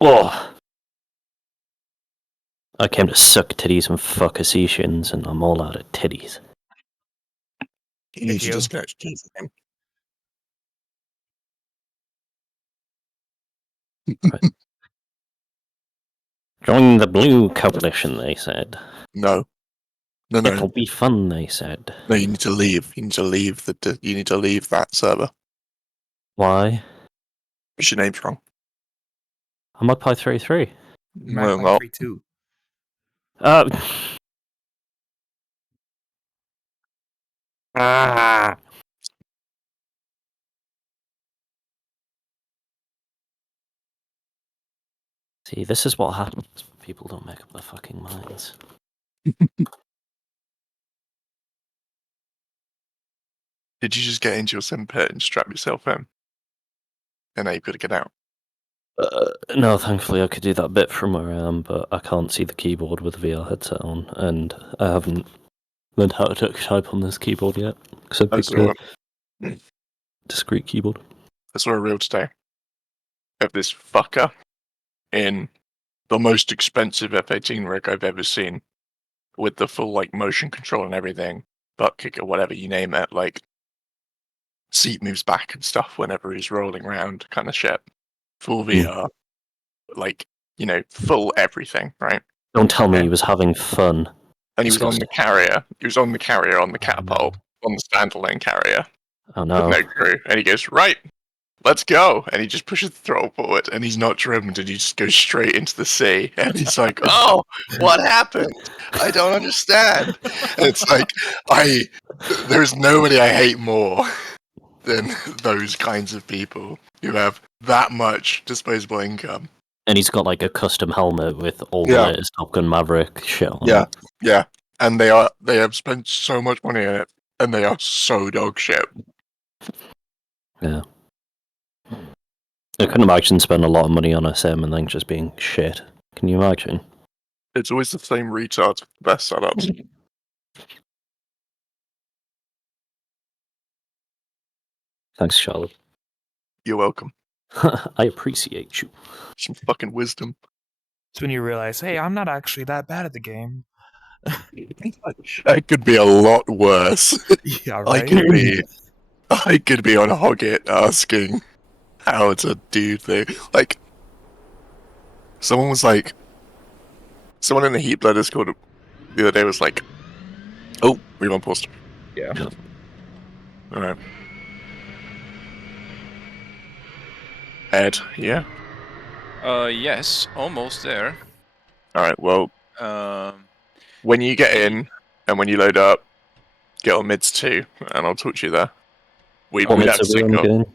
Oh! I came to suck titties and fuck Asetians, and I'm all out of titties. You need to disconnect your keys again. Right. Join the Blue Coalition, they said. No. It'll be fun, they said. No, you need to leave. You need to leave you need to leave that server. Why? Because your name's wrong. I'm Magpie 33. Well, not. 32. See, this is what happens when people don't make up their fucking minds. Did you just get into your sim pit and strap yourself in? And now you've got to get out. No, thankfully I could do that bit from where I am, but I can't see the keyboard with the VR headset on, and I haven't learned how to type on this keyboard yet, because I picked a discrete keyboard. I saw a reel today of this fucker in the most expensive F-18 rig I've ever seen, with the full like motion control and everything, butt kicker, whatever you name it, like seat moves back and stuff whenever he's rolling around, kind of shit. Full VR, like, you know, full everything, right? Don't tell me he was having fun. And he was on the carrier. He was on the carrier on the catapult, on the standalone carrier. Oh no. With no crew. And he goes, right, let's go. And he just pushes the throttle forward, and he's not trimmed, and he just goes straight into the sea. And he's like, oh, what happened? I don't understand. And it's like, there's nobody I hate more than those kinds of people who have that much disposable income. And he's got like a custom helmet with all the latest Top Gun Maverick shit on it. Yeah. And they have spent so much money on it, and they are so dog shit. Yeah. I couldn't imagine spending a lot of money on a sim and then just being shit. Can you imagine? It's always the same retards with the best setups. Thanks, Charlotte. You're welcome. I appreciate you. Some fucking wisdom. It's when you realize, hey, I'm not actually that bad at the game. I could be a lot worse. Yeah, right? I could be on Hoggit asking how to do things. Like, someone in the Heat Blood Discord the other day was like, oh, we're on post. Yeah. Alright. Ed, yeah? Yes, almost there. Alright, well, when you get in, and when you load up, get on mids 2, and I'll talk to you there. We'd have signal.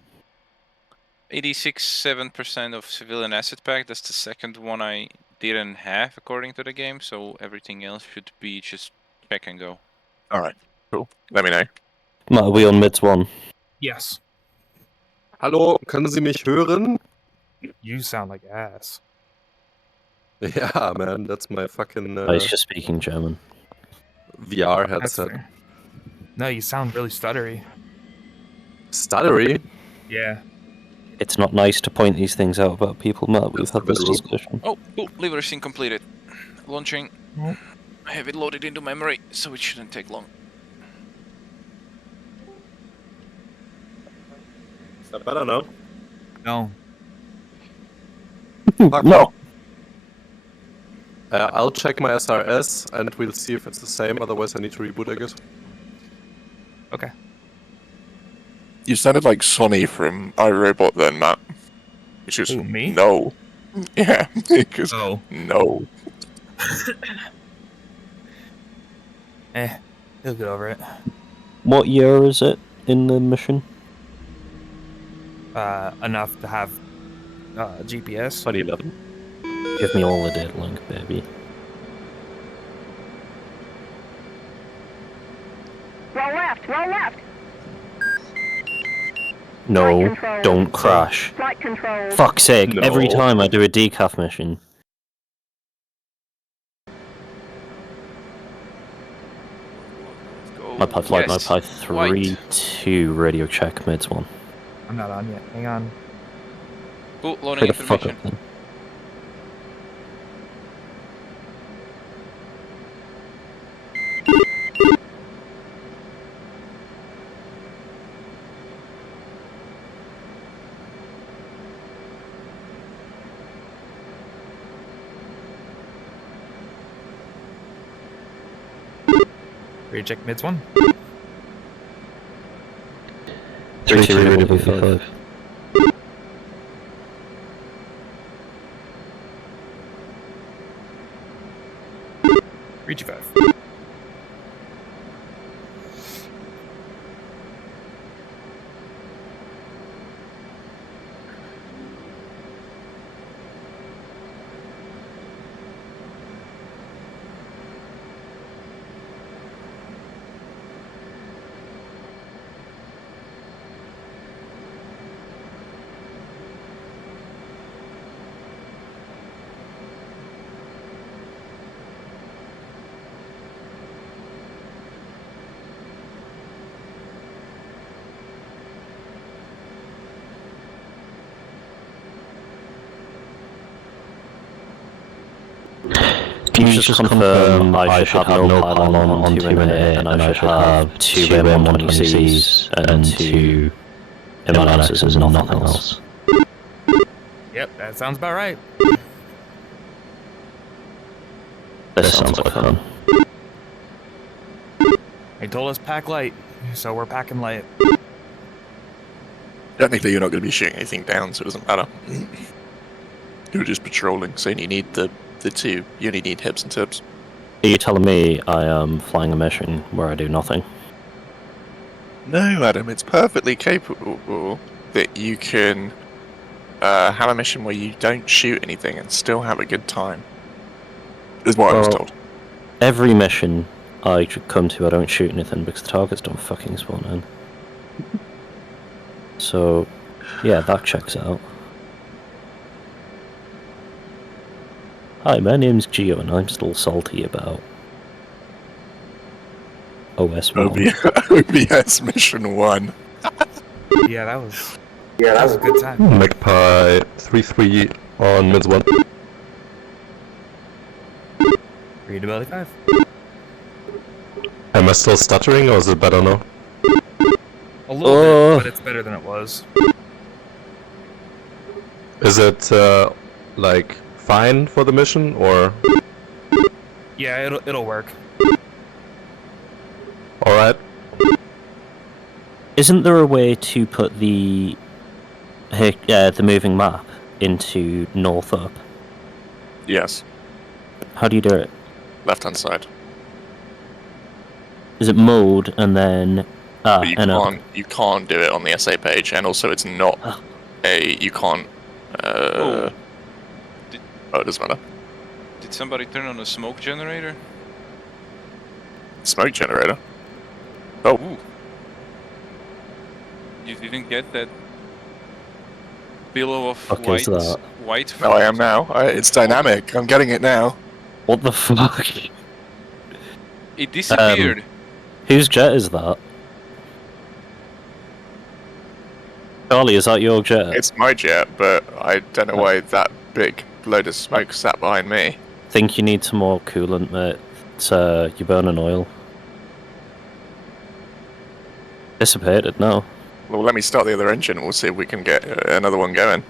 86.7% of civilian asset pack, that's the second one I didn't have according to the game, so everything else should be just check and go. Alright, cool. Let me know. Matt, are we on mids 1? Yes. Hallo, können Sie mich hören? You sound like ass. Yeah, man, that's my fucking He's just speaking German. VR That's headset. fair. No, you sound really stuttery. Stuttery? Yeah. It's not nice to point these things out about people, Matt. We've had this discussion. Oh, cool. Liver sync completed. Launching. Oh. I have it loaded into memory, so it shouldn't take long. Is that better now? No. No! I'll check my SRS and we'll see if it's the same, otherwise I need to reboot, I guess. Okay. You sounded like Sonny from iRobot then, Matt. It's just, Ooh, me? no. Yeah, because Oh. no. He'll get over it. What year is it in the mission? Enough to have GPS. 2011. Give me all the data link, baby. Roll left, roll left. No, don't crash. Flight control. Fuck's sake, No. every time I do a DCAF mission. Magpie flight, Yes. Magpie 3-2, radio check, mids 1. I'm not on yet. Hang on. Cool, loading Hurry the fuck information. up then. Reject mids 1. 3-2 ready B5. Reach 5. Can you just confirm I should have no pylon on 2-minute and I should have 2 M120Cs and 2 M1Xs and nothing else? Yep, that sounds about right. This sounds like fun. They told us pack light, so we're packing light. Technically, you're not going to be shooting anything down, so it doesn't matter. You're just patrolling, so you need the 2. You only need hips and tips. Are you telling me I am flying a mission where I do nothing? No, Adam, it's perfectly capable that you can have a mission where you don't shoot anything and still have a good time. Is what I was told. Every mission I come to, I don't shoot anything because the targets don't fucking spawn in. So, yeah, that checks out. Hi, my name's Gio and I'm still salty about OS 1. OBS mission 1. Yeah, that was a good time. Magpie 3-3 on mids 1. Readability 5. Am I still stuttering or is it better now? A little bit, but it's better than it was. Is it like fine for the mission or? Yeah, it'll work. Alright. Isn't there a way to put the moving map into north up? Yes, How do you do it? left-hand side. Is it mode and then But you and can't do it on the SA page, and also it's not you can't. Oh. It doesn't matter. Did somebody turn on a smoke generator? Smoke generator. Oh, Ooh. You didn't get that billow of Fuck is that? white. no, I am now. It's dynamic. I'm getting it now. What the fuck? It disappeared. Whose jet is that? Charlie, is that your jet? It's my jet, but I don't know why that big load of smoke sat behind me. Think you need some more coolant, mate. It's, you're burning oil. Dissipated now. Well, let me start the other engine. We'll see if we can get another one going.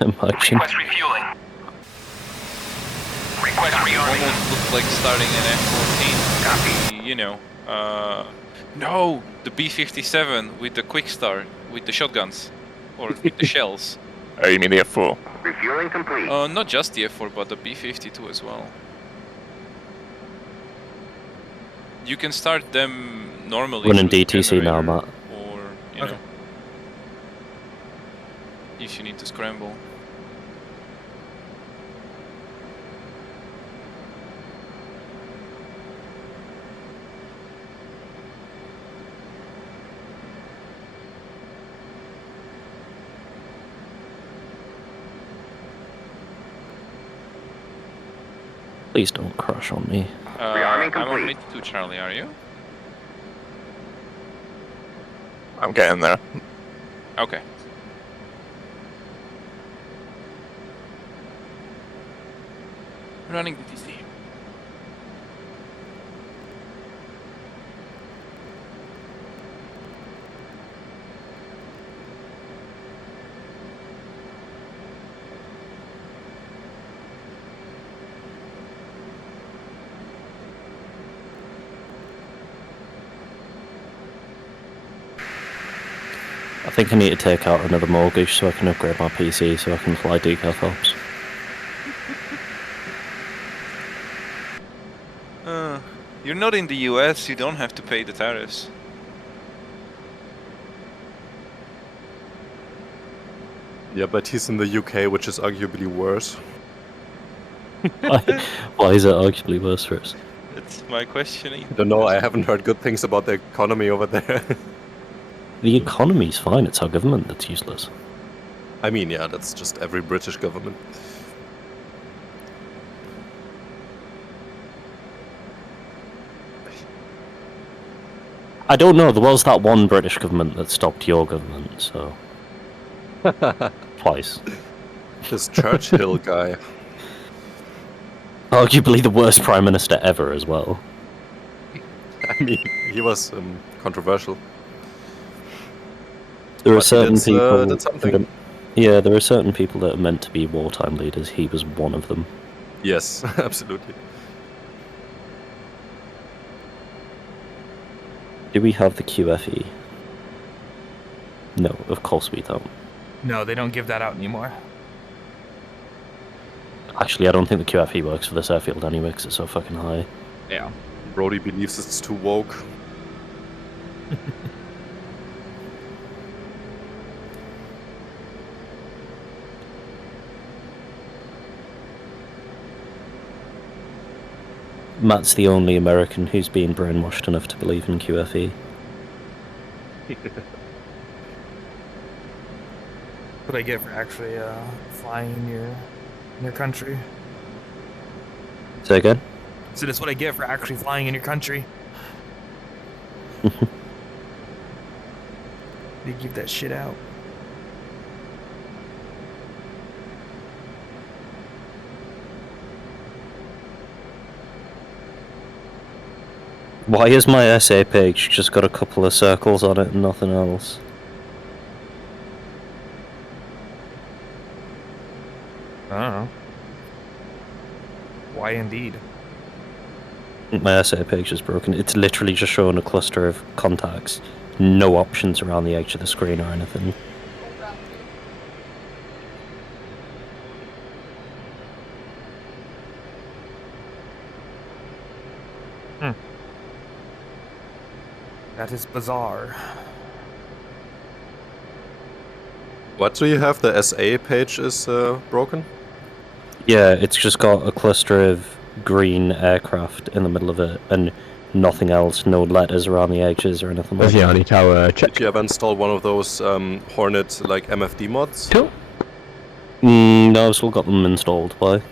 Imagine. refueling. Request rearming. Almost looked like starting an F-14. You know, no, the B-57 with the quick start, with the shotguns, or with the shells. Oh, you mean the F4? Refueling complete. Not just the F4, but the B-52 as well. You can start them normally. Running through the DTC now, generator, Matt. Or, you know, if you need to scramble. Please don't crash on me. I'm Rearming on complete. mid 2, Charlie, are you? I'm getting there. Okay. Running DTC. think I need to take out another mortgage so I can upgrade my PC so I can fly DCAF ops. You're not in the US, you don't have to pay the tariffs. Yeah, but he's in the UK, which is arguably worse. Why is it arguably worse for us? That's my questioning. I don't know, I haven't heard good things about the economy over there. The economy's fine, it's our government that's useless. I mean, yeah, that's just every British government. I don't know, there was that one British government that stopped your government, so... Twice. This Churchill guy. Arguably the worst Prime Minister ever as well. I mean, he was controversial. There are But he certain did, people... did something. Yeah, there are certain people that are meant to be wartime leaders, he was one of them. Yes, absolutely. Do we have the QFE? No, of course we don't. No, they don't give that out anymore. Actually, I don't think the QFE works for this airfield anyway, because it's so fucking high. Yeah. Brody believes it's too woke. Matt's the only American who's been brainwashed enough to believe in QFE. What I get for actually flying in your country. Say again? So that's what I get for actually flying in your country. They give that shit out. Why has my essay page just got a couple of circles on it and nothing else? I don't know. Why indeed? My essay page is broken. It's literally just showing a cluster of contacts. No options around the edge of the screen or anything. That is bizarre. What do you have? The SA page is broken? Yeah, it's just got a cluster of green aircraft in the middle of it and nothing else, no letters around the edges or anything like that. Tower, check. Did you ever install one of those Hornet like MFD mods? Cool. No, I've still got them installed. Why?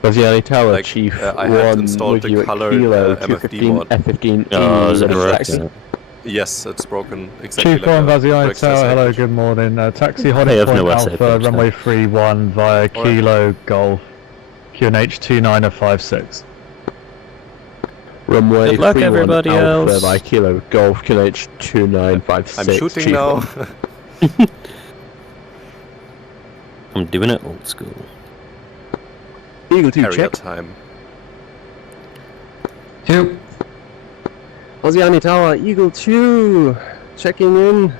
Baziani Tower, Like, Chief I had 1 installed with the you at colored, Kilo MFD 215 mod. F15E. Oh, is it with correct? taxi. Yes, it's broken exactly Chief like 1 a Baziani correct Tower, SA hello, page. good morning. Taxi I Honey have Point no SA Alpha, page runway 31 via Kilo Golf, QNH 2956. Runway Good luck, 31 everybody Alpha else. by Kilo Golf, QNH 2956. I'm shooting Chief now. 1. I'm doing it old school. Eagle 2, Harrier check. time. 2. Baziani Tower, Eagle 2, checking in.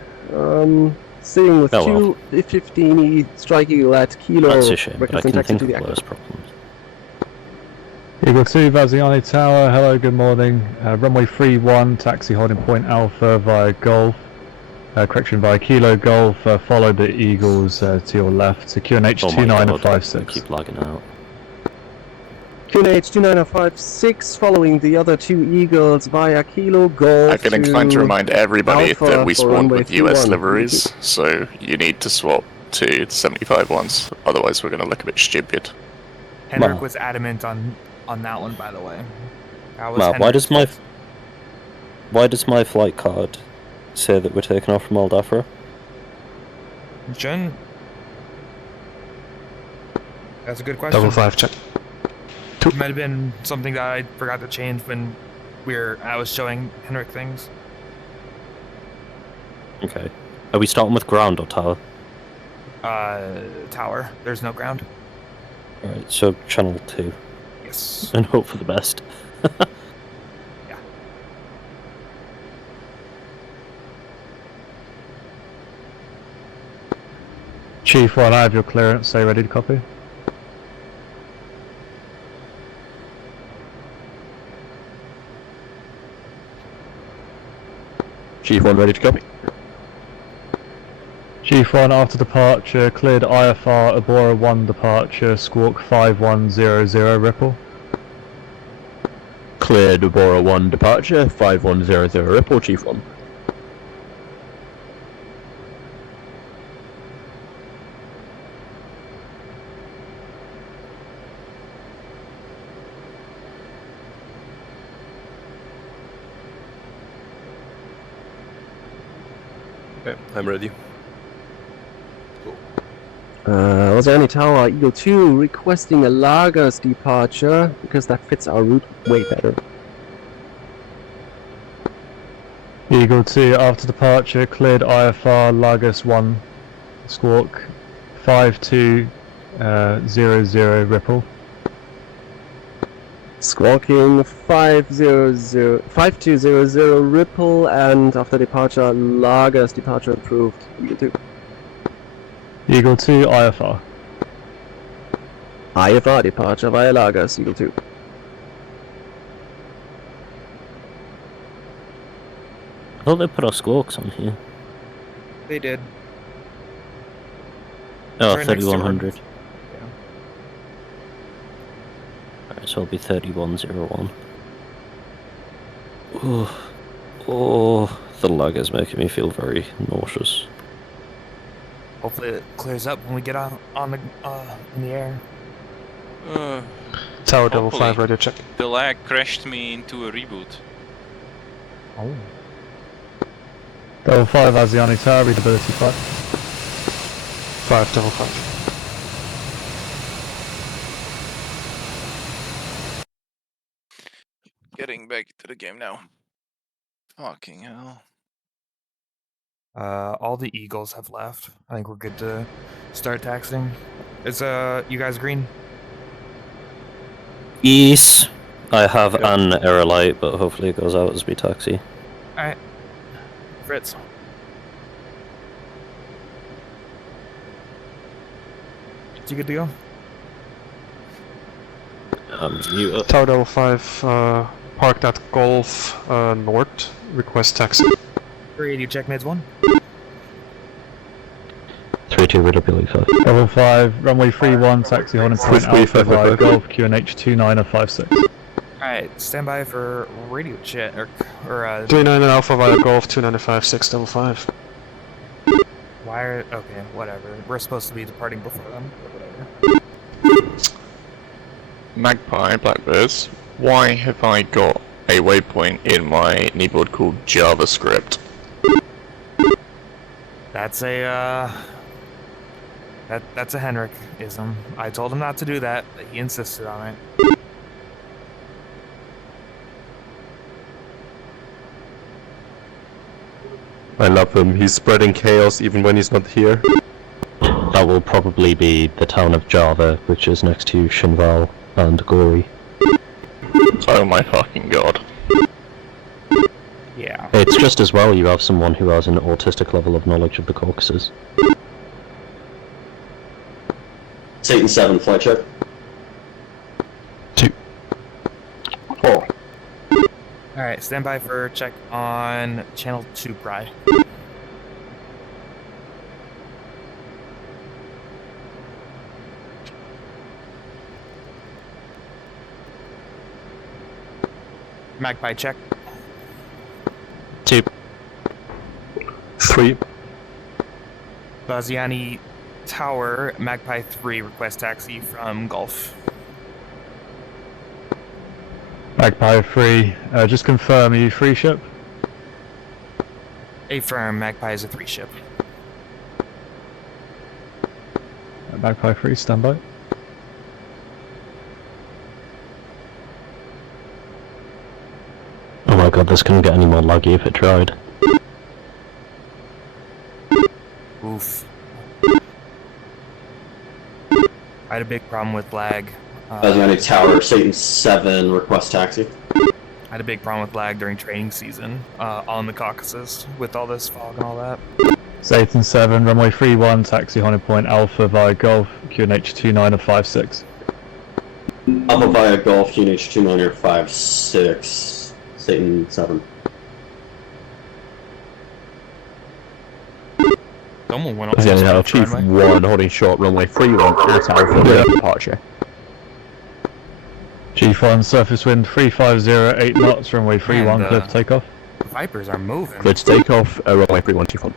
Sitting with Oh, 215E Strike Eagle at Kilo. That's a shame, but I requesting can taxi think to the of active. worse problems. Eagle 2 Baziani Tower, hello, good morning. Runway 31, taxi holding point Alpha via Golf. Correction, via Kilo Golf, follow the Eagles to your left to QNH Oh my god, I 2956. keep lagging out. QNH 2956, following the other two Eagles via Kilo Golf. I'm getting inclined to remind everybody Alpha that we for spawned runway with US 31. liveries, so you need to swap to the 75 ones, otherwise we're going to look a bit stupid. Henrik Ma. was adamant on that one, by the way. That was Matt, Henrik's fault. why does my flight card say that we're taking off from Old Afra? Jen? That's a good question. Double 5 check. It might have been something that I forgot to change when I was showing Henrik things. Okay. Are we starting with ground or tower? Tower. There's no ground. Alright, so channel 2. Yes. And hope for the best. Chief 1, I have your clearance, stay ready to copy. Chief 1 ready to copy. Chief 1, after departure, cleared IFR, Abora 1 departure, Squawk 5100, Ripple. Cleared Abora 1 departure, 5100 Ripple, Chief 1. Okay, I'm ready. Lozani Tower, Eagle 2, requesting a Lagos departure, because that fits our route way better. Eagle 2, after departure, cleared IFR, Lagos 1, Squawk 5200, Ripple. Squawking 5200 Ripple, and after departure, Lagos departure approved. Eagle 2. Eagle 2, IFR. IFR departure via Lagos, Eagle 2. I thought they put our squawks on here. They did. Oh, Right next to 3100. Yeah. Alright, so it'll be 3101. Oh, the lag is making me feel very nauseous. Hopefully it clears up when we get on the in the air. Tower Hopefully. 5 radio check. The lag crashed me into a reboot. Oh. 5 Asiani Tower, readability 5. 5 5. Getting back to the game now. Fucking hell. All the Eagles have left. I think we're good to start taxing. Is you guys green? Yes, I have Yeah. an error light, but hopefully it goes out as we taxi. Alright. Fritz. You good to go? You Tower 5, parked at Golf North, request taxi. 380 check mids 1. 3-2 readability 5. Level 5, runway 31, taxi holding point Alpha via Golf, QNH 2956. Alright, stand by for radio chat or 39 and Alpha via Golf 2956 level 5. wire. Okay, whatever. We're supposed to be departing before them. Whatever. Magpie, Blackbirds, why have I got a waypoint in my kneeboard called JavaScript? That's a that's a Henrik-ism. I told him not to do that, but he insisted on it. I love him. He's spreading chaos even when he's not here. That will probably be the town of Java, which is next to Shinval and Gori. Oh my fucking god. Yeah. It's just as well you have someone who has an autistic level of knowledge of the Caucasus. Satan 7, flight check. 2. 4. Alright, stand by for check on channel 2 Pry. Magpie check. 2. 3. Baziani Tower, Magpie 3, request taxi from Gulf. Magpie 3, just confirm, are you free ship? Affirm, Magpie is a 3 ship. Magpie 3, standby. Oh my god, this couldn't get any more laggy if it tried. Oof. I had a big problem with lag. Baziani Tower, Satan 7, request taxi. I had a big problem with lag during training season on the Caucasus with all this fog and all that. Satan 7, runway 31, taxi Honey Point Alpha via Golf, QNH 2956. Alpha via Golf, QNH 2956, Satan 7. Someone went Yeah, almost no, off the Chief runway. 1 holding short runway 31 at Alpha via departure. Chief 1, surface wind 350, 8 knots, runway 31, Man, clear for takeoff. Vipers are moving. Clear to takeoff, runway 31 Chief 1.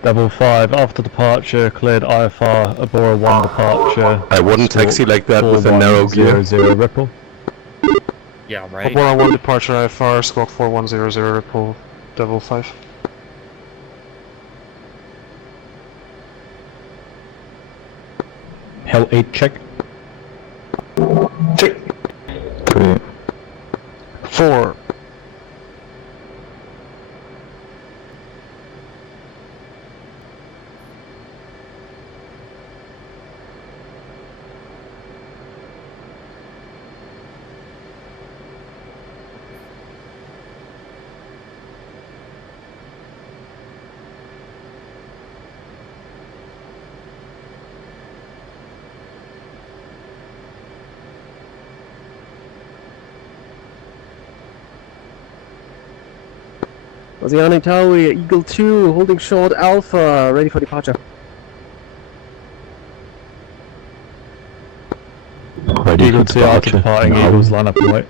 Double 5, after departure, cleared IFR, Abora 1 departure. I wouldn't Squawk taxi like that with a narrow gear. 4100 Ripple. Yeah, right. Abora 1 departure IFR, squawk 4100, Ripple, Devil 5. Hell 8 check. Check. 3. 4. Vaziani Tower, Eagle 2, holding short Alpha, ready for departure. Ready Eagle for 2 after departure. departing, Eagles line up and wait.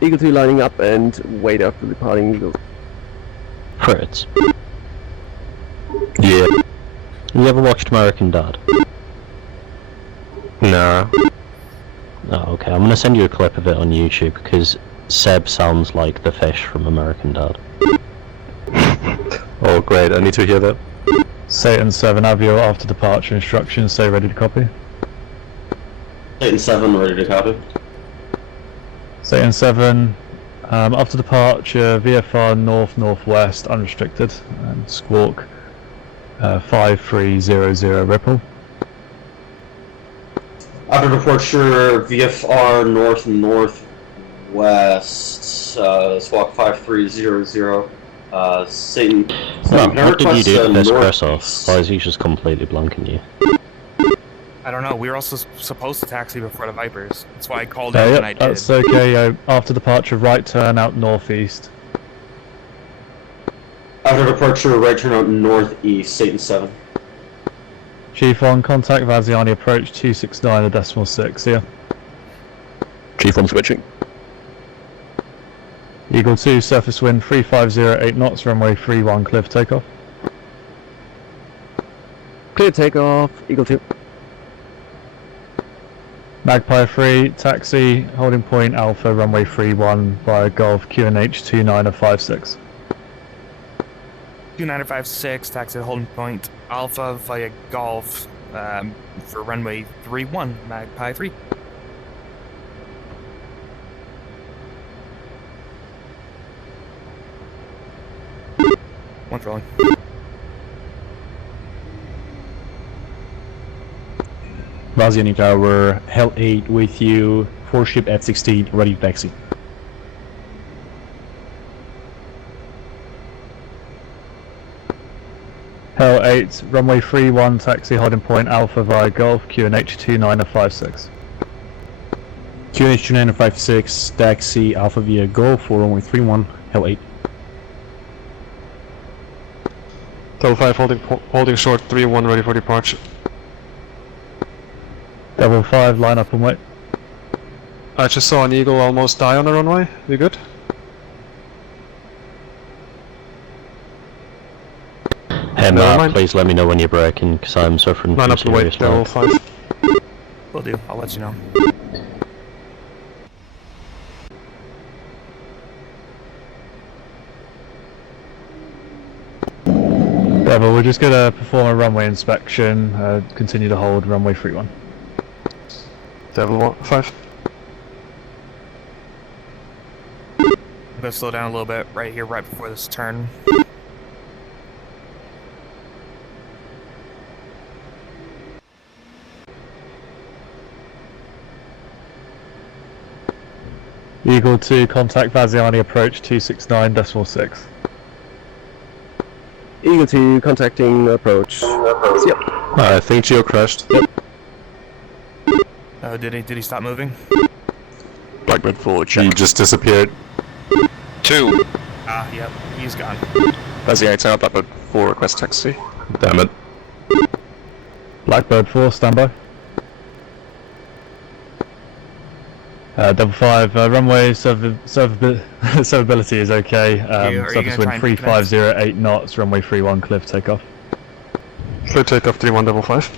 Eagle 2 lining up and wait after departing Eagle. Fritz, Yeah. you ever watched American Dad? Nah. Oh, okay. I'm gonna send you a clip of it on YouTube because Seb sounds like the fish from American Dad. Oh, great. I need to hear that. Satan 7, Avio after departure, instructions, stay ready to copy. Satan 7, ready to copy. Satan 7, after departure, VFR north-northwest, unrestricted, and squawk 5300 Ripple. After departure, VFR north-northwest, squawk 5300. Satan. Well, can I what did you request, do to piss Chris off? northeast? Why is he just completely blanking you? I don't know. We were also supposed to taxi before the Vipers. That's why I called in when I Yep, did. that's okay. After departure, right turn out northeast. After departure, right turn out northeast, Satan 7. Chief 1, contact Vaziani approach 269.6, here. Chief 1 switching. Eagle 2, surface wind 350, 8 knots, runway 31, clear for takeoff. Clear takeoff, Eagle 2. Magpie 3, taxi, holding point Alpha, runway 31 via Golf, QNH 2956. 2956, taxi holding point Alpha via Golf for runway 31, Magpie 3. One's rolling. Vaziani Tower, Hell 8 with you, 4 ship at 16, ready to taxi. Hell 8, runway 31, taxi, holding point Alpha via Golf, QNH 2956. QNH 2956, taxi Alpha via Golf for runway 31, Hell 8. Devil 5 holding short 3-1, ready for departure. Double 5, line up and wait. I just saw an eagle almost die on the runway. You good? Hey Never Matt, mind. please let me know when you're braking because I'm suffering Line from up and wait, serious Devil lag. 5. Will do. I'll let you know. Devil, we're just gonna perform a runway inspection, continue to hold runway 31. Devil 5. I'm gonna slow down a little bit right here, right before this turn. Eagle 2, contact Vaziani, approach 269.6. Eagle 2, contacting approach. Yep. I think Geo crashed. Yep. Oh, did he stop moving? Blackbird 4, he just disappeared. 2. Ah, yep, he's gone. Vaziani Tower, Blackbird 4, request taxi. Damn it. Blackbird 4, standby. 55, runway servability is okay. Surface wind 3508 knots, runway 31, cliff takeoff. Clear takeoff 3155.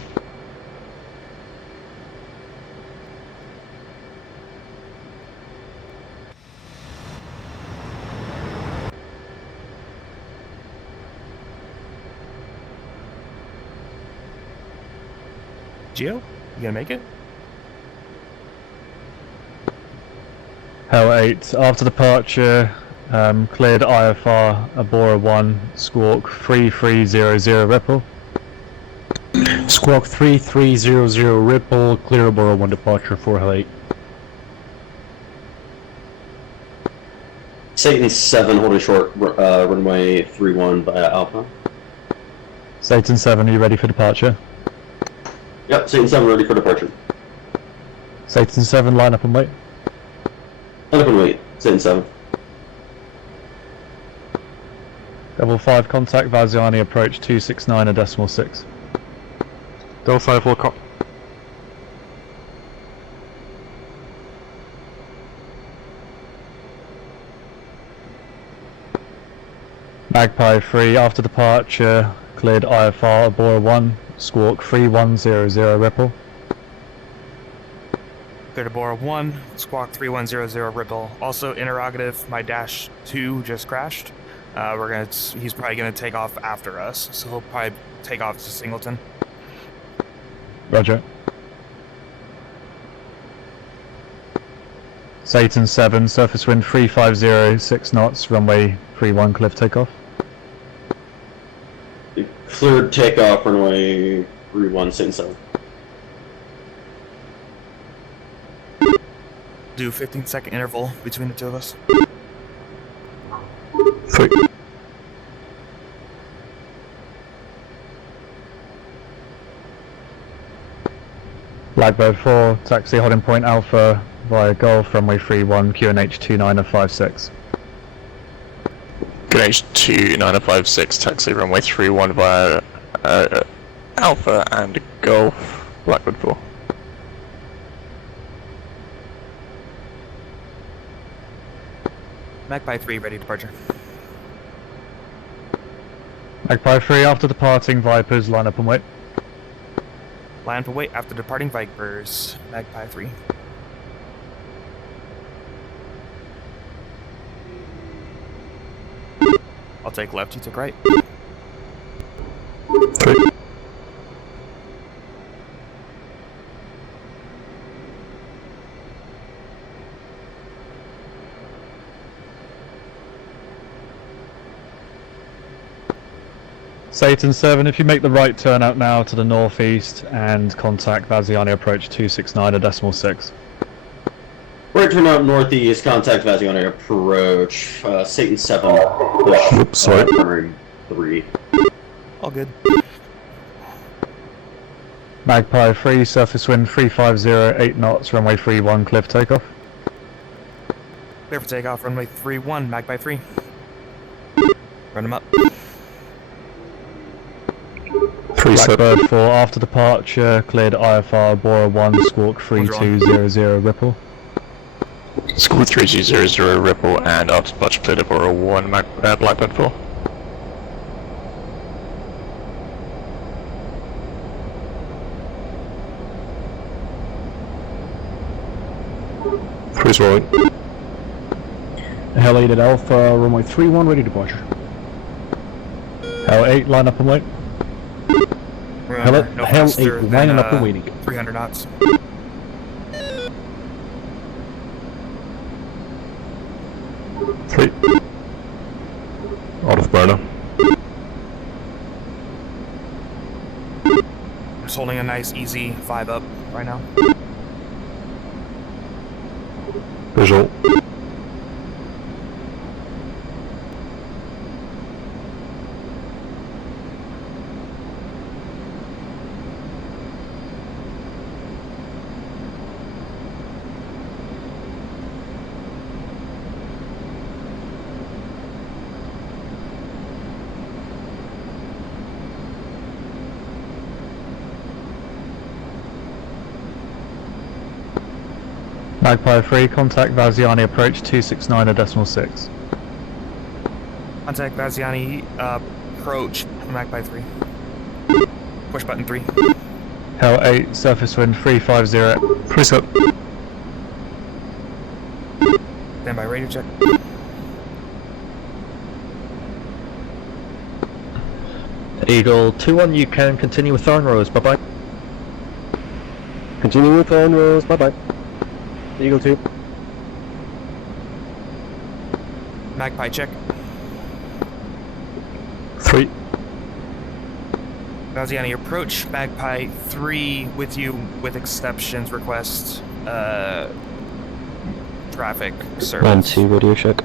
Geo, you gonna make it? Hell 8, after departure, cleared IFR, Abora 1, Squawk 3300 Ripple. Squawk 3300 Ripple, clear Abora 1 departure for Hell 8. Satan 7 holding short, runway 31 by Alpha. Satan 7, are you ready for departure? Yep, Satan 7 ready for departure. Satan 7, line up and wait. Line up and wait, Satan 7. Level 5, contact Vaziani, approach 269.6. Del 5 will call. Magpie 3, after departure, cleared IFR, Abora 1, Squawk 3100 Ripple. Cleared Abora 1, Squawk 3100 Ripple. Also, interrogative, my Dash 2 just crashed. He's probably gonna take off after us, so he'll probably take off to Singleton. Roger. Satan 7, surface wind 350, 6 knots, runway 31, cliff takeoff. Cleared takeoff, runway 31, Satan 7. Do 15-second interval between the two of us. 3. Blackbird 4, taxi holding point Alpha via Golf, runway 31, QNH 2956. QNH 2956, taxi runway 31 via Alpha and Golf, Blackbird 4. Magpie 3, ready departure. Magpie 3, after departing Vipers, line up and wait. Line for wait after departing Vipers. Magpie 3. I'll take left, you take right. 3. Satan 7, if you make the right turn out now to the northeast and contact Vaziani, approach 269.6. Right turn out northeast, contact Vaziani, approach, Satan 7, push, Oops, sorry. turn 3. All good. Magpie 3, surface wind 350, 8 knots, runway 31, cliff takeoff. Clear for takeoff, runway 31, Magpie 3. Run him up. 3 Blackbird 4, after departure, cleared IFR, Bora 1, Squawk 3200 Ripple. Squawk 3200 Ripple and after departure cleared Bora 1, Blackbird 4. Freeze rolling. Hell 8 at Alpha, runway 31, ready departure. Hell 8, line up and wait. Remember, Hell, no Hell 8, faster than, lining up and waiting. 300 knots. Three. Out of burner. I'm just holding a nice, easy 5 up right now. Visual. Magpie 3, contact Vaziani approach 269.6. Contact Vaziani, approach Magpie 3. Push button 3. Hell 8, surface wind 350. Freeze up. Stand by radio check. Eagle 2-1, you can continue with Thorn Rose, bye bye. Continue with on Rose, bye bye. Eagle 2. Magpie check. 3. Vaziani approach Magpie 3 with you with exceptions request traffic service. 1-2 radio check.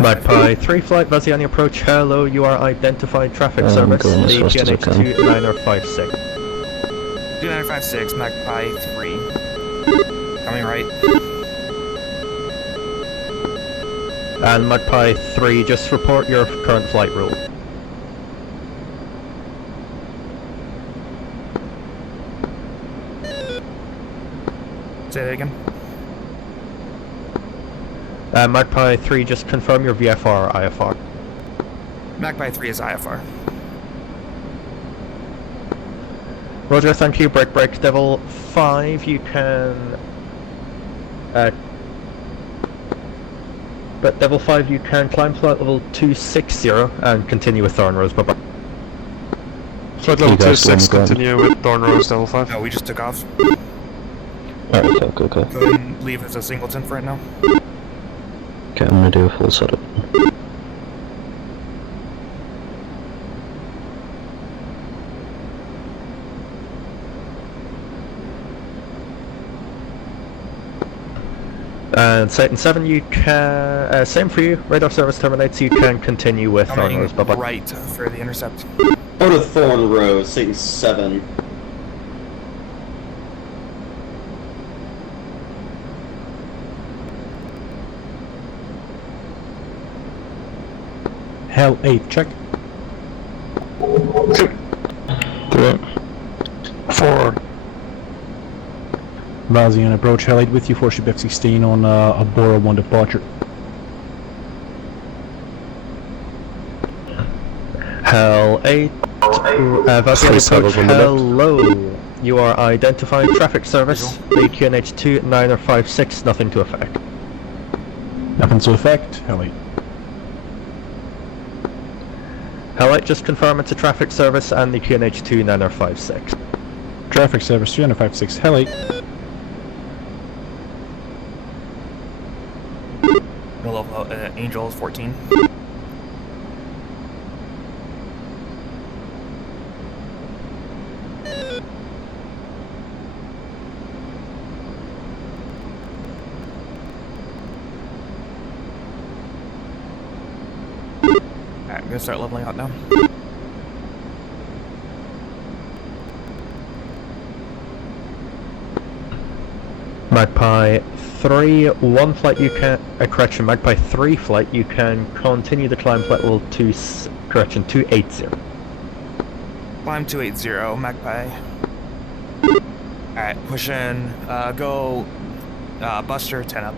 Magpie 3 flight, Vaziani approach, hello, you are identified traffic service, going as fast as I can. DPNH 2956. 2956, Magpie 3. Coming right. And Magpie 3, just report your current flight rule. Say that again. Magpie 3, just confirm your VFR or IFR. Magpie 3 is IFR. Roger, thank you. Break. Devil 5, you can... but Devil 5, you can climb flight level 260 and continue with Thorn Rose, bye-bye. Flight level You guys 26, go on the continue with Thorn Rose, Devil 5. No, we just took off. Alright, okay. Go ahead and leave as a singleton for right now. Okay, I'm gonna do a full setup. And Satan 7, you can... same for you. Radar service terminates, you can continue with Thorn Coming Rose, bye-bye. right for the intercept. Go to Thorn Rose, Satan 7. Hell 8, check. 3. 4. Vaziani approach, Hell 8 with you, 4 ship F-16 on a Bora 1 departure. Hell 8, Vaziani approach, hello. You are identified traffic service, AQNH 2956, nothing to affect. Nothing to affect, Hell 8. Hell 8, just confirm it's a traffic service and the QNH 2956. Traffic service 356, Hell 8. Middle of Angels 14. Alright, I'm gonna start leveling out now. Magpie 3, 1 flight you can... correction, Magpie 3 flight, you can continue the climb flight level 280. Climb 280, Magpie. Alright, push in, go, Buster 10 up.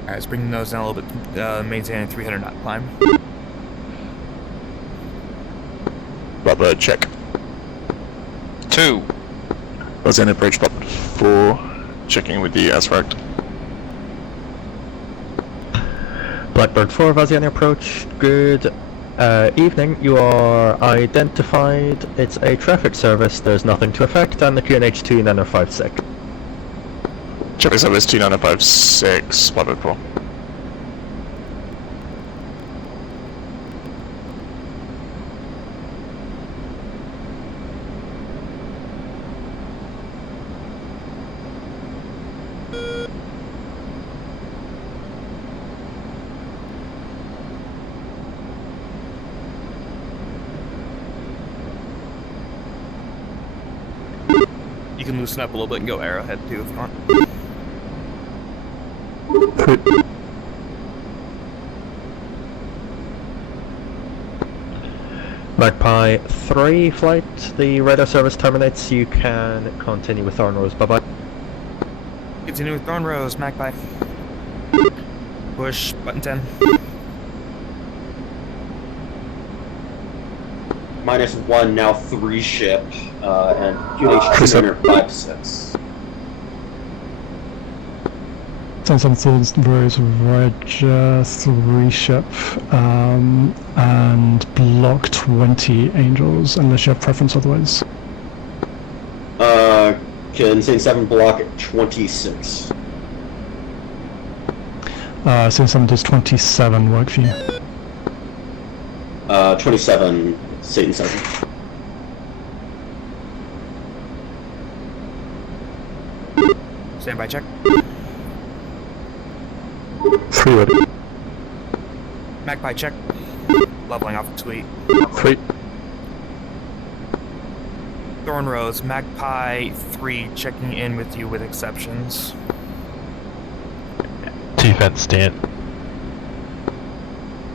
Alright, let's bring the nose down a little bit, maintaining 300 knot climb. Blackbird check. 2. Was in approach button 4. Checking with the aspect. Blackbird 4, Vaziani approach, good evening, you are identified, it's a traffic service, there's nothing to affect, and the QNH 2956. Traffic service 2956, Blackbird 4. can loosen up a little bit and go arrowhead too if you want. Magpie 3 flight, the radar service terminates, you can continue with Thorn Rose, bye bye. Continue with Thorn Rose, Magpie. Push, button 10. -1, now 3 ship, and QH 256. 10-7 Rose Roger, 3 ship, and block 20 Angels, unless you have preference otherwise. Insane 7 block 26. Insane 7 does 27 work for you? 27, Satan 7. Standby check. 3 ready. Magpie check. Leveling off the tweet. 3. Thorn Rose, Magpie 3 checking in with you with exceptions. Defense stand.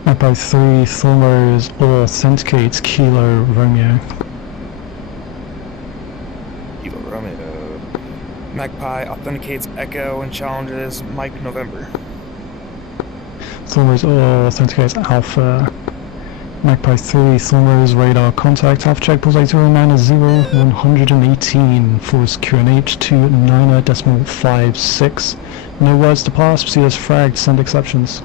Magpie 3, Thorn Rose authenticates Kilo Romeo. Kilo Romeo. Magpie authenticates Echo and challenges Mike November. Thorn Rose authenticates Alpha. Magpie 3, Thorn Rose radar contact, Alpha check, pulse 8090-118, force QNH to 9.56. No words to pass, proceed as fragged, send exceptions.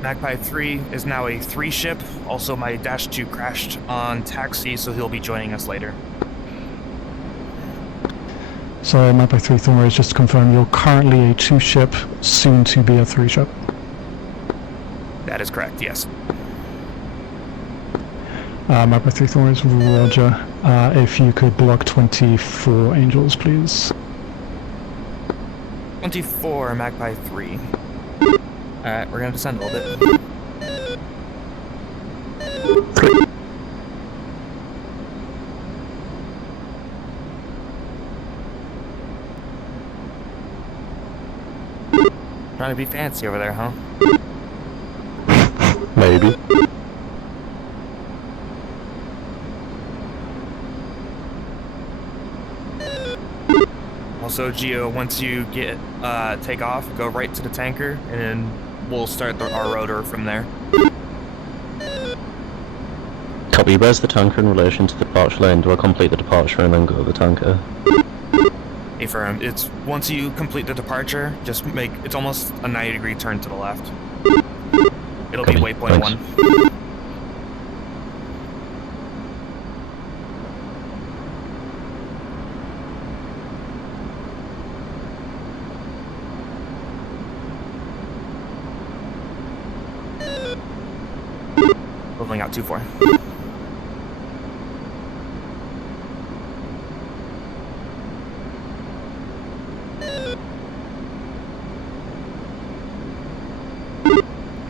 Magpie 3 is now a 3 ship, also my Dash 2 crashed on taxi, so he'll be joining us later. So Magpie 3, Thorn Rose, just to confirm, you're currently a 2 ship, soon to be a 3 ship. That is correct, yes. Magpie 3, Thorn Rose, Roger. If you could block 24 Angels, please. 24, Magpie 3. Alright, we're gonna descend a little bit. Trying to be fancy over there, huh? Maybe. Also, Geo, once you get take off, go right to the tanker, and then we'll start our rotor from there. Copy, where's the tanker in relation to the departure lane? Do I complete the departure and then go to the tanker? Affirm. It's once you complete the departure, just make it's almost a 90-degree turn to the left. It'll Copy. be waypoint Thanks. 1. Leveling out 2-4.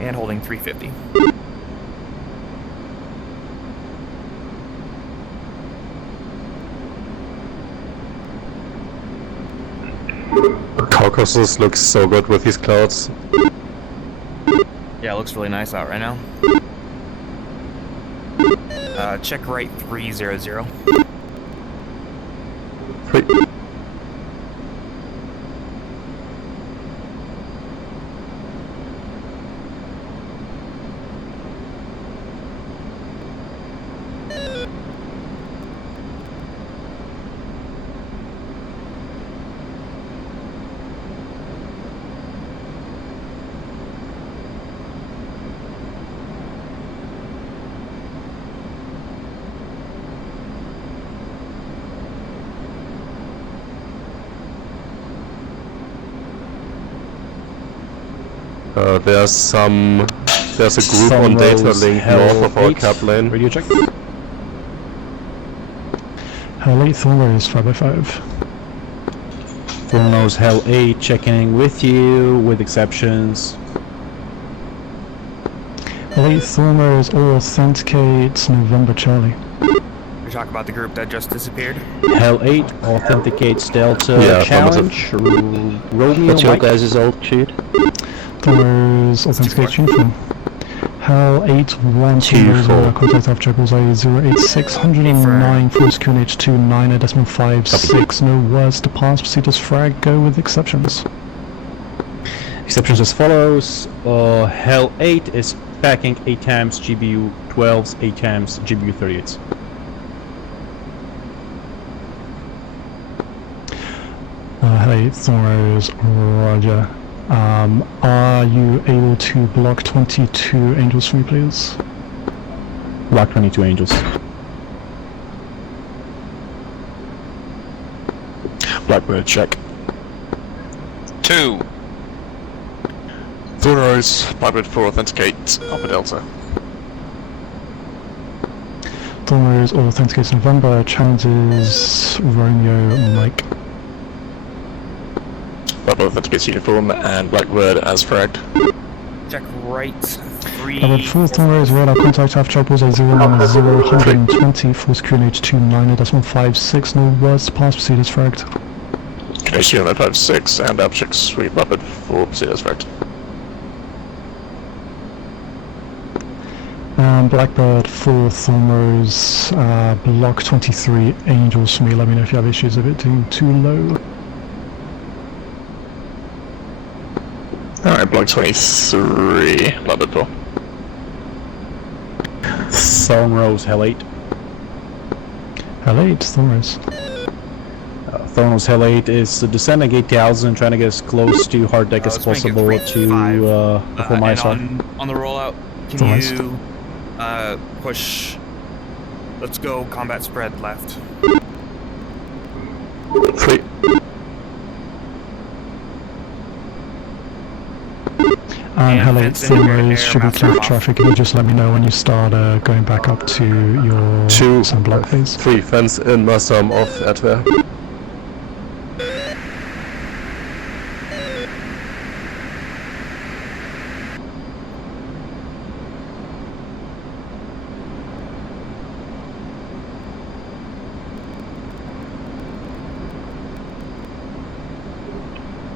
And holding 350. Caucasus looks so good with his clouds. Yeah, it looks really nice out right now. Check right 300. 3. There's a group on data link north of our cap lane. Radio check. Hell 8, Thorn Rose 5x5. Thorn Rose Hell 8 checking with you with exceptions. Hell 8, Thorn Rose authenticates November Charlie. talk about the group that just disappeared? Hell 8 authenticates Delta Yeah, challenge. Romeo, What's your Mike? guys' altitude? There's authenticates uniform. Hell 8-1 2-4. contact after bullseye 086 109 force QNH 29.56. No words to pass. Proceed as frag. Go with exceptions. Exceptions as follows. Hell 8 is packing 8 times GBU 12s, 8 times GBU 38s. Hell 8, Thornrose, roger. Are you able to block 22 angels for me, please? Block 22 angels. Blackbird check. 2. Thornrose, Blackbird 4 authenticate Alpha Delta. Thornrose authenticates November, challenges Romeo, Mike. Blackbird authenticates uniform and Blackbird as fragged. Check right. 3. About 4 Thornrose, radar contact after bullseye 090 120 force QNH 29.56. No words to pass. Proceed as fragged. Canadian 56 and Abcheck Sweet Blackbird 4 proceed as fragged. Blackbird 4 Thornrose, block 23 angels for me. Let me know if you have issues of it being too low. Alright, block 23, Blackbird 4. Thornrose, Hell 8. Hell 8, Thornrose. Thornrose, Hell 8 is descending 8,000, trying to get as close to hard deck as possible to before my side. On the rollout, can Thornrose. you push? Let's go combat spread left. 3. And Hell 8 fence anywhere Thornrose near should be Master clear of off. traffic. Can you just let me know when you start going back up to your 2, sun block phase? 3 fence in, master arm off, Adware.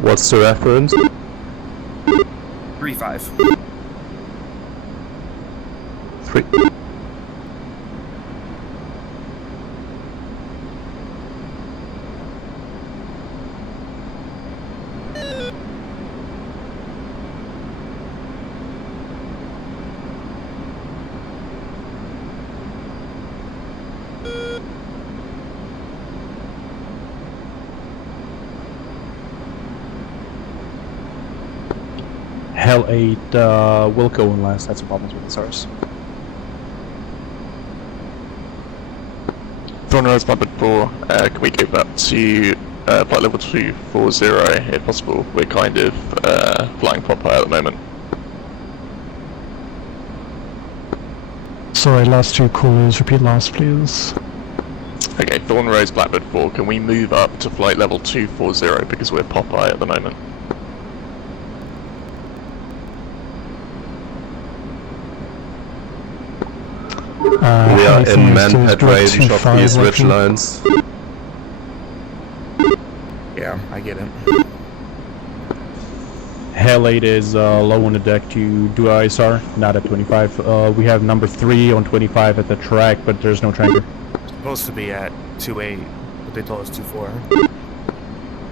What's the reference? 3-5. 3. Hell 8 will go in last, that's the problems with the SARS. Thornrose, Blackbird 4, can we go back to flight level 240 if possible? We're kind of flying pop high at the moment. Sorry, last 2 callers. Repeat last, please. Okay, Thornrose, Blackbird 4, can we move up to flight level 240 because we're pop high at the moment? We are in manpad range of these ridge lines. Yeah, I get it. Hell 8 is low on the deck to do ISR, not at 25. We have number 3 on 25 at the track, but there's no tracker. Supposed to be at 2-8, but they told us 2-4.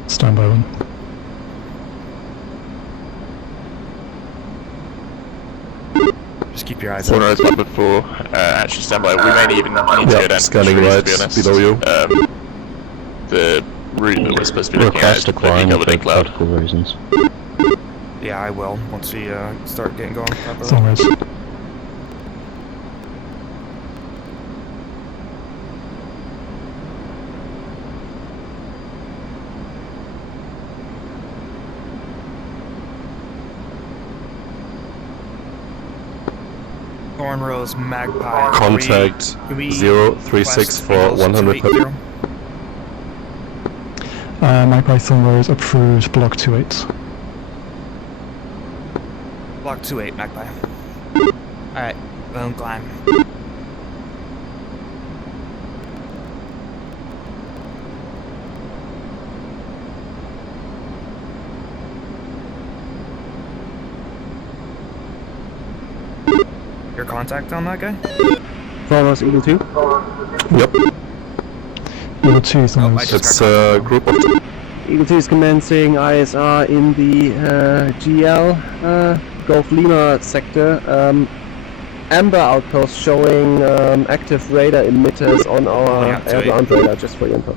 Stand by 1. Just keep your eyes on. Thornrose, Blackbird 4, actually stand by. We may even need to go down to scanning trees, right to be honest. below you. The route that we're supposed to be looking at is Request decline completely for covered in cloud. practical reasons. Yeah, I will once we start getting going properly. Thornrose. Thornrose, Magpie. Contact Can we 036 for 100. Magpie Thornrose approved block 28. Block 2-8, Magpie. Alright, boom, climb. your contact on that guy? Thornos Eagle 2. Yep. Eagle 2 is Oh, almost. It's a group of. Eagle 2 is commencing ISR in the GL Gulf Lima sector. Amber outpost showing active radar emitters on our air-ground radar, just for your info.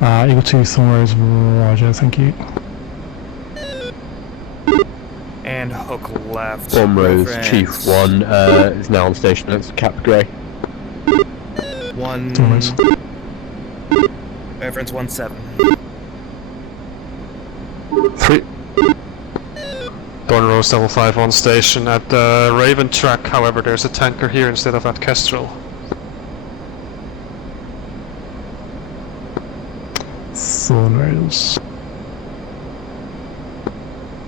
Eagle 2 Thornos, roger, thank you. And hook left. Thornrose, Reference Chief 1 is now on station. It's Cap Grey. 1. Thornos. Reference 1-7. 3. Thornrose level 5 on station at the Raven track, however there's a tanker here instead of at Kestrel. Thornrose.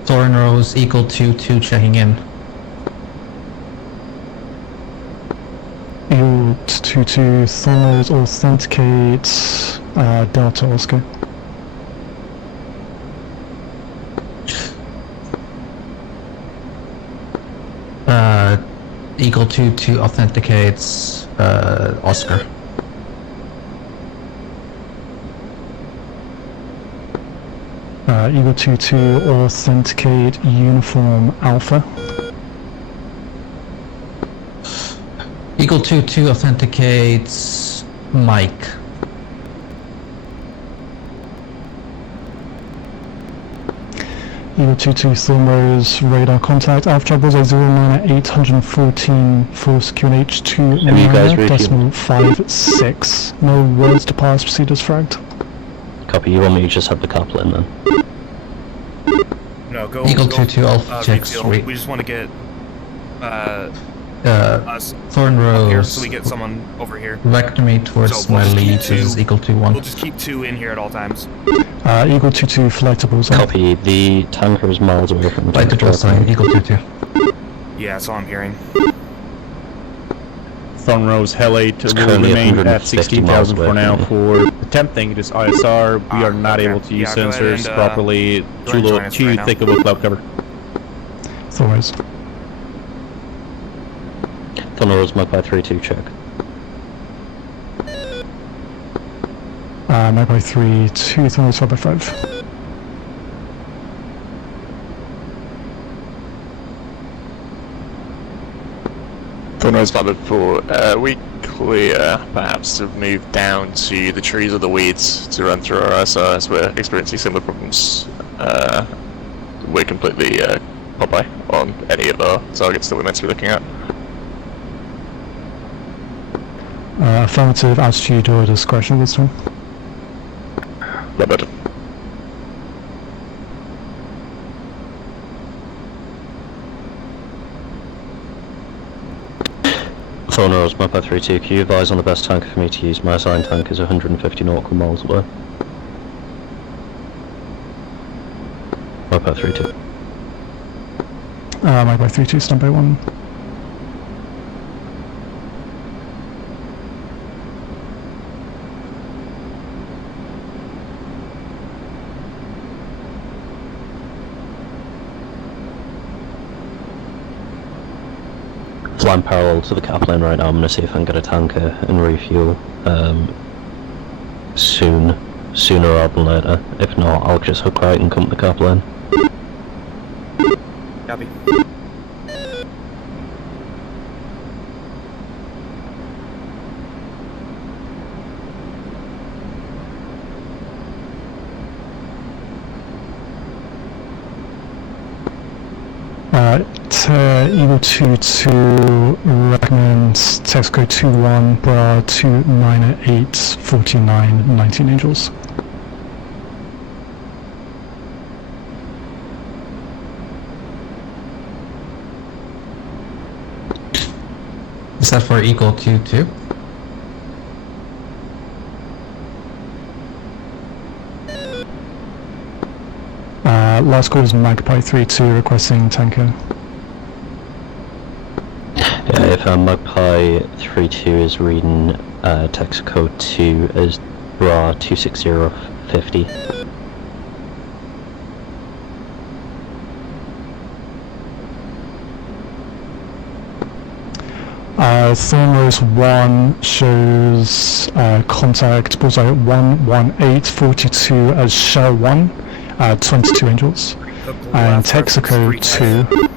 Thornrose, Eagle 2-2 checking in. Eagle 2-2, Thornrose authenticate Delta Oscar. Eagle 2-2 authenticates Oscar. Eagle 2-2 authenticate Uniform Alpha. Eagle 2-2 authenticates Mike. Eagle 2-2 Thornrose radar contact Alpha Bravo 09 at 814 force QNH 2.9.56. No words to pass, proceed as fragged. Copy, you want me to just have the Kaplan then? No, go. Eagle go, 2-2 Alpha checks. refuel. We just want to get us Thornrose. up here so we get someone over here. Vector me towards So we'll my just keep lead. This is Eagle 2-1. We'll just keep 2 in here at all times. Eagle 2-2 flightable zone. Copy, the tanker is miles away from the Flight control sign, Eagle 2-2. Yeah, that's all I'm hearing. Thornrose Hell 8 will currently remain at 150 16,000 miles for away now from for attempting this ISR. We are not okay. able to use Yeah, go ahead sensors and, properly. go ahead Too and low, join us too right now. thick of a cloud cover. Thornrose. Thornrose Magpie 3-2 check. Magpie 3-2 Thornrose 5x5. Thornrose valid for we clear, perhaps to move down to the trees or the weeds to run through our ISR as we're experiencing similar problems. We're completely Popeye on any of our targets that we're meant to be looking at. Affirmative altitude or discretion this time. Not bad. Thornrose Magpie 3-2, can you advise on the best tanker for me to use? My assigned tank is 150 nautical miles away. Magpie 3-2. Magpie 3-2 standby 1. Flying parallel to the Kaplan right now. I'm going to see if I can get a tanker and refuel sooner rather than later. If not, I'll just hook right and come to the Kaplan. Copy. Eagle 2-2 recommends text code 21 bra 29 at 849 19 Angels. Is that for Eagle 2-2? Last call is Magpie 3-2 requesting tanker. Yeah, if Magpie 3-2 is reading text code 2 as bra 26050. Thornrose 1 shows contact bullseye at 11842 as Shell 1, 22 angels. And Texaco 2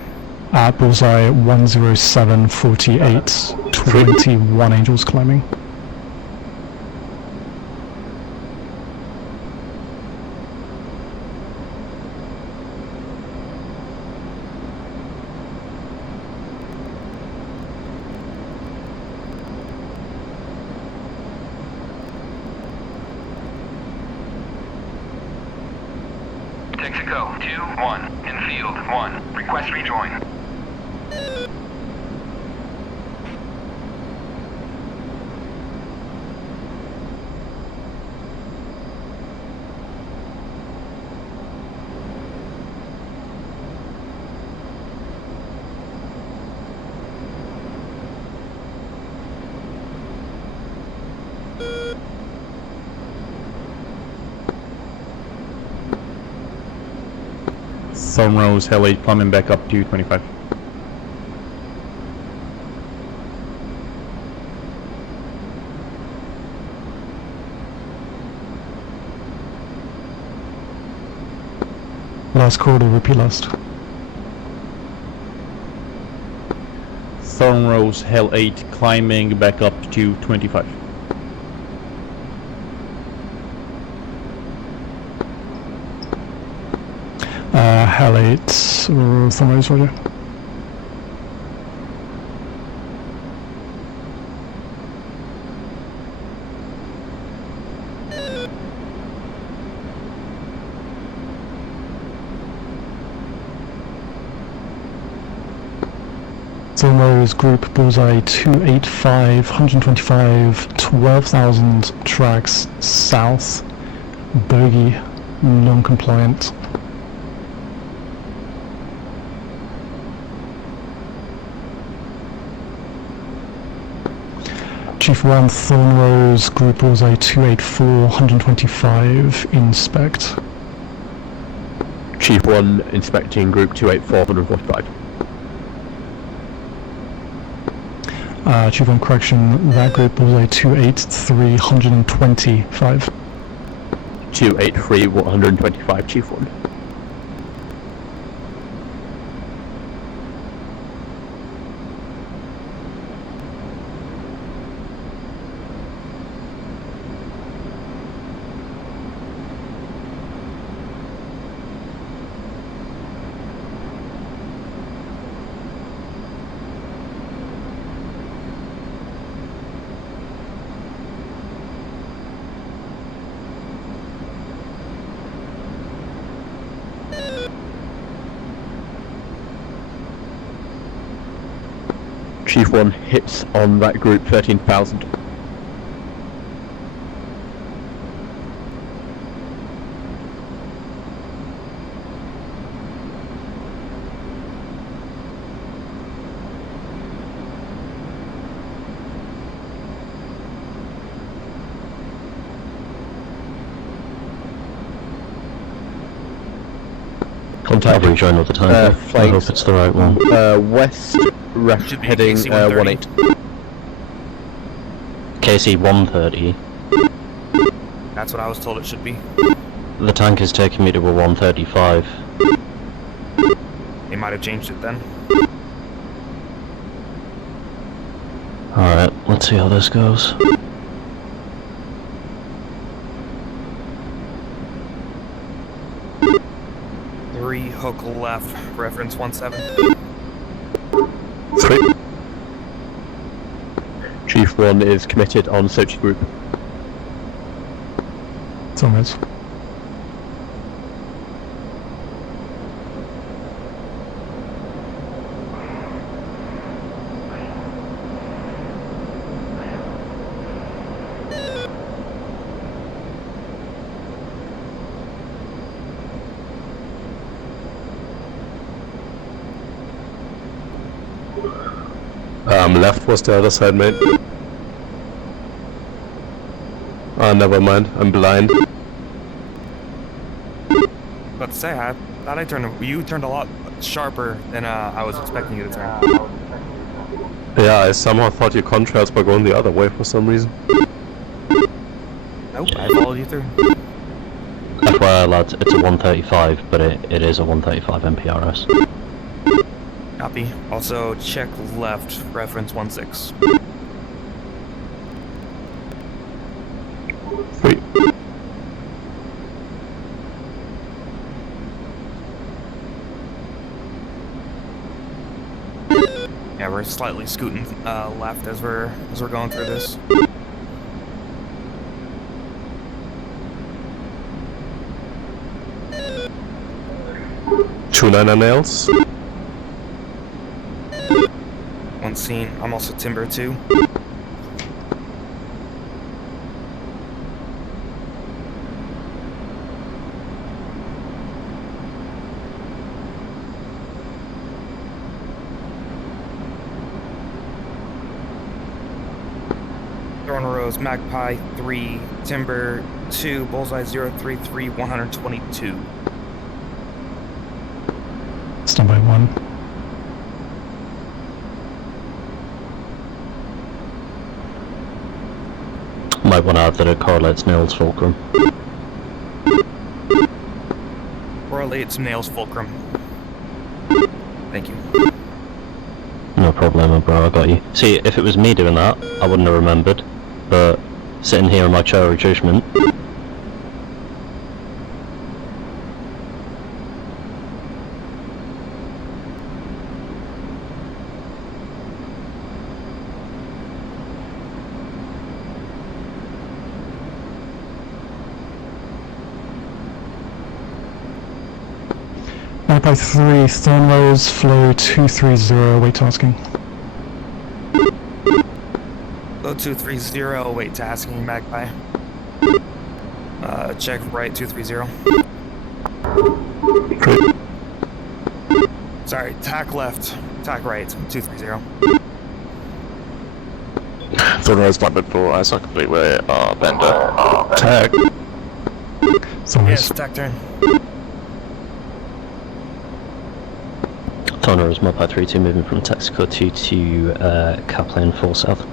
at bullseye 10748, 21 angels climbing. Texaco 2-1 in field 1. Request rejoin. Thornrose Hell 8 climbing back up to 25. Last quarter, repeat last. Thornrose Hell 8 climbing back up to 25. Hell 8, Thornrose, roger. Thornrose group bullseye 285, 125, 12,000 tracks south, bogey, non-compliant. Chief 1 Thornrose group bullseye 284, 125, inspect. Chief 1 inspecting group 284, 145. Chief 1 correction, that group bullseye 283, 125. 283, 125, Chief 1. Chief 1 hits on that group 13,000. Contact rejoin all the time. I hope it's the right one. West heading 18. KC 130. That's what I was told it should be. The tank is taking me to a 135. They might have changed it then. Alright, let's see how this goes. Hook left, reference 17. 3. Chief 1 is committed on Sochi group. Thornrose. Left was the other side, mate. Ah, never mind. I'm blind. About to say, I thought you turned a lot sharper than I was expecting you to turn. Yeah, I somehow thought your contrails were going the other way for some reason. Nope, I followed you through. FYI lads, it's a 135, but it is a 135 MPRS. Copy. Also, check left, reference 16. Sweet. Yeah, we're slightly scooting left as we're going through this. Two 9er nails. One scene. I'm also timber 2. Thorn Rose, Magpie 3, Timber 2, Bullseye 033, 122. Stand by 1. Might want to add that it correlates Nails Fulcrum. Correlates Nails Fulcrum. Thank you. No problem, bro, I got you. See, if it was me doing that, I wouldn't have remembered, but sitting here in my chair of judgment. Magpie 3, Thorn Rose, flow 230, wait tasking. Flow 230, wait tasking, Magpie. Check right 230. Sorry, tack left, tack right 230. Thorn Rose Blackbird 4, I saw complete with Bender. Tag. Yes, tack turn. Toner is Magpie 3-2 moving from Texaco 2 to Kaplan 4 south.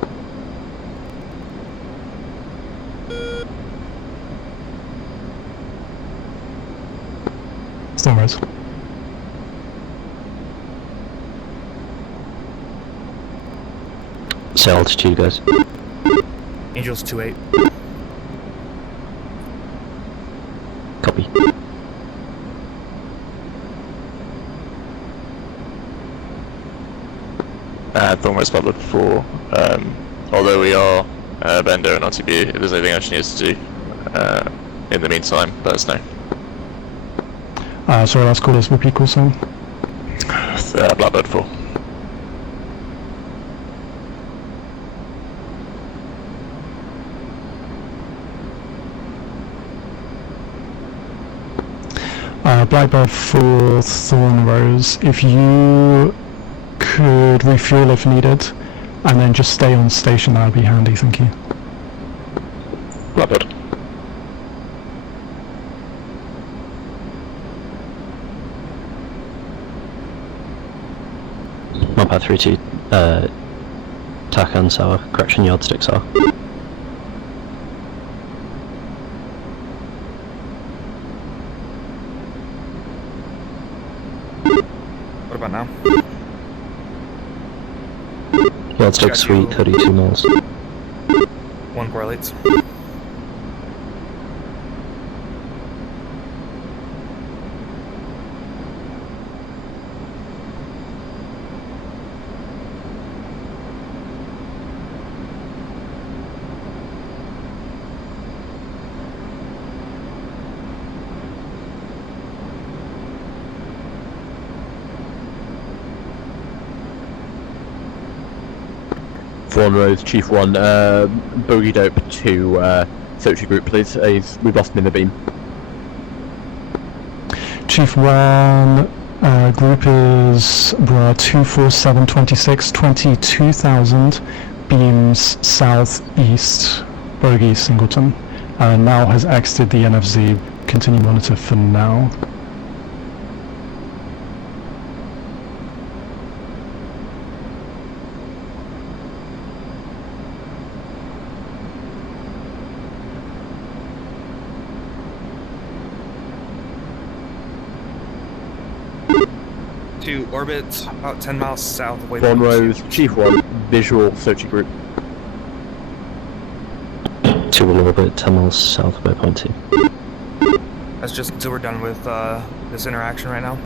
Thorn Rose. Say altitude, guys. Angels 28. Copy. Thorn Rose Blackbird 4, although we are Bender and RTB, if there's anything else she needs to do in the meantime, let us know. Sorry, last call is repeat call sign. Blackbird 4. Blackbird 4, Thorn Rose. If you could refuel if needed, and then just stay on station, that would be handy, thank you. Blackbird. Magpie 3-2, tack and sour, correction yardstick sour. What about now? Yardstick sweet, 32 mils. 1 correlates. Thorn Rose, Chief 1, Bogey Dope to Sochi Group, please. We've lost him in the beam. Chief 1, group is 24726, 22,000, beams southeast, bogey Singleton. Now has exited the NFZ, continue monitor for now. To orbit about 10 miles south of waypoint Thorn 2. Rose, Chief 1, visual Sochi group. 2 will orbit 10 miles south of waypoint 2. That's just until we're done with this interaction right now.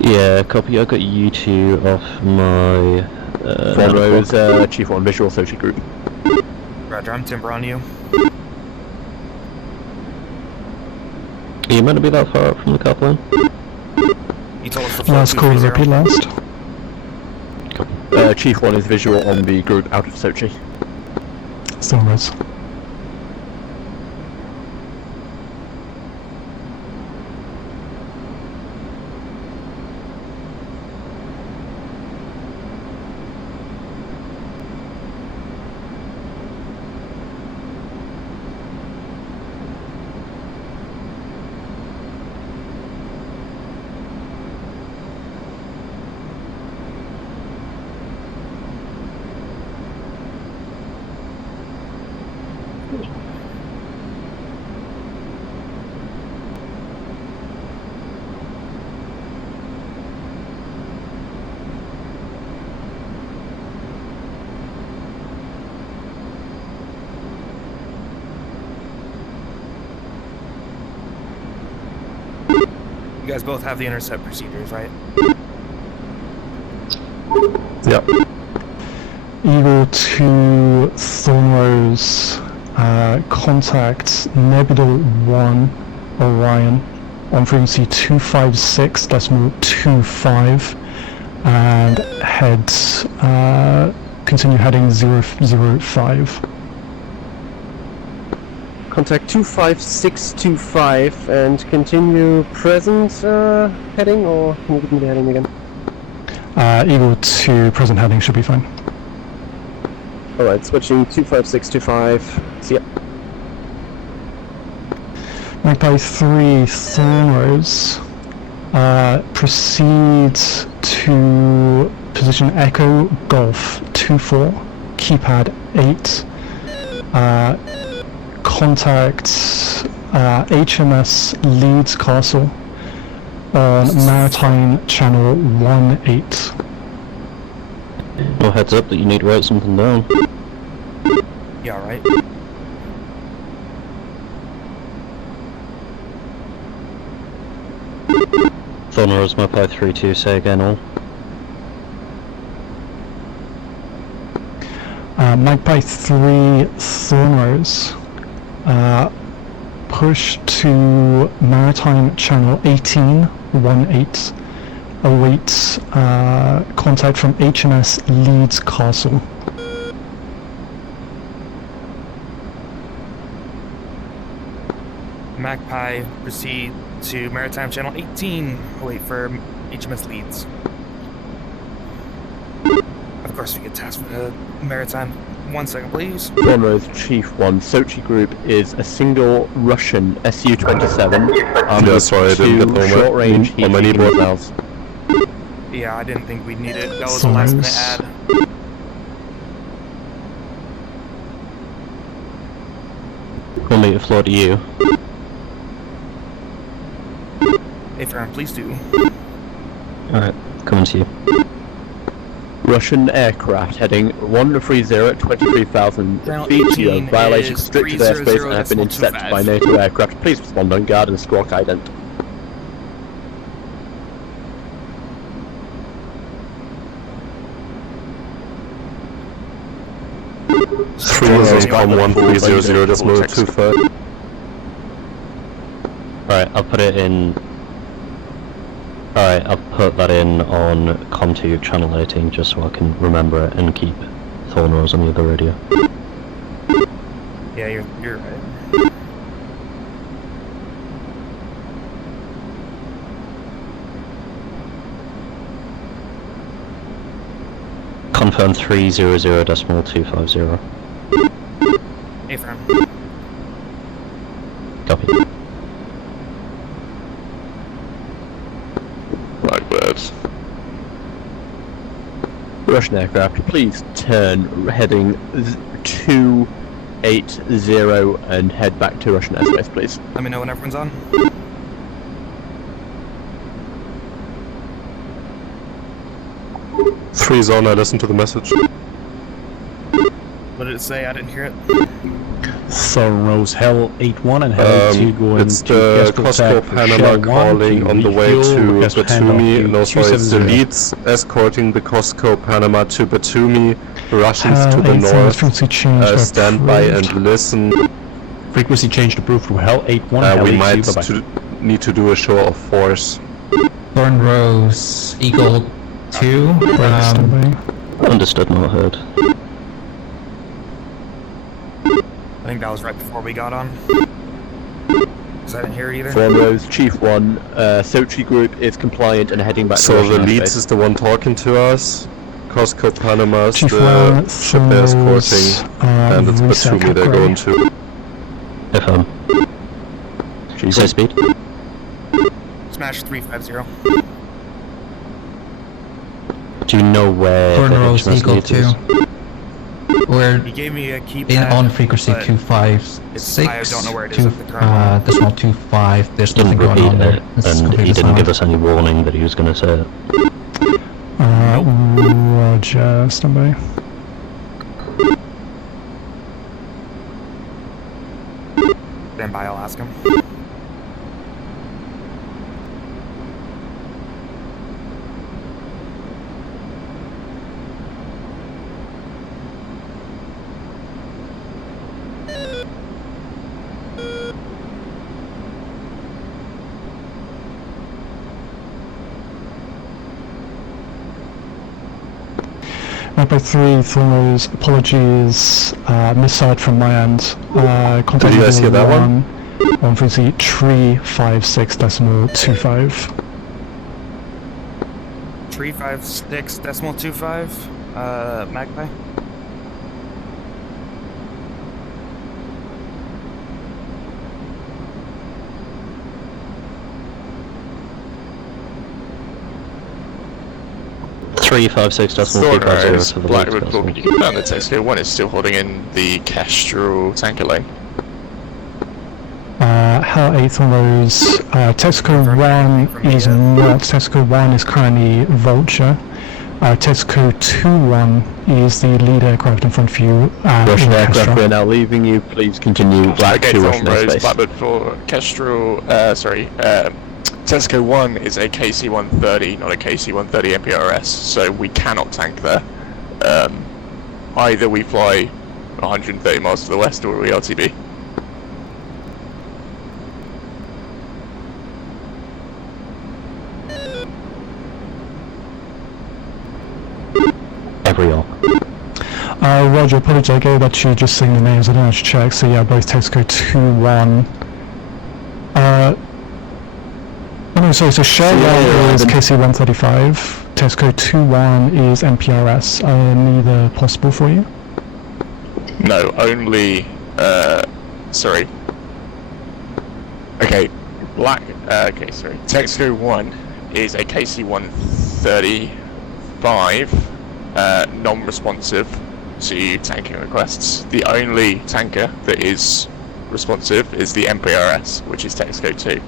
Yeah, copy. I got you 2 off my. Thorn Rose, Chief 1, visual Sochi group. Roger, I'm timber on you. Are you meant to be that far up from the coupling? You told us the Last call, 230. repeat last. Chief 1 is visual on the group out of Sochi. Still res. You guys both have the intercept procedures, right? Yep. Eagle to Thorn Rose, contact Nebula 1 Orion on frequency 256.25 and head, continue heading 005. Contact 25625 and continue present heading, or can you give me the heading again? Eagle to present heading should be fine. Alright, switching 25625. See ya. Magpie 3, Thorn Rose, proceed to position Echo Golf 24, keypad 8, contact HMS Leeds Castle on Maritime Channel 18. Well, heads up that you need to write something down. Yeah, right. Thorn Rose, Magpie 3-2, say again all. Magpie 3, Thorn Rose, push to Maritime Channel 18, await contact from HMS Leeds Castle. Magpie, proceed to Maritime Channel 18. Wait for HMS Leeds. Of course, we get tasked for the Maritime. 1 second, please. Thorn Rose, Chief 1, Sochi group is a single Russian Su-27 Yeah, sorry, I didn't get all short-range on my heat kneeboard. missiles. Yeah, I didn't think we'd need it. That was the last minute add. We'll leave the floor to you. Hey, Fern, please do. Alright, coming to you. Russian aircraft heading 130 at 23,000 Ground feet. 18 You have violated is restricted airspace and have been 300.25. intercepted by NATO aircraft. Please respond on guard and squawk ident. Alright, I'll put it in. Alright, I'll put that in on Com2 channel 18 just so I can remember it and keep Thorn Rose on the other radio. Yeah, you're right. Confirm 300.250. Hey, Fern. Copy. Blackbirds. Russian aircraft, please turn heading 280 and head back to Russian airspace, please. Let me know when everyone's on. 3 zone, I listened to the message. What did it say? I didn't hear it. Southern Rose Hell 8-1 and Hell 2 going it's to the Castro Costco Tech Panama Shell 1 calling on the way to Castro Batumi. Panama No, sorry, it's the 270. leads escorting the Costco Panama to Batumi. Russians to the north. Stand by and listen. Frequency change approved to Hell 8-1, Hell we 8-2, might bye-bye. need to do a show of force. Thorn Rose, Eagle 2. Understood, not heard. I think that was right before we got on. Because I didn't hear it either. Thorn Rose, Chief 1, Sochi group is compliant and heading back to So the Russian leads airspace. is the one talking to us. Costco Panama's Chief the ship they're escorting. And it's reset Batumi they're category. going to. FM. Say speed. Smash 350. Do you know where Thorn the Rose, HMS Eagle lead 2. is? We're He gave me a keypad. in on frequency but 256. I don't know where it is at the current moment. Decimal 25. There's Didn't nothing going repeat on there. it, It's and he completely didn't give silent. us any warning that he was going to say it. Roger, stand by. Stand by, I'll ask him. Magpie 3, Thornrose, apologies, misheard from my end. Contact Did you guys hear that one? On frequency 356.25. 356.25, Magpie. Thorn 356.250 Rose, for the Blackwood lead. Pool, can you confirm that Texaco 1 is still holding in the Castro tanker lane? Hell 8 Thornrose, Texaco 1 is not, Texaco 1 is currently Vulture. Texaco 2-1 is the lead aircraft in front of you. Russian in aircraft, Castro. we're now leaving you. Please continue back Okay, to Thorn Russian Rose, airspace. Blackwood for Castro, Tesco 1 is a KC-130, not a KC-130 MPRS, so we cannot tank there. Either we fly 130 miles to the west or we LTB. Every all. Roger, apologies, I gave that to you just seeing the names, I didn't actually check, so yeah, both Texaco 2-1. Oh no, sorry, so Shell 1 is KC-135, Texaco 2-1 is MPRS, are neither possible for you? No, only, sorry. Okay, Texaco 1 is a KC-135, non-responsive to tanking requests. The only tanker that is responsive is the MPRS, which is Texaco 2.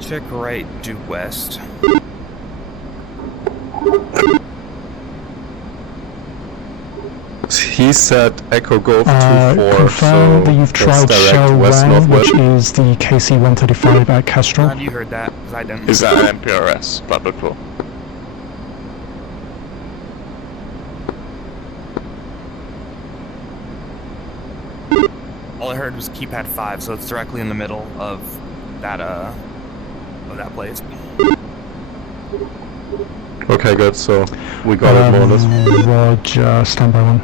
Check right, due west. He said Echo Golf 2-4, Confirm that you've that's tried direct Shell 1, west-northwest. which is the KC-135 at Castro. Glad you heard that, because I didn't. Is that an MPRS? Blackbird 4. All I heard was keypad 5, so it's directly in the middle of that place. Okay, good, so we got it more or less. Roger, stand by 1.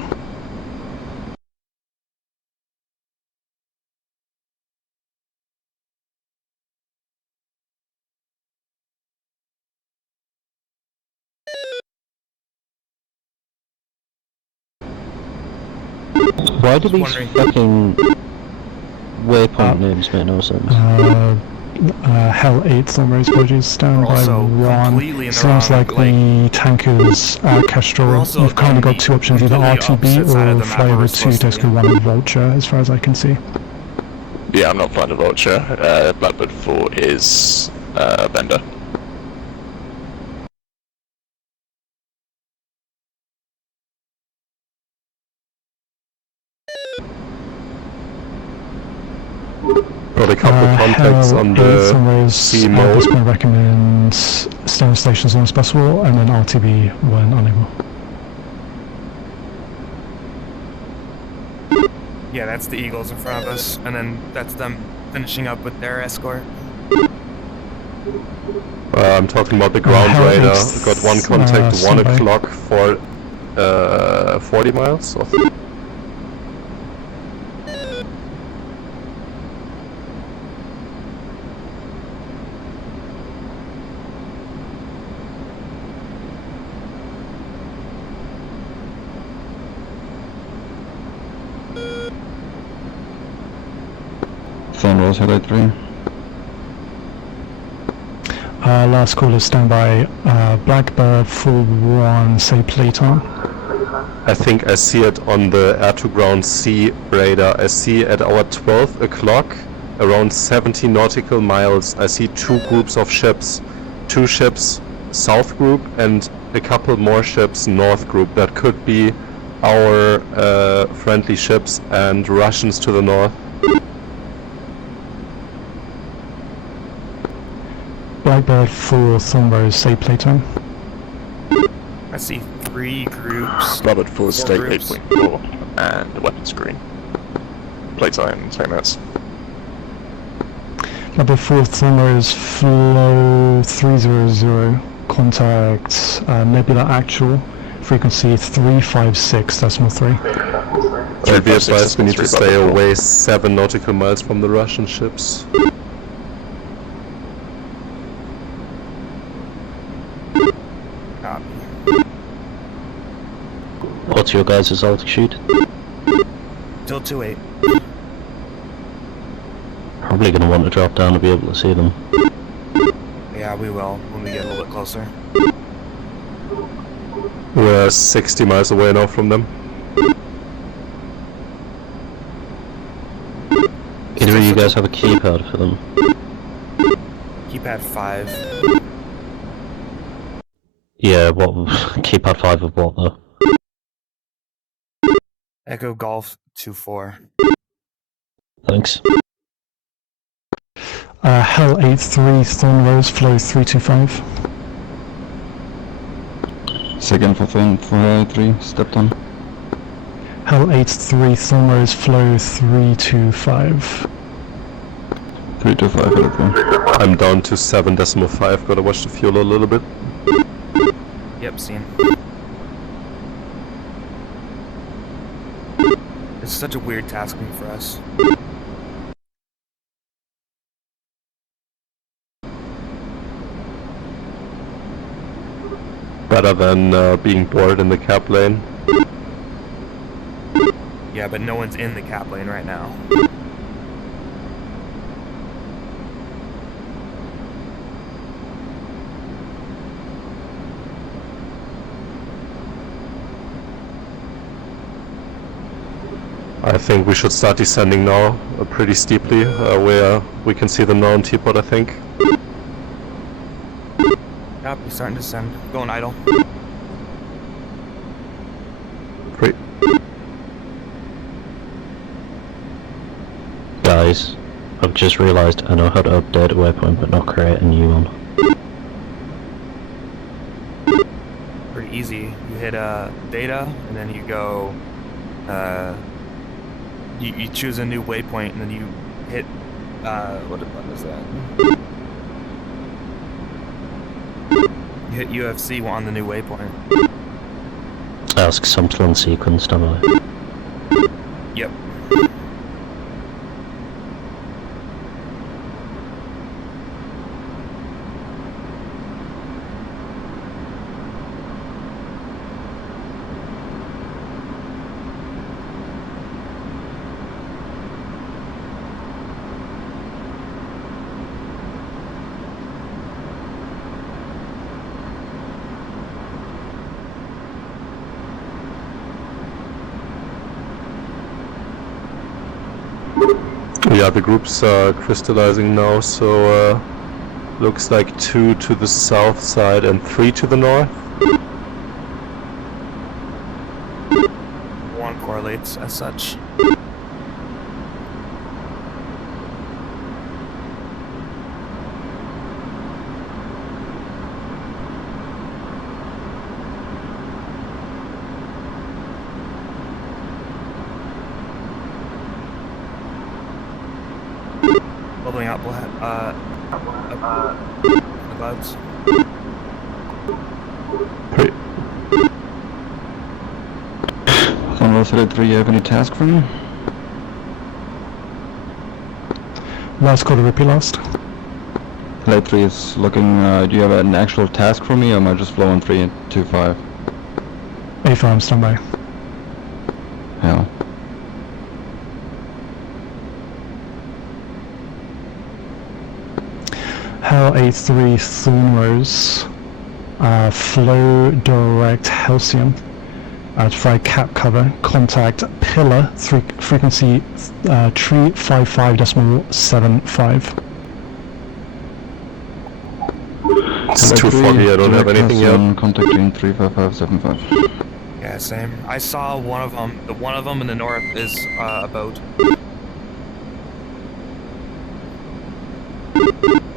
Why do these fucking waypoint names make no sense? Hell 8 Thornrose, apologies, stand by also 1. completely in the Seems wrong, like the tankers at Castro, also you've currently got on two options, either completely opposite RTB side of or the map fly where over we're to supposed to Texaco 1 and Vulture, as far as I can see. Yeah, I'm not flying a Vulture. Blackbird 4 is vendor. Got a couple contacts on the sea At this mode. point, recommend staying station as long as possible, and then RTB when unable. Yeah, that's the Eagles in front of us, and then that's them finishing up with their escort. I'm talking about the ground radar. Got one contact 1 o'clock for 40 miles. Or Sunrise Hello 3. Last call is standby. Blackbird 4-1, say playtime. I think I see it on the air-to-ground sea radar. I see at our 12 o'clock, around 70 nautical miles, I see 2 groups of ships. 2 ships south group and a couple more ships north group. That could be our friendly ships and Russians to the north. Blackbird 4, Thornrose, say playtime. I see 3 groups. Blackbird 4, state groups. 8.4, and the weapon screen. Playtime, 10 minutes. Blackbird 4, Thornrose, flow 300, contact Nebula Actual, frequency 356.3. I'll be advised we need to stay away 7 nautical miles from the Russian ships. What's your guys' altitude? Till 28. Probably going to want to drop down to be able to see them. Yeah, we will when we get a little bit closer. We're 60 miles away now from them. Either of you guys have a keypad for them? Keypad 5. Yeah, what? Keypad 5 of what though? Echo Golf 2-4. Thanks. Hell 8-3, Thornrose, flow 325. Second for 3, stepped on. Hell 8-3, Thornrose, flow 325. 325, Hello 3. I'm down to 7.5, gotta watch the fuel a little bit. Yep, seen. It's such a weird tasking for us. Better than being bored in the cap lane. Yeah, but no one's in the cap lane right now. I think we should start descending now, pretty steeply, where we can see the known teapot, I think. Yep, we're starting to descend. Going idle. Great. Guys, I've just realised I know how to update a waypoint but not create a new one. Pretty easy. You hit data, and then you go, you choose a new waypoint, and then you hit, what is that? You hit UFC on the new waypoint. That's because I'm still unsequenced, am I? Yep. Yeah, the groups are crystallizing now, so looks like 2 to the south side and 3 to the north. 1 correlates as such. building up the clouds. Thunder 3, you have any task for me? Last call to repeat last. Late 3 is looking, do you have an actual task for me, or am I just flowing 3 and 2-5? A5, standby. Yeah. Hell A3 Thornrose, flow direct Halcyon, to provide cap cover, contact pillar, frequency tree 55.75. It's too foggy, I don't have anything yet. Contacting 35575. Yeah, same. I saw one of them. The one of them in the north is a boat.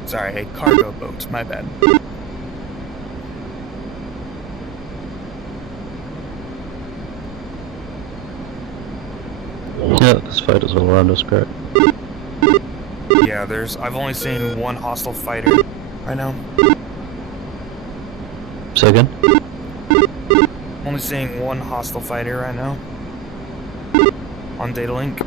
Sorry, a cargo boat. My bad. Yeah, this fight is all around us, correct? Yeah, I've only seen one hostile fighter right now. Say again? Only seeing one hostile fighter right now. On data link.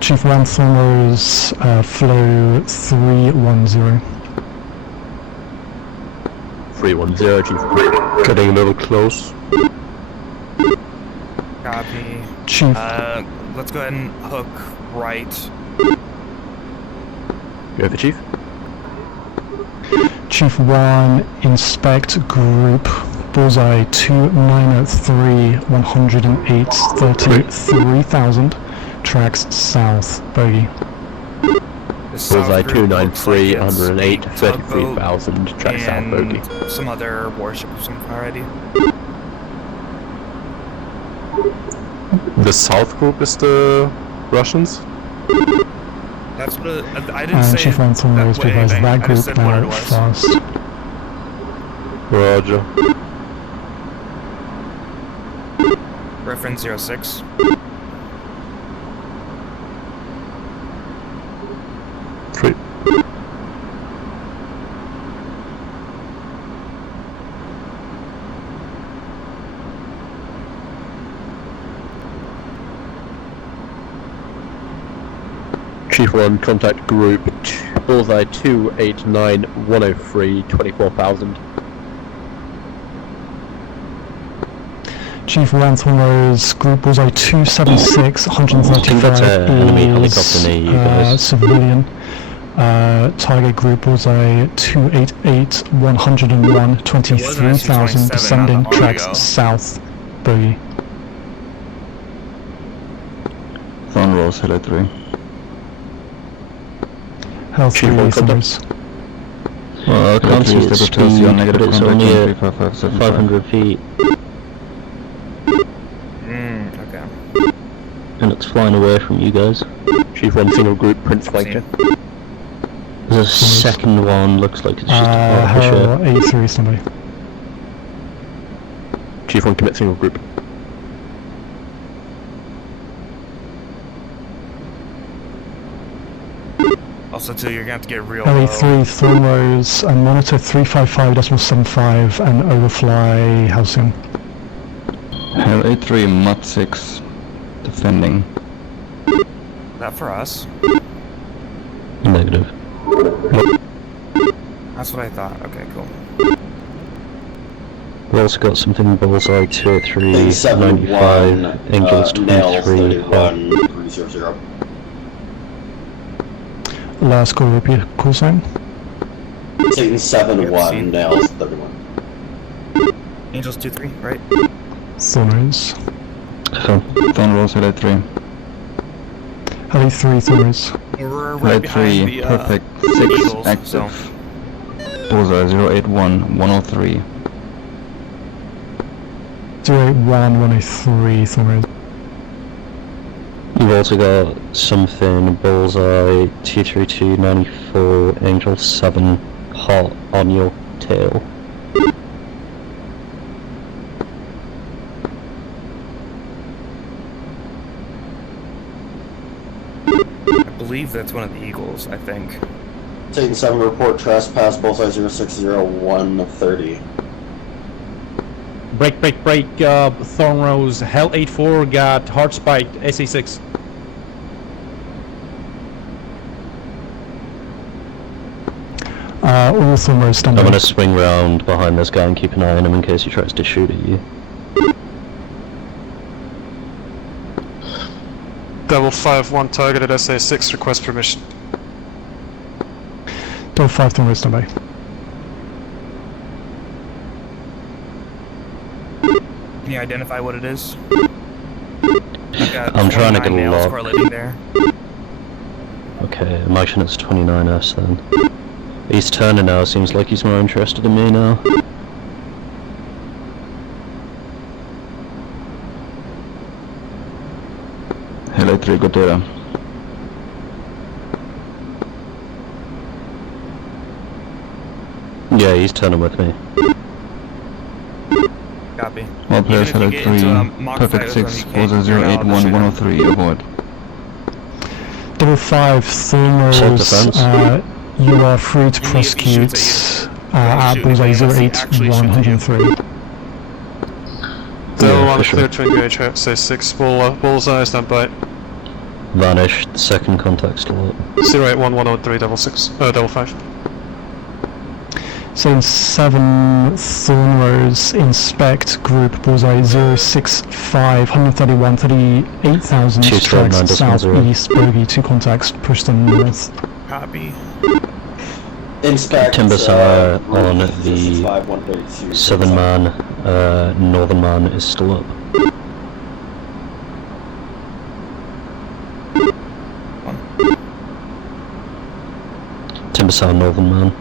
Chief 1 Thornrose, flow 310. 310, Chief. Getting a little close. Copy. Chief. Let's go ahead and hook right. You have the Chief? Chief 1, inspect group, bullseye 293, 108, 33,000, tracks south, bogey. Bullseye 293, 108, 33,000, tracks south, bogey. Some other warship or something already. The south group is the Russians? That's what I didn't say. Chief 1 Thornrose provides that group now fast. Roger. Reference 06. Three. Chief 1, contact group, bullseye 289, 103, 24,000. Chief 1 Thornrose, group bullseye 276, 135 enemy helicopter near you guys. Civilian. Target group bullseye 288, 101, 23,000, descending, tracks south, bogey. Thornrose, hello 3. Health 3, Thornrose. Well, I can't see its speed, but it's only at 500 feet. Okay. And it's flying away from you guys. Chief 1, single group, Prince flanker. There's a second one, looks like it's just a part of the ship. A3, somebody. Chief 1, commit single group. Also, too, you're gonna have to get real low. LE3 Thornrose, and monitor 355.75 and overfly Halcyon. Hell A3, Mod 6, defending. That for us? Negative. That's what I thought. Okay, cool. We've also got something bullseye 283, 871, 95, Angels Nails 23, 31, 300. Last call, repeat call sign. Satan 7-1, nails 31. Angels 2-3, right? Thornrose. Thornrose, Heli 3. Heli 3, Thornrose. We're Heli right behind 3, the perfect. 6, Eagles, active. so Bullseye 081, 103. 081, 103, Thornrose. You've also got something, Bullseye, 232, 94, Angel 7, hot on your tail. I believe that's one of the Eagles, I think. Satan 7, report trespass, Bullseye 060-130. Break, Thornrose, Hell 84 got hard spiked, SA6. All Thornrose stand I'm by. gonna swing round behind this guy and keep an eye on him in case he tries to shoot at you. Double 5-1 targeted SA6, request permission. Double 5, Thornrose stand by. Can you identify what it is? I'm trying to get a nails lock. correlating there. Okay, imagine it's 29S then. He's turning now, seems like he's more interested in me now. Heli 3, good data. Yeah, he's turning with me. Copy. All players Even if Heli you get into 3, a mock fight perfect with 6, them, you can't Bullseye figure out all this 081, shit. 103, avoid. Double 5, Thornrose, you are free to He prosecute shoots at shoot Bullseye unless he actually shoots at you. 08103. Double 1 for sure. clear to engage, SA6, Bullseye, stand by. Vanished, second contact still up. 081-103, double 5. Zone 7, Thornrose, inspect group Bullseye 065, 131, 38,000 Two strikes 12, 9, southeast, bogey, 2 contacts, push them north. Copy. Inspect Timbers on the 065-132. southern man, northern man is still up. Timbers northern man.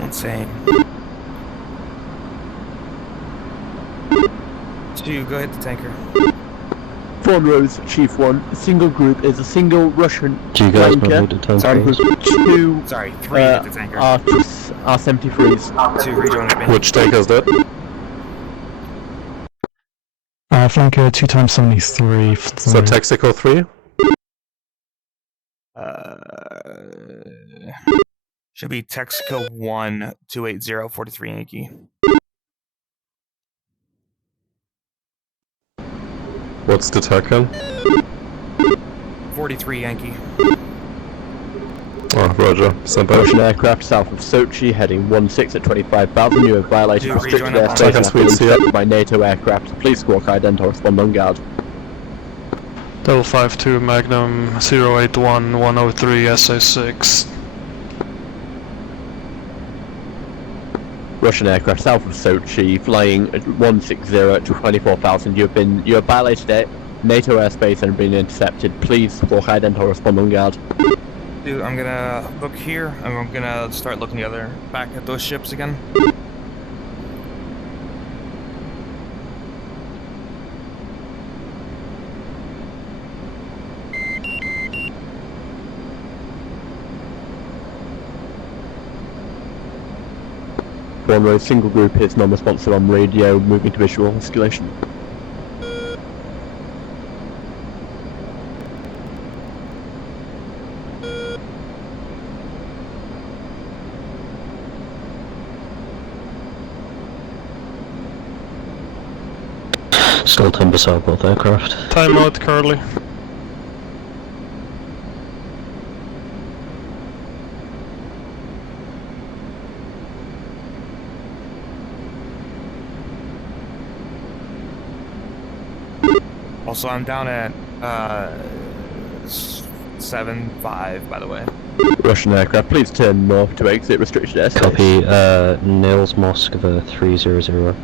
Insane. 2, go hit the tanker. Thornrose, Chief 1, single group is a single Russian Do you guys know flanker, who the tanker and is? group 2 Sorry, 3 hit the tanker. R73s. 2, rejoin with me. Which tank is that? Flanker 2 times 73. So Texaco 3? Should be Texaco 1, 280, 43 Yankee. What's the TACAN? 43 Yankee. Oh, roger. Stand by. Russian aircraft south of Sochi, heading 16 at 25,000. You have violated Do restricted rejoin up airspace on and have been Suites, yeah. intercepted by NATO aircraft. Please squawk ident or respond on guard. Double 5-2, Magnum 081-103, SA6. Russian aircraft south of Sochi, flying at 160 at 24,000. You have violated NATO airspace and been intercepted. Please squawk ident or respond on guard. Dude, I'm gonna look here, and I'm gonna start looking back at those ships again. Thornrose single group is non-responsive on radio, moving to visual escalation. Still Timbers both aircraft. Timeout, Carly. Also, I'm down at 675, by the way. Russian aircraft, please turn north to exit restricted airspace. Copy, Nils Moskva 300.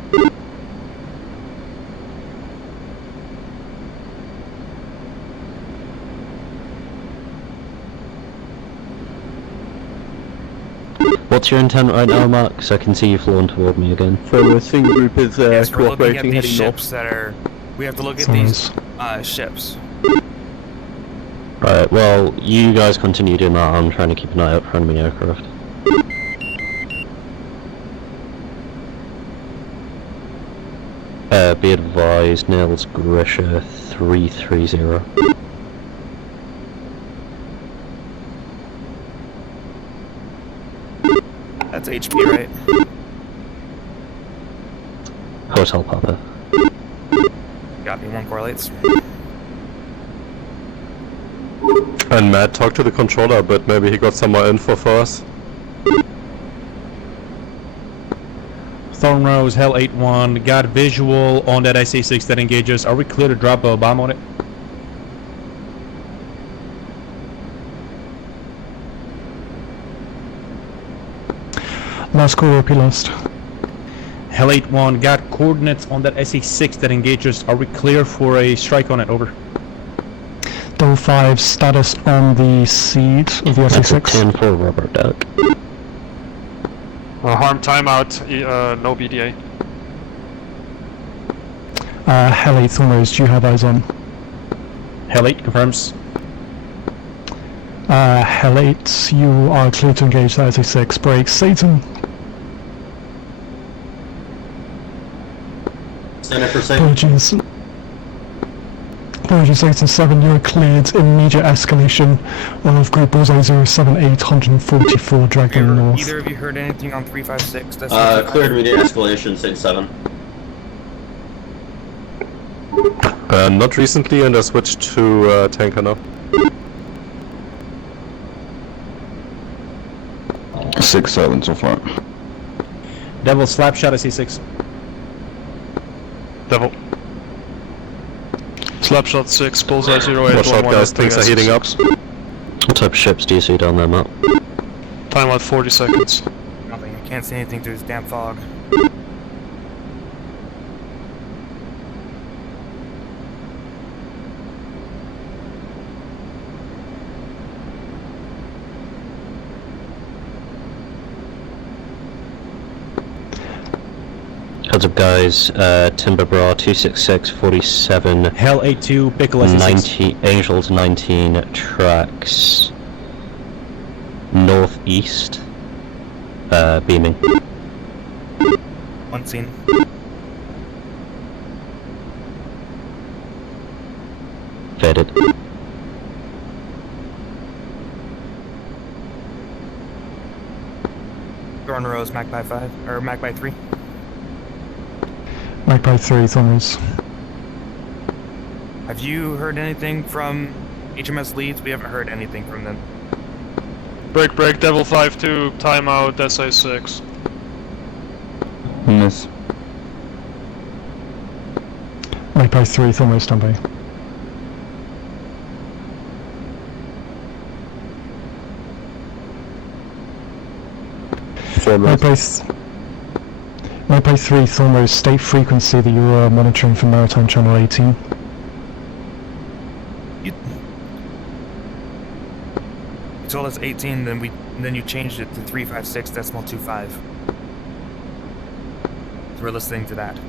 What's your intent right now, Mark? Because I can see you flowing toward me again. So Sing Group is Yes, we're looking at cooperating these heading ships north. that are... We have to look at these ships. Right, well, you guys continue doing that. I'm trying to keep an eye out for enemy aircraft. Be advised, Nils Grisha 330. That's HP, right? Hotel Papa. Copy, 1 correlates. And Matt, talk to the controller, but maybe he got some more info for us. Thorn Rose, Hell 8-1, got visual on that SA-6 that engages. Are we clear to drop a bomb on it? Last call, repeat last. Hell 8-1, got coordinates on that SA-6 that engages. Are we clear for a strike on it? Over. Double 5, status on the seed of the SA-6. 10-4 Robert Duck. Harm timeout, no BDA. Hell 8 Thornrose, do you have eyes on? Hell 8 confirms. Hell 8, you are clear to engage the SA-6. Break, Satan. Center for Satan. Apologies. Apologies, Satan 7, you are cleared immediate escalation of Group Bullseye 078, 144 Dragon North. Either of you heard anything on 356? Cleared immediate escalation, Satan 7. Not recently, and I switched to tanker now. 6-7 so far. Devil slapshot SA-6. Devil. Slapshot 6, bullseye 08. Watch out, guys, things are heating up. What type of ships do you see down there, Matt? Timeout 40 seconds. Nothing. I can't see anything through this damn fog. Heads up, guys. Timber Bra 266 47. Hell 8-2, Pickle SA-6. 90 Angels 19 tracks northeast. Beaming. One scene. Faded. Thorn Rose, Magpie 5, or Magpie 3. Magpie 3, Thornrose. Have you heard anything from HMS Leeds? We haven't heard anything from them. Break, Devil 5-2, timeout, SA-6. Miss. Magpie 3, Thornrose, standby. Magpie 3, Thornrose, state frequency that you are monitoring for Maritime Channel 18. You told us 18, then you changed it to 356.25. So we're listening to that.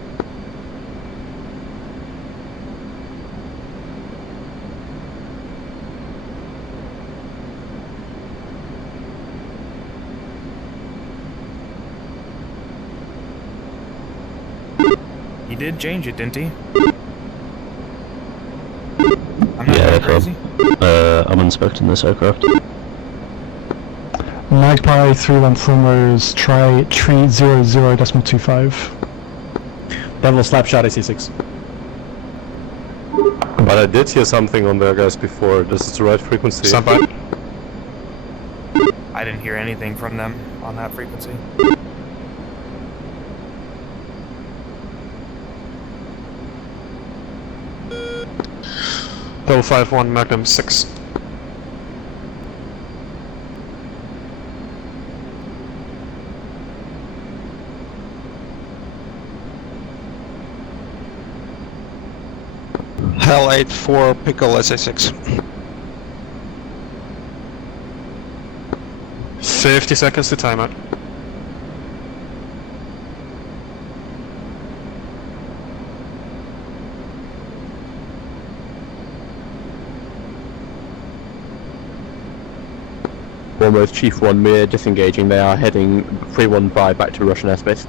He did change it, didn't he? I'm not going crazy. I'm inspecting this aircraft. Magpie 3-1 Thornrose, try 300.25. Devil slapshot AC6. But I did hear something on there, guys, before. This is the right frequency. Standby. I didn't hear anything from them on that frequency. Double 5-1 Magnum 6. Hell 8 for Pickle SA6. 50 seconds to timeout. Almost Chief 1, we're disengaging. They are heading 315 back to Russian airspace.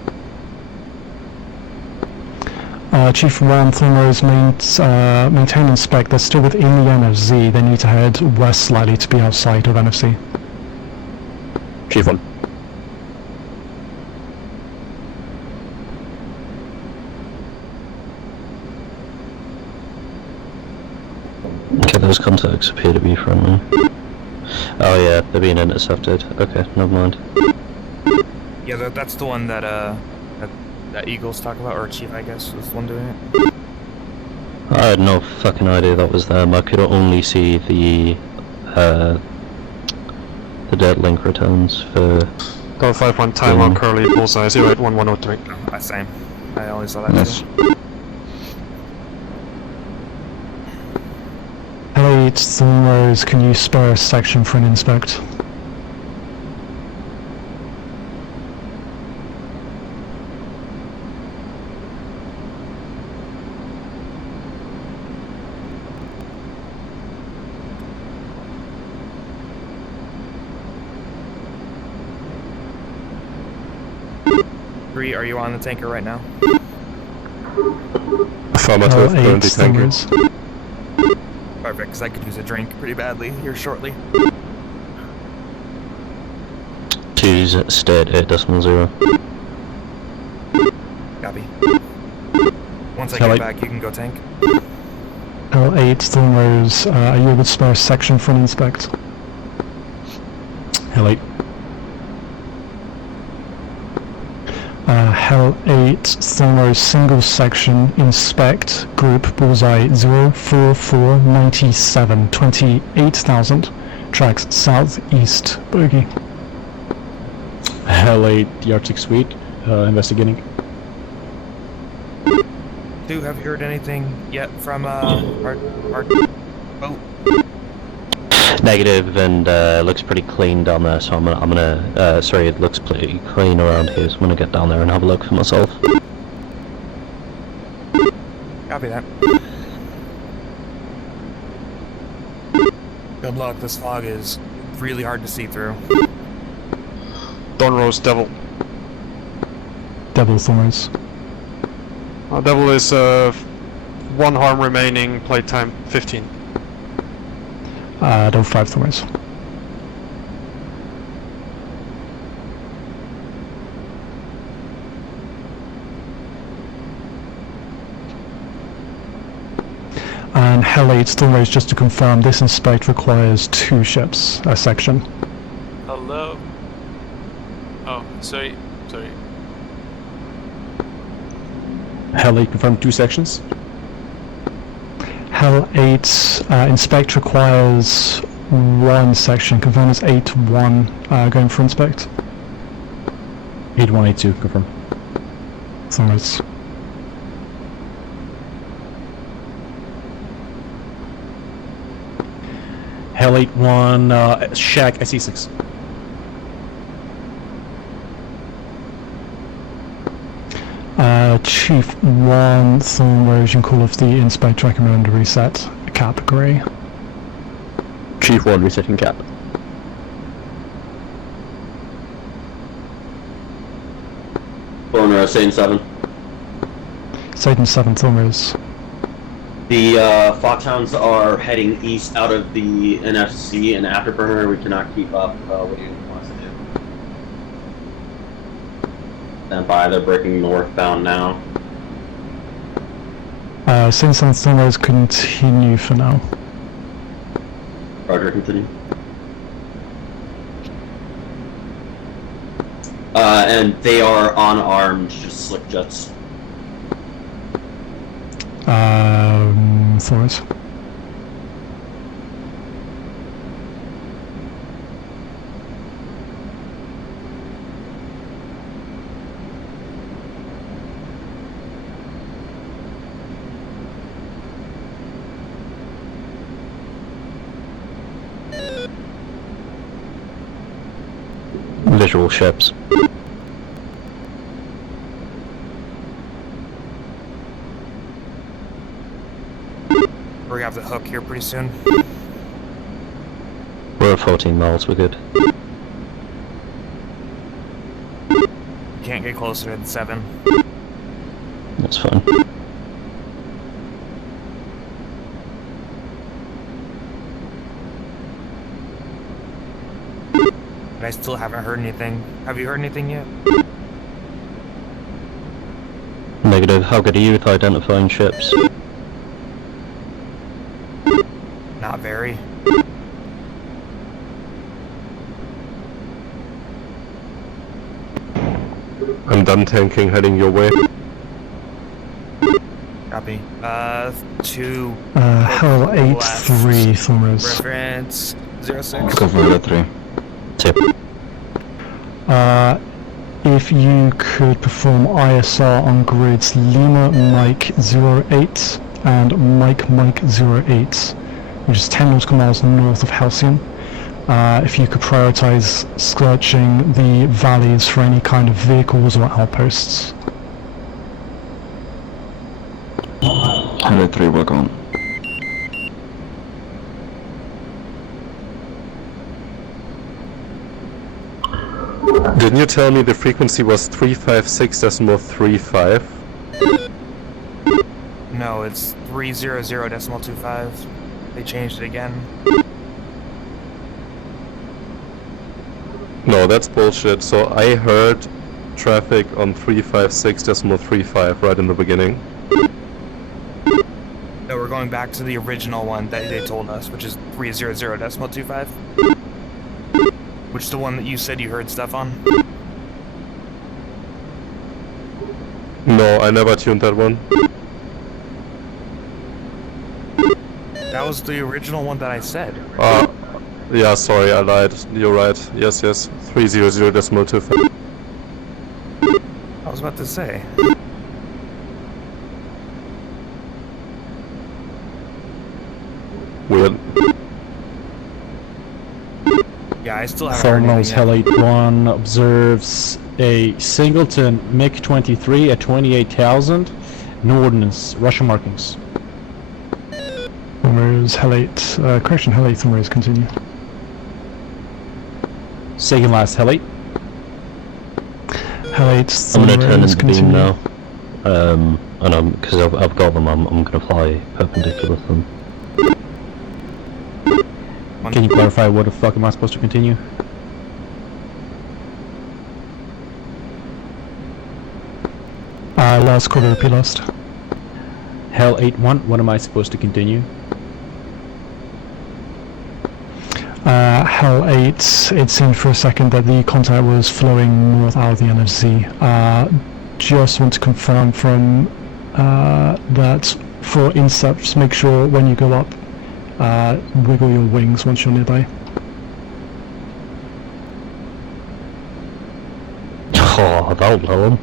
Chief 1, Thornrose, maintain and inspect. They're still within the NFZ. They need to head west slightly to be outside of NFC. Chief 1. Okay, those contacts appear to be friendly. Oh yeah, they're being intercepted. Okay, never mind. Yeah, that's the one that that Eagles talk about, or Chief, I guess, was the one doing it. I had no fucking idea that was them. I could only see the dead link returns for... Go 5-1 time on Curly, bullseye, 081103. Oh, same. I only saw that. Yes. Elliot, Thornrose, can you spare a section for an inspect? Are you on the tanker right now? Affirmative, currently tankers. Perfect, because I could use a drink pretty badly here shortly. 2's stay at 8.0. Copy. Once I get back, you can go tank. L8, Thornrose, are you able to spare a section for an inspect? L8. Hell 8, Thornrose, single section, inspect, group, bullseye 04497, 28,000, tracks southeast, bogey. Hell 8, the Arctic Suite, investigating. Have you heard anything yet from our boat? Negative, and looks pretty clean down there, so I'm gonna sorry, it looks pretty clean around here, so I'm gonna get down there and have a look for myself. Copy that. Good luck, this fog is really hard to see through. Thornrose, Devil. Devil, Thornrose. Devil is 1 harm remaining, play time 15. Devil 5, Thornrose. And Hell 8, Thornrose, just to confirm, this inspect requires 2 ships, a section. Hello? Oh, sorry. Hell 8, confirm 2 sections. Hell 8, inspect requires 1 section, confirm it's 8-1, going for inspect. 8182, confirm. Thornrose. Hell 8-1, Shack SE6. Chief 1, Thornrose, you can call off the inspect, recommend reset, cap grey. Chief 1, resetting cap. Thornrose, Satan 7. Satan 7, Thornrose. The Foxhounds are heading east out of the NFC and Afterburner. We cannot keep up. What do you want us to do? Stand by, they're breaking northbound now. Satan 7, Thornrose, continue for now. Roger, continue. And they are unarmed, just slick jets. Thornrose. visual ships. We're gonna have to hook here pretty soon. We're at 14 miles, we're good. Can't get closer than 7. That's fine. But I still haven't heard anything. Have you heard anything yet? Negative. How good are you with identifying ships? Not very. I'm done tanking, heading your way. Copy. 2. Hell 8-3, Thormers. Reference 06. Go for that 3. Tip. If you could perform ISR on grids Lima Mike 08 and Mike 08, which is 10 nautical miles north of Halcyon. If you could prioritize searching the valleys for any kind of vehicles or outposts. Hello 3, work on. Didn't you tell me the frequency was 356.35? No, it's 300.25. They changed it again. No, that's bullshit. So I heard traffic on 356.35 right in the beginning. No, we're going back to the original one that they told us, which is 300.25. Which is the one that you said you heard stuff on? No, I never tuned that one. That was the original one that I said. Yeah, sorry, I lied. You're right. Yes, 300.25. I was about to say. Weird. Yeah, I still haven't heard Thermals anything yet. Hell 81 observes a Singleton MiG-23 at 28,000. No ordnance, Russian markings. Thormers, Hell 8, correction, Hell 8, Thormers, continue. Second last Hell 8. Hell 8, I'm gonna turn Thormers, into beam continue. now. And because I've got them, I'm gonna fly perpendicular to them. Can you clarify what the fuck am I supposed to continue? Last quarter, repeat last. Hell 8-1, what am I supposed to continue? Hell 8, it seemed for a second that the contact was flowing north out of the NFC. Just want to confirm from that for incepts, make sure when you go up, wiggle your wings once you're nearby. Oh, that'll blow them.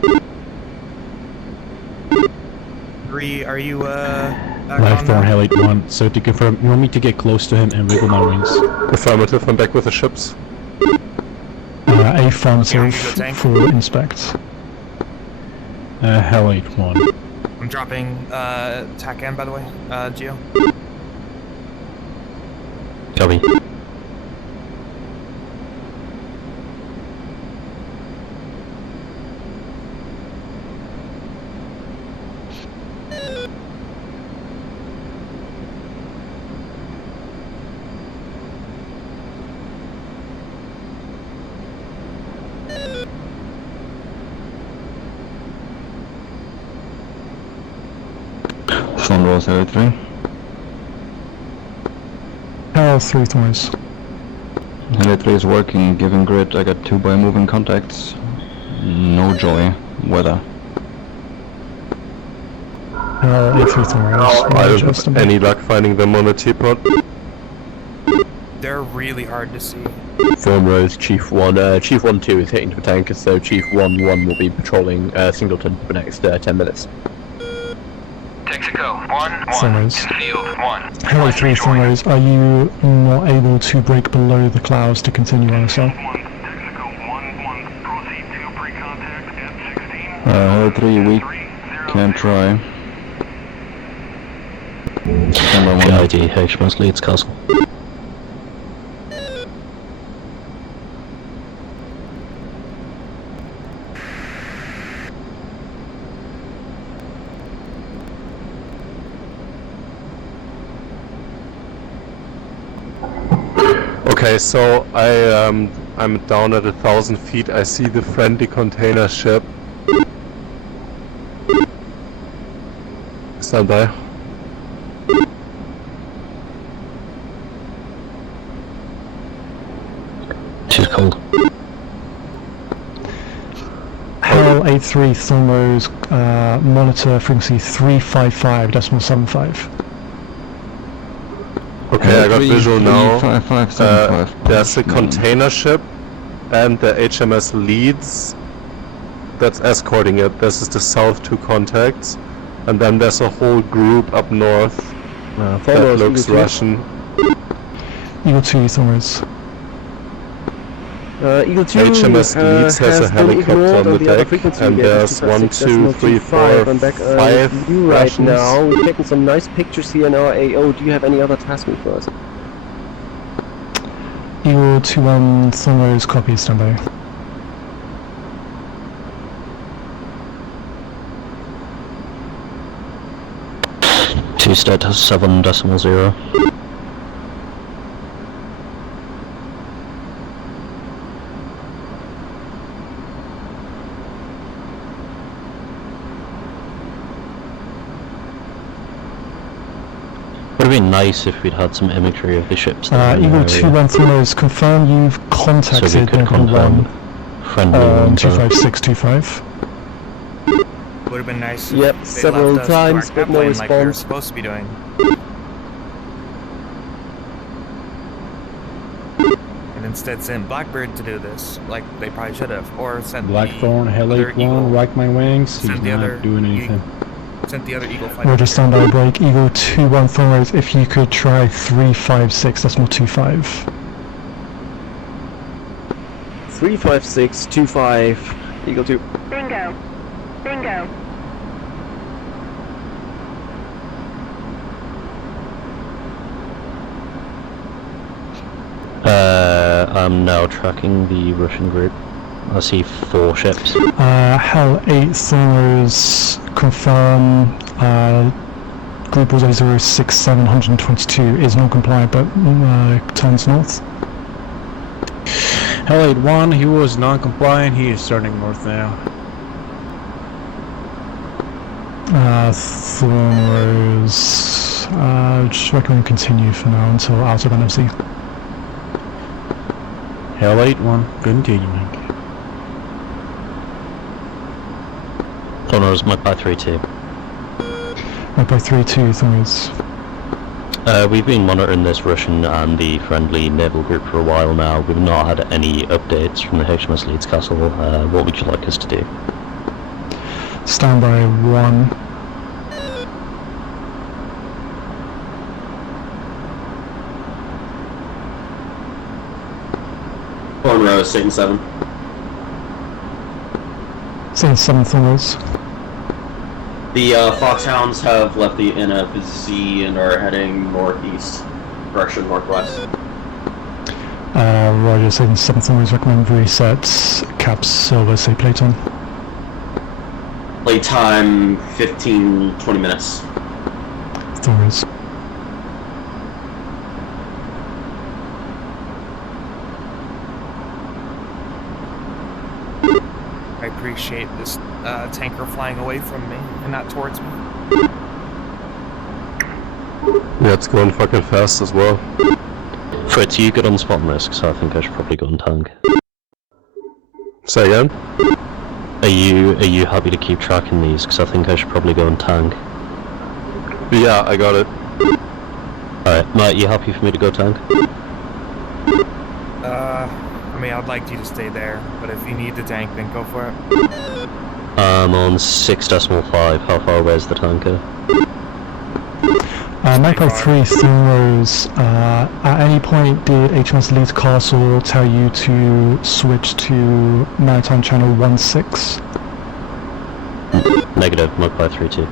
3, are you back Live on Thorn now? Hell 8-1, so to confirm, you want me to get close to him and wiggle my wings? Affirmative, I'm back with the ships. Affirmative go tank. for inspect. Hell 8-1. I'm dropping TAC N, by the way, Geo. Copy. Sunrise Hell 3. Hell 3, Thormers. Hell 3 is working, giving grid. I got 2 by moving contacts. No joy. Weather. Hell 8-3, Thormers. I don't have any luck finding them on the teapot. They're really hard to see. Thornrose, Chief 1. Chief 1-2 is hitting the tanker, so Chief 1-1 will be patrolling Singleton for the next 10 minutes. Texaco, 1-1. Thormers. In field, 1. Hell 3, Thormers, are you not able to break below the clouds to continue ISL? Hell 3, we can try. PID, HMS Leeds Castle. Okay, so I'm down at 1,000 feet. I see the friendly container ship. Stand by. She's cold. Hell 83 Thornrose, monitor frequency 355.75. Okay, I got visual now. 5575. There's a container ship and the HMS Leeds that's escorting it. This is the south 2 contacts. And then there's a whole group up north that looks Russian. Eagle 2 Thornrose. Eagle 2 HMS Leeds has a helicopter on the deck, and there's 1, 2, 3, 4, I'm back 5 you right Russians. now. We're taking some nice pictures here in our AO. Do you have any other tasking for us? Eagle 2-1 Thornrose, copy, standby. Two stat 7.0. Would have been nice if we'd had some imagery of the ships. Eagle 2-1 Thornrose, confirm you've contacted so we could Eagle 1 friendly 25625. Would have been nice. Yep, if they several left us times, to but our no airplane like we were response. supposed to be doing. And instead sent Blackbird to do this, like they probably should have, or sent Blackthorn, Hell other 8-1, rack my wings, he's Send the not other doing anything. Sent the other Eagle fighter. Roger, standby break. Eagle 2-1 Thornrose, if you could try 356.25. 35625, Eagle 2. Bingo. Bingo. I'm now tracking the Russian group. I see 4 ships. Hell 8 Thornrose, confirm group 006-722 is non-compliant but turns north. Hell 8-1, he was non-compliant, he is turning north now. Thornrose, just recommend continue for now until out of NFC. Hell 8-1, continuing. Thornrose, Magpie 3-2. Magpie 3-2, Thornrose. We've been monitoring this Russian and the friendly naval group for a while now. We've not had any updates from the HMS Leeds Castle. What would you like us to do? Standby 1. Thornrose, Satan 7. Satan 7 Thornrose. The Foxhounds have left the NFC and are heading northeast, direction northwest. Roger, Satan 7 Thornrose, recommend reset caps silver, say playtime. Playtime 15-20 minutes. Thornrose. I appreciate this tanker flying away from me and not towards me. Yeah, it's going fucking fast as well. Fritz, you get on spot on this, because I think I should probably go on tank. Say again? Are you happy to keep tracking these? Because I think I should probably go on tank. Yeah, I got it. Alright, Matt, you happy for me to go tank? I mean, I'd like you to stay there, but if you need the tank, then go for it. I'm on 6.5. How far away is the tanker? Magpie 3 Thornrose, at any point did HMS Leeds Castle tell you to switch to Maritime Channel 16? Negative, Magpie 3-2.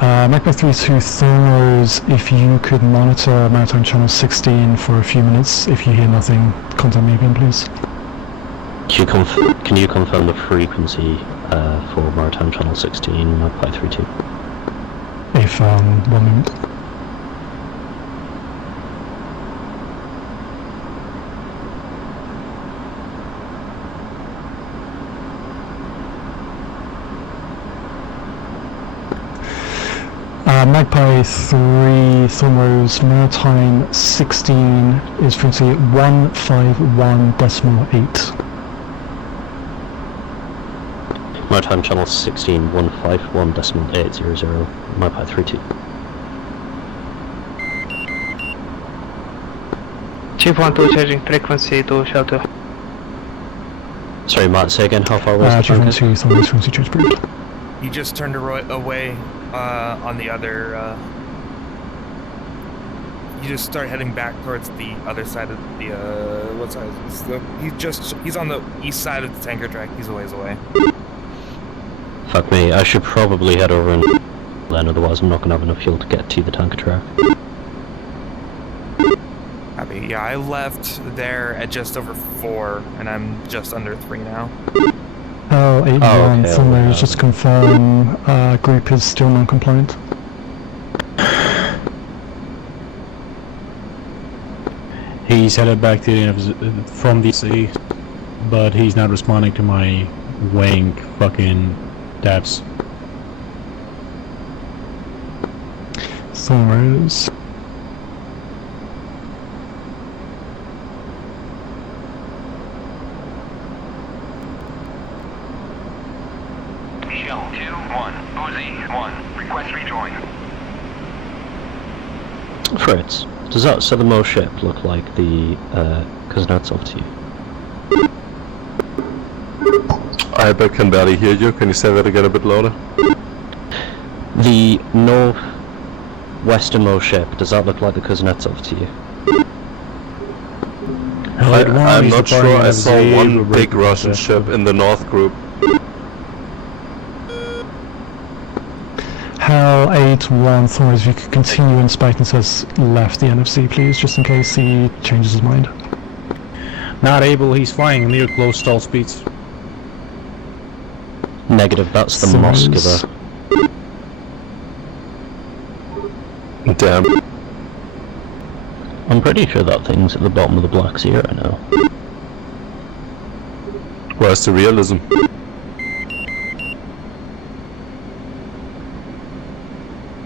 Magpie 3-2 Thornrose, if you could monitor Maritime Channel 16 for a few minutes. If you hear nothing, contact me again, please. Can you confirm the frequency for Maritime Channel 16, Magpie 3-2? If, 1 moment. Magpie 3 Thornrose, Maritime 16 is frequency 151.8. Maritime Channel 16, 151.800, Magpie 3-2. 2.2 changing frequency to shelter. Sorry, Matt, say again, how far was the 2.2 Thornrose frequency change period. He just turned away on the other. You just start heading back towards the other side of the. What side is this? He's on the east side of the tanker track. He's a ways away. Fuck me, I should probably head over and then, otherwise I'm not going to have enough fuel to get to the tanker track. Happy. Yeah, I left there at just over 4, and I'm just under 3 now. L81 Thornrose, just to confirm, group is still non-compliant. He's headed back to the from DC, but he's not responding to my wank fucking taps. Thornrose. Shell 2-1, Uzi 1, request rejoin. Fritz, does that Southermost ship look like the Kuznetsov to you? I can barely hear you. Can you say that again a bit louder? The northwesternmost ship, does that look like the Kuznetsov to you? I'm not sure. I saw one big Russian ship in the north group. HAL 81 Thornrose, if you could continue inspecting says left the NFC, please, just in case he changes his mind. Not able, he's flying near close stall speeds. Negative, that's the Moskva. Damn. I'm pretty sure that thing's at the bottom of the Black Sea right now. Where's the realism?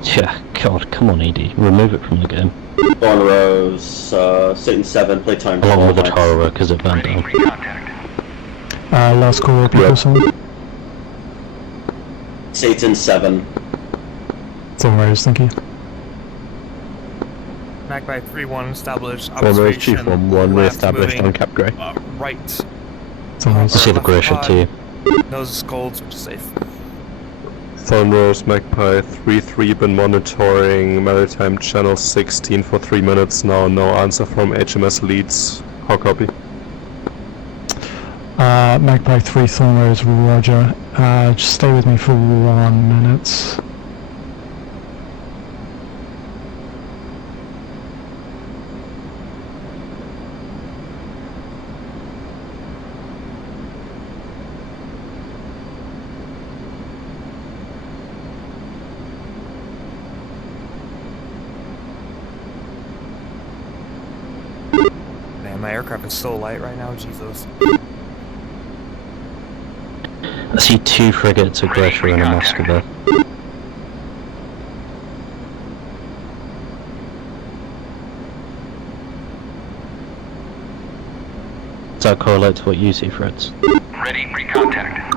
Yeah, God, come on, ED, remove it from the game. Thornrose, Satan 7, playtime. Along with the Tara, because it bent down. Last call, people song. Satan 7. Thornrose, thank you. Magpie 3-1 established. Thornrose Chief 1-1 re-established on Cap Grey. Right. I see the grey ship too. Nose is cold, which is safe. Thornrose, Magpie 3-3, been monitoring Maritime Channel 16 for 3 minutes now. No answer from HMS Leeds. How copy? Magpie 3 Thornrose, roger. Just stay with me for 1 minute. Man, my aircraft is so light right now, Jesus. I see 2 frigates, a Gresher and a Moskva. Does that correlate to what you see, Fritz? Ready for contact.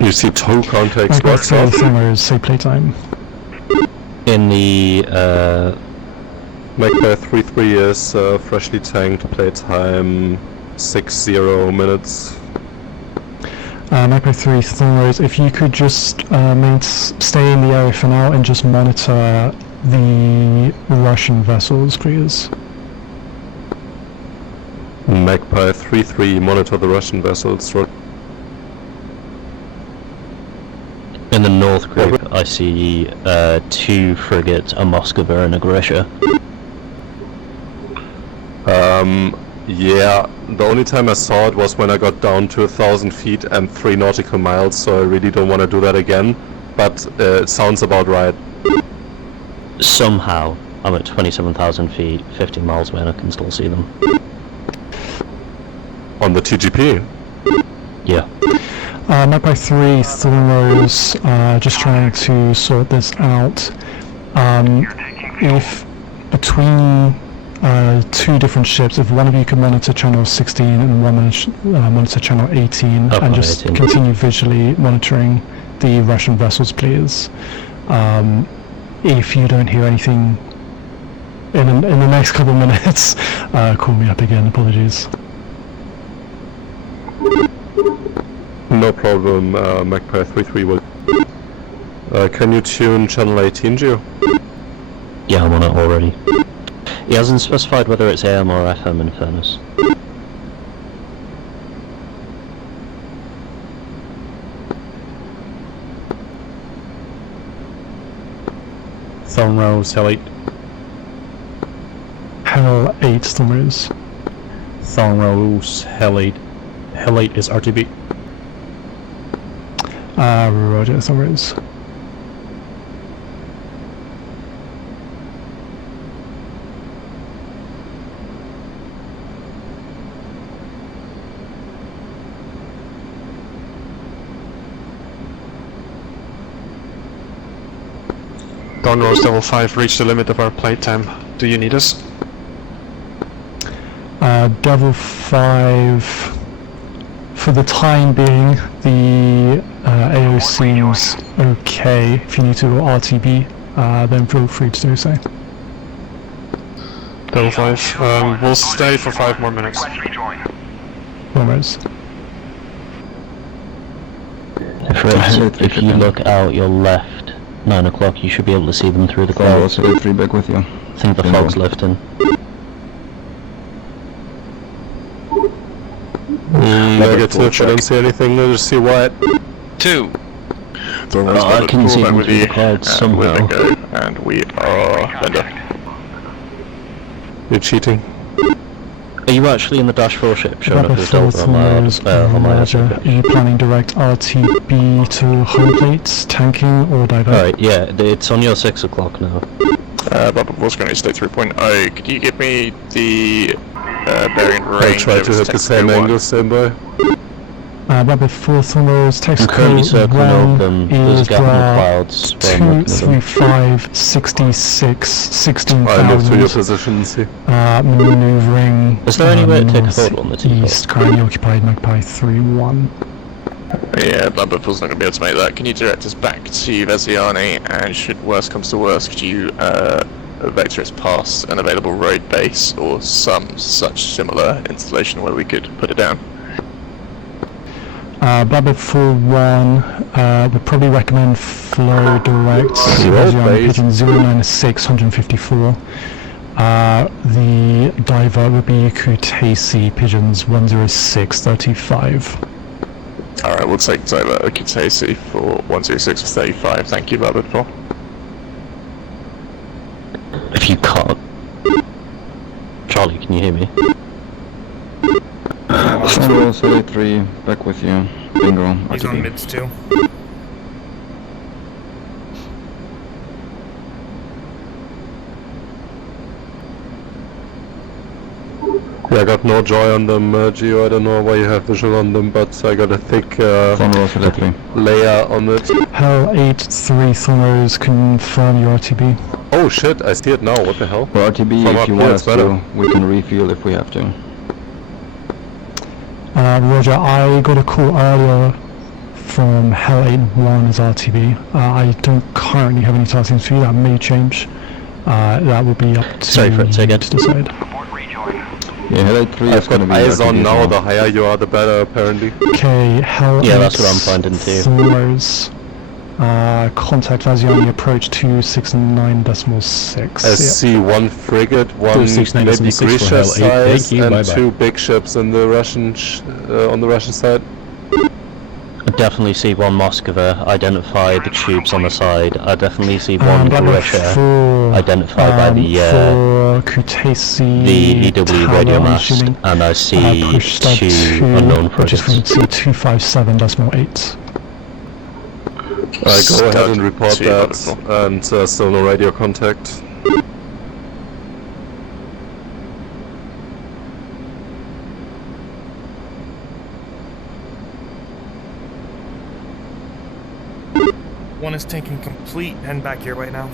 You see 2 contacts. Magpie 3 Thornrose, say playtime. In the, Magpie 3-3 is freshly tanked, playtime 60 minutes. Magpie 3 Thornrose, if you could just stay in the area for now and just monitor the Russian vessels, please. Magpie 3-3, monitor the Russian vessels. I see 2 frigates, a Moskva and a Grisha. Yeah, the only time I saw it was when I got down to 1,000 feet and 3 nautical miles, so I really don't want to do that again, but it sounds about right. Somehow, I'm at 27,000 feet, 50 miles away, and I can still see them. On the TGP? Yeah. Magpie 3, Thornrose, just trying to sort this out. If between 2 different ships, if one of you could monitor channel 16 and one monitor channel 18, and just 18. continue visually monitoring the Russian vessels, please. If you don't hear anything in the next couple of minutes, call me up again. Apologies. No problem, Magpie 3-3 will... can you tune channel 18, Gio? Yeah, I'm on it already. He hasn't specified whether it's AM or FM, in fairness. Thornrose, Hell 8. Hell 8, Thornrose. Thornrose, Hell 8. Hell 8 is RTB. Roger, Thornrose. Thornrose level 5 reached the limit of our playtime. Do you need us? Devil 5, for the time being, the AO seems okay. If you need to go RTB, then feel free to do so. Devil 5, we'll stay for 5 more minutes. Almost. If you look out your left, 9 o'clock, you should be able to see them through the clouds. Also 3 back with you. I think the fog's lifting. Negative, I don't see anything, I just see white. 2. I can see them through the clouds somehow. And we are Bender. You're cheating. Are you actually in the Dash 4 ship showing up as Delta Delta on my Roger. Are you planning direct RTB to home plates, tanking, or divert? Alright, yeah, it's on your 6 o'clock now. Bubba was going to stay 3.0. Could you give me the bearing range? I'll try to hit the same angle, standby. Rabbit 4 Thornrose, text I'm currently code circling up 1 them. There's a is gap in the clouds. 235 66 16,000. I move to your position, see. Maneuvering. Is there any way to take a photo on the team? East, currently occupied Magpie 3-1. Yeah, Bubba was not going to be able to make that. Can you direct us back to Veziani, and should worst comes to worst, could you vector us past an available road base or some such similar installation where we could put it down? Rabbit 4-1, would probably recommend flow direct pigeon 096 154. The diver would be Kutaisi pigeons 106 35. Alright, we'll take diver Kutaisi for 106 35. Thank you, Rabbit 4. If you can't. Charlie, can you hear me? Thornrose, LA 3, back with you. Bingo. He's on mids too. Yeah, I got no joy on them, Gio. I don't know why you have visual on them, but I got a thick layer on it. Hell 8-3 Thornrose, confirm your RTB. Oh shit, I see it now, what the hell? For RTB, From if up you here, want it's us better. to, we can refuel if we have to. Roger, I got a call earlier from Hell 8-1 as RTB. I don't currently have any tasks for you, that may change. That will be up to you to decide. Yeah, Hell 3 I've is going got to be eyes on RTB now, as well. the higher you are, the better, apparently. Okay, Hell Yeah, 8 that's what I'm finding too. Thornrose. Contact Vaziani approach 269.6. I see one frigate, one maybe Grisha size, and 2 big ships in the Russian on the Russian side. definitely see one Moskva, identify the tubes on the side. I definitely see one Grisha, identified by the EW radio mast, and I see two unknown frigates. Frequency 257.8. Go ahead and report that, and still no radio contact. One is tanking complete, heading back your way now.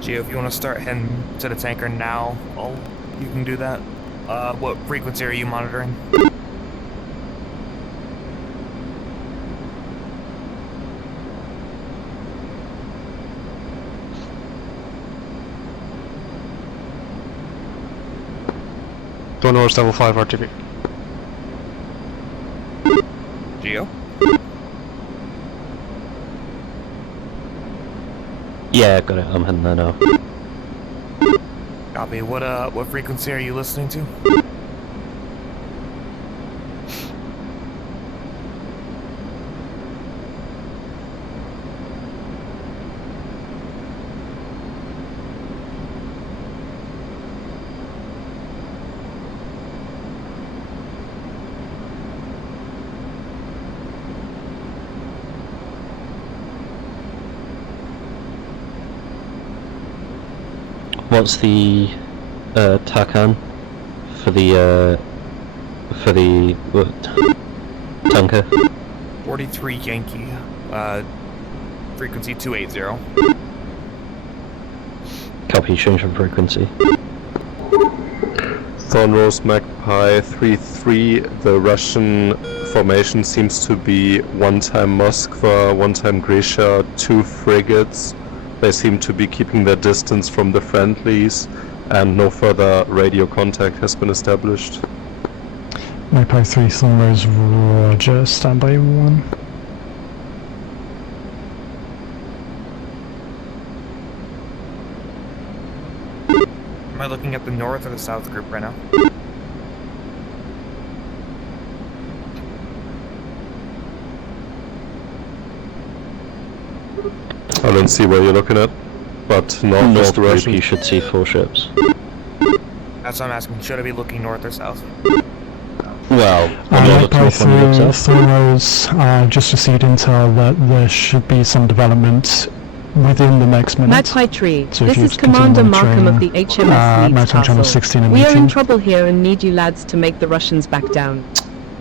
Geo, if you want to start heading to the tanker now, you can do that. What frequency are you monitoring? North level 5 RTB. Geo? Yeah, got it. I'm heading there now. Copy. What frequency are you listening to? What's the TACAN for the tanker? 43 Yankee, frequency 280. Copy, change of frequency. Thornrose Magpie 3-3, the Russian formation seems to be one-time Moskva, one-time Grisha, 2 frigates. They seem to be keeping their distance from the friendlies, and no further radio contact has been established. Magpie 3, Thornrose, roger, standby 1. Am I looking at the north or the south group right now? I don't see where you're looking at, but north is the Russian. You should see 4 ships. That's what I'm asking. Should I be looking north or south? Well, Magpie 3, Thornrose, just received intel that there should be some development within the next minute. Magpie 3, So this is Commander Markham of the HMS Leeds Castle. 16 and We are 18. in trouble here and need you lads to make the Russians back down.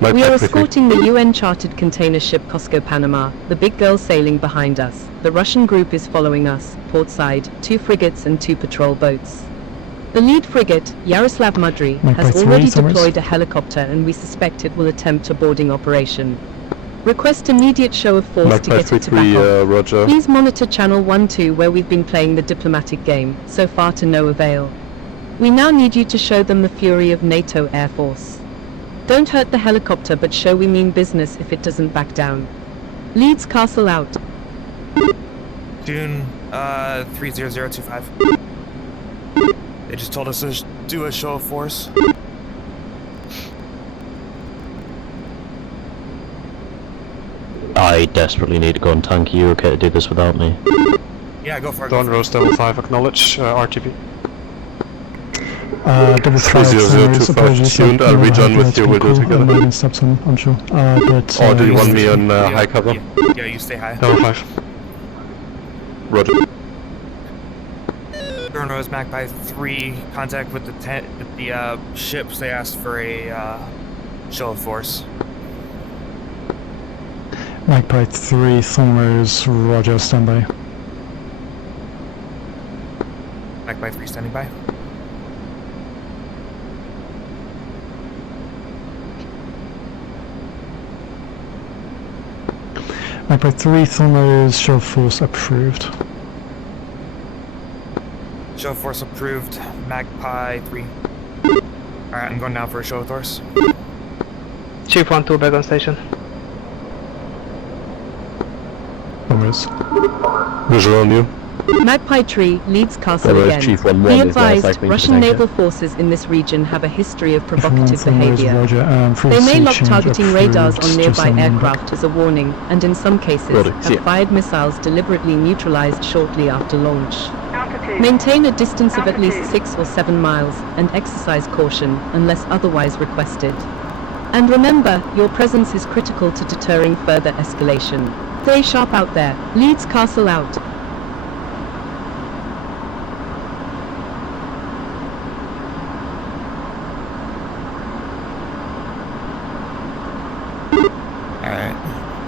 Magpie We are 3. escorting the UN-chartered container ship Costco Panama, the big girl sailing behind us. The Russian group is following us, port side, 2 frigates and 2 patrol boats. The lead frigate, Yaroslav Mudry, Magpie has 3, already Thornrose. deployed a helicopter and we suspect it will attempt a boarding operation. Request immediate show of force to Magpie get it to 3-3, back off. roger. Please monitor channel 1-2 where we've been playing the diplomatic game, so far to no avail. We now need you to show them the fury of NATO Air Force. Don't hurt the helicopter but show we mean business if it doesn't back down. Leeds Castle out. Dune, 30025. They just told us to do a show of force. I desperately need to go and tank. Are you okay to do this without me? Yeah, go for it. Thornrose level 5, acknowledge, RTB. Double 30025 tuned, I'll rejoin with you, we'll do it together. Steps on shore. But, Or do you want me on high cover? Yeah, you stay high. Level 5. Roger. Thornrose Magpie 3, contact with the ships. They asked for a show of force. Magpie 3, Thornrose, roger, standby. Magpie 3 standing by. Magpie 3, Thornrose, show of force approved. Show of force approved. Magpie 3. Alright, I'm going down for a show of force. Chief 1-2 back on station. Thornrose. Visual on you. Magpie Tree leads Castle Whereas again. Chief 1-1 Be is advised, cycling to Russian the naval forces in this region have a history of provocative Thunder's behavior. Roger, They may lock change targeting radars on approved, just nearby sending them back. aircraft as a warning, and in some cases Got it, see have ya. fired missiles deliberately neutralized shortly after launch. Altitude. Maintain a distance of at least 6 or 7 miles and exercise caution unless otherwise requested. And remember, your presence is critical to deterring further escalation. Stay sharp out there. Leeds Castle out. Alright.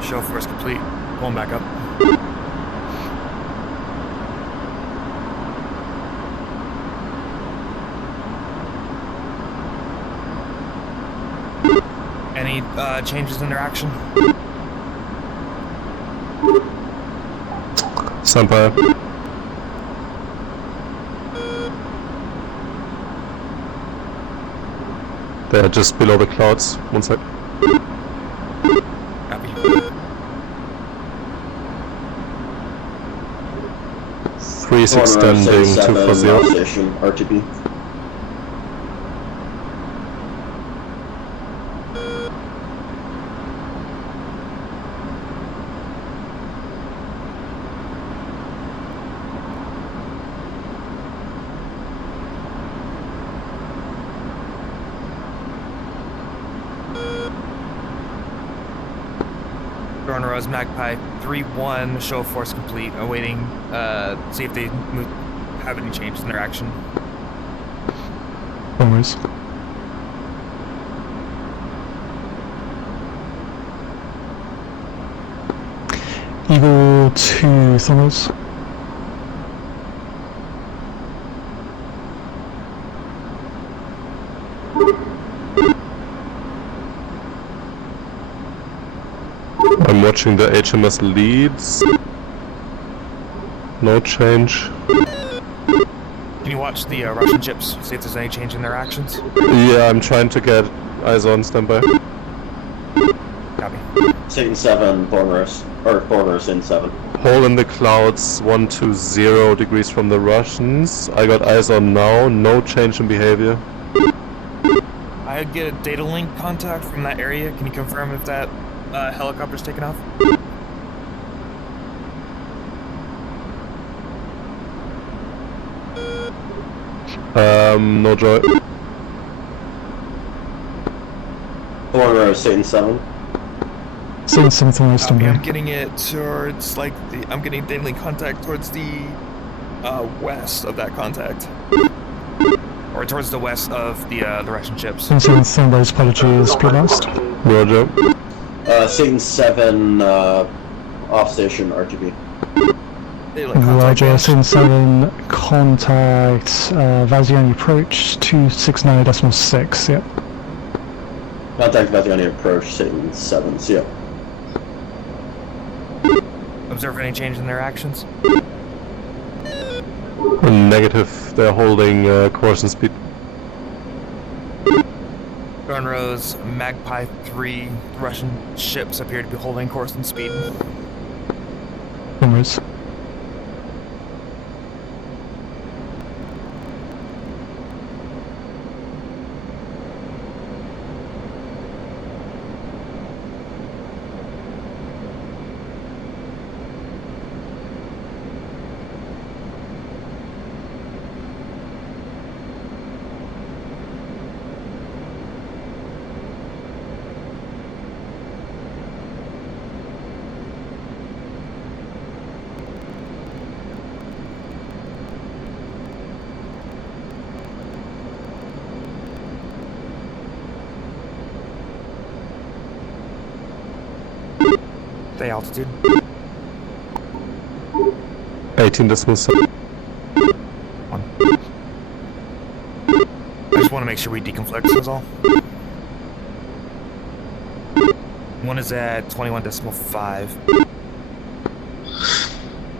Show force complete. Pulling back up. Any changes in their action? Sampa. They're just below the clouds. One sec. Copy. 3's extending 240. Station, RTB. Rose Magpie 3-1, show of force complete, awaiting, see if they have any changes in their action. Always. Eagle 2 Thunders. I'm watching the HMS Leeds. No change. Can you watch the Russian ships, see if there's any change in their actions? Yeah, I'm trying to get eyes on standby. Copy. Satan 7, Borners in 7. Hole in the clouds, 120 degrees from the Russians. I got eyes on now, no change in behavior. I get a data link contact from that area. Can you confirm if that helicopter's taken off? No joy. Borners, Satan 7. Satan 7 Thunders Copy. I'm standby. getting it towards, like, I'm getting data link contact towards the west of that contact. Or towards the west of the Russian ships. Satan 7 Thunders, apologies, speed last. Roger. Satan 7, off station, RTB. Roger, Satan 7, contact, Vaziani approach, 269.6, yep. Contact Vaziani approach, Satan 7, see ya. Observe any change in their actions? Negative, they're holding course and speed. Burn Rose, Magpie 3, Russian ships appear to be holding course and speed. Always. Stay altitude. 18.7. I just want to make sure we deconflict, that's all. One is at 21.5.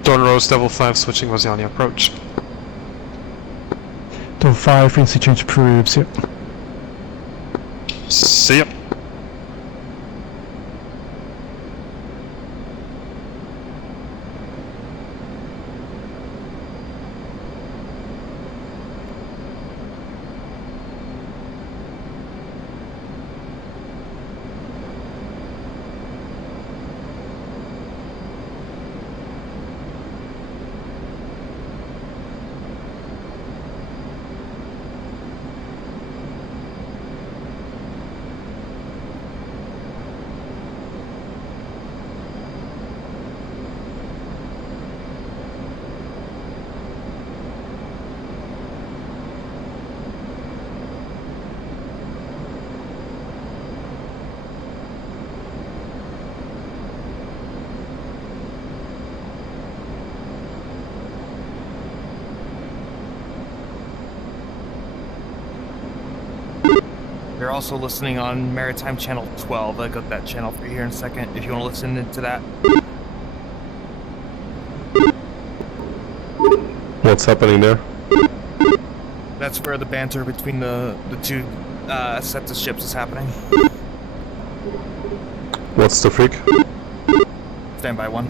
Dawn Rose, Devil 5, switching Vaziani approach. Double 5, frequency change approved, yep. See ya. They're also listening on Maritime Channel 12. I got that channel for you here in a second if you want to listen into that. What's happening there? That's where the banter between the two sets of ships is happening. What's the freak? Stand by 1.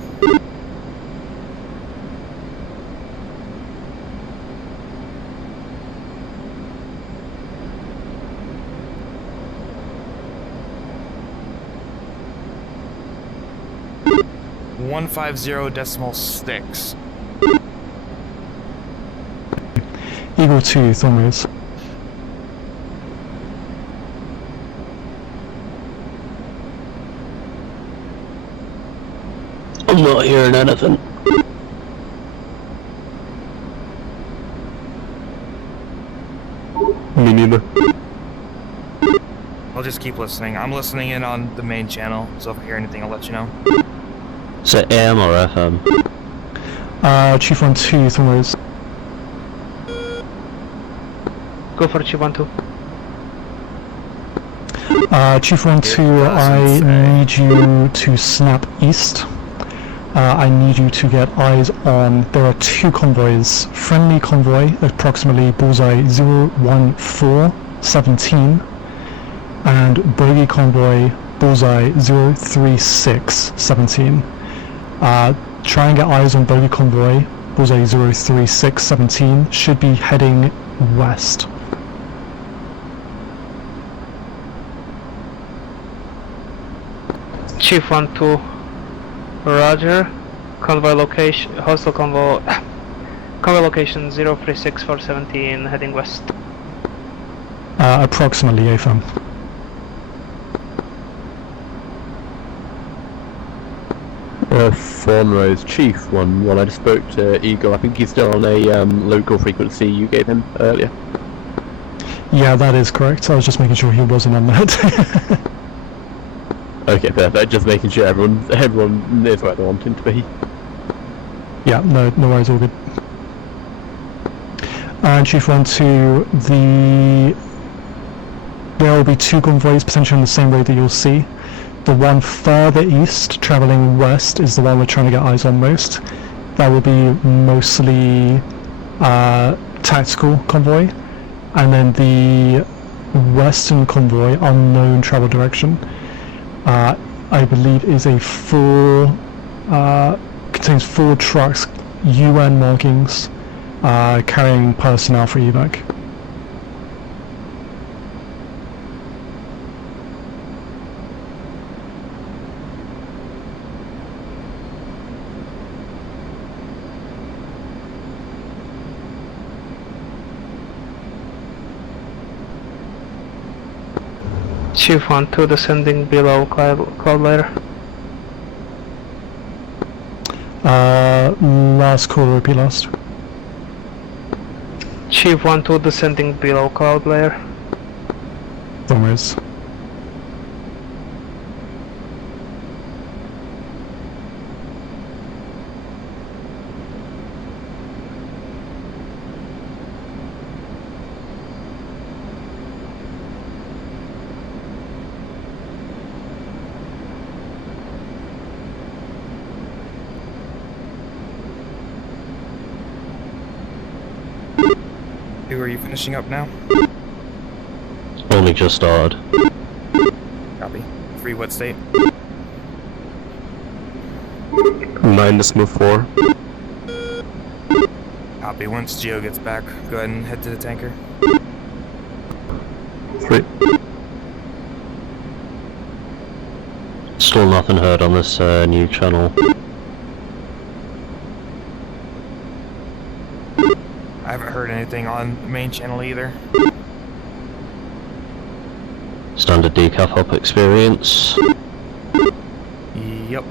.150.6. Eagle 2, Thornways. I'm not hearing anything. Me neither. I'll just keep listening. I'm listening in on the main channel, so if I hear anything, I'll let you know. Is it AM or FM? Chief 1-2, Thornways. Go for Chief 1-2. Chief 1-2, I need you to snap east. I need you to get eyes on, there are 2 convoys. Friendly convoy, approximately bullseye 01417, and bogey convoy bullseye 03617. Try and get eyes on bogey convoy bullseye 03617, should be heading west. Chief 1-2, Roger. Convoy location, hostile convoy location 036417, heading west. Approximately AFM. Thornrose, Chief 1-1, I just spoke to Eagle. I think he's still on a local frequency you gave him earlier. Yeah, that is correct. I was just making sure he wasn't on that. Okay, perfect. Just making sure everyone knows where they want him to be. Yeah, no worries, all good. And Chief 1-2, there will be 2 convoys potentially on the same road that you'll see. The one further east, travelling west, is the one we're trying to get eyes on most. That will be mostly tactical convoy. And then the western convoy, unknown travel direction, I believe is a contains 4 trucks, UN markings, carrying personnel for evac. Chief 1-2, descending below cloud layer. Last call, repeat last. Chief 1-2, descending below cloud layer. Thornways. Who are you finishing up now? Only just started. Copy. Free what state? 9-4. Copy. Once Geo gets back, go ahead and head to the tanker. 3. Still nothing heard on this new channel. I haven't heard anything on the main channel either. Standard DCAF up experience. Yep.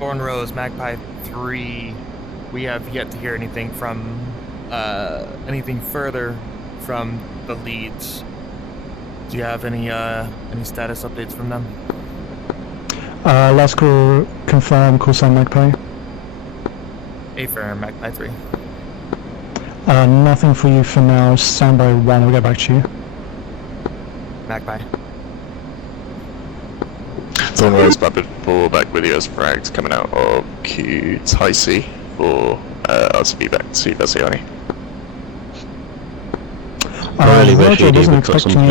Thorn Rose, Magpie 3. We have yet to hear anything from anything further from the leads. Do you have any status updates from them? Last call confirm, call sign Magpie. Affirm, Magpie 3. Nothing for you for now. Stand by 1. We'll get back to you. Magpie. Thorn Rose for back with you as frags coming out of Q High C for us to be back to Vaziani. I really wish Roger he'd doesn't either put expect something me.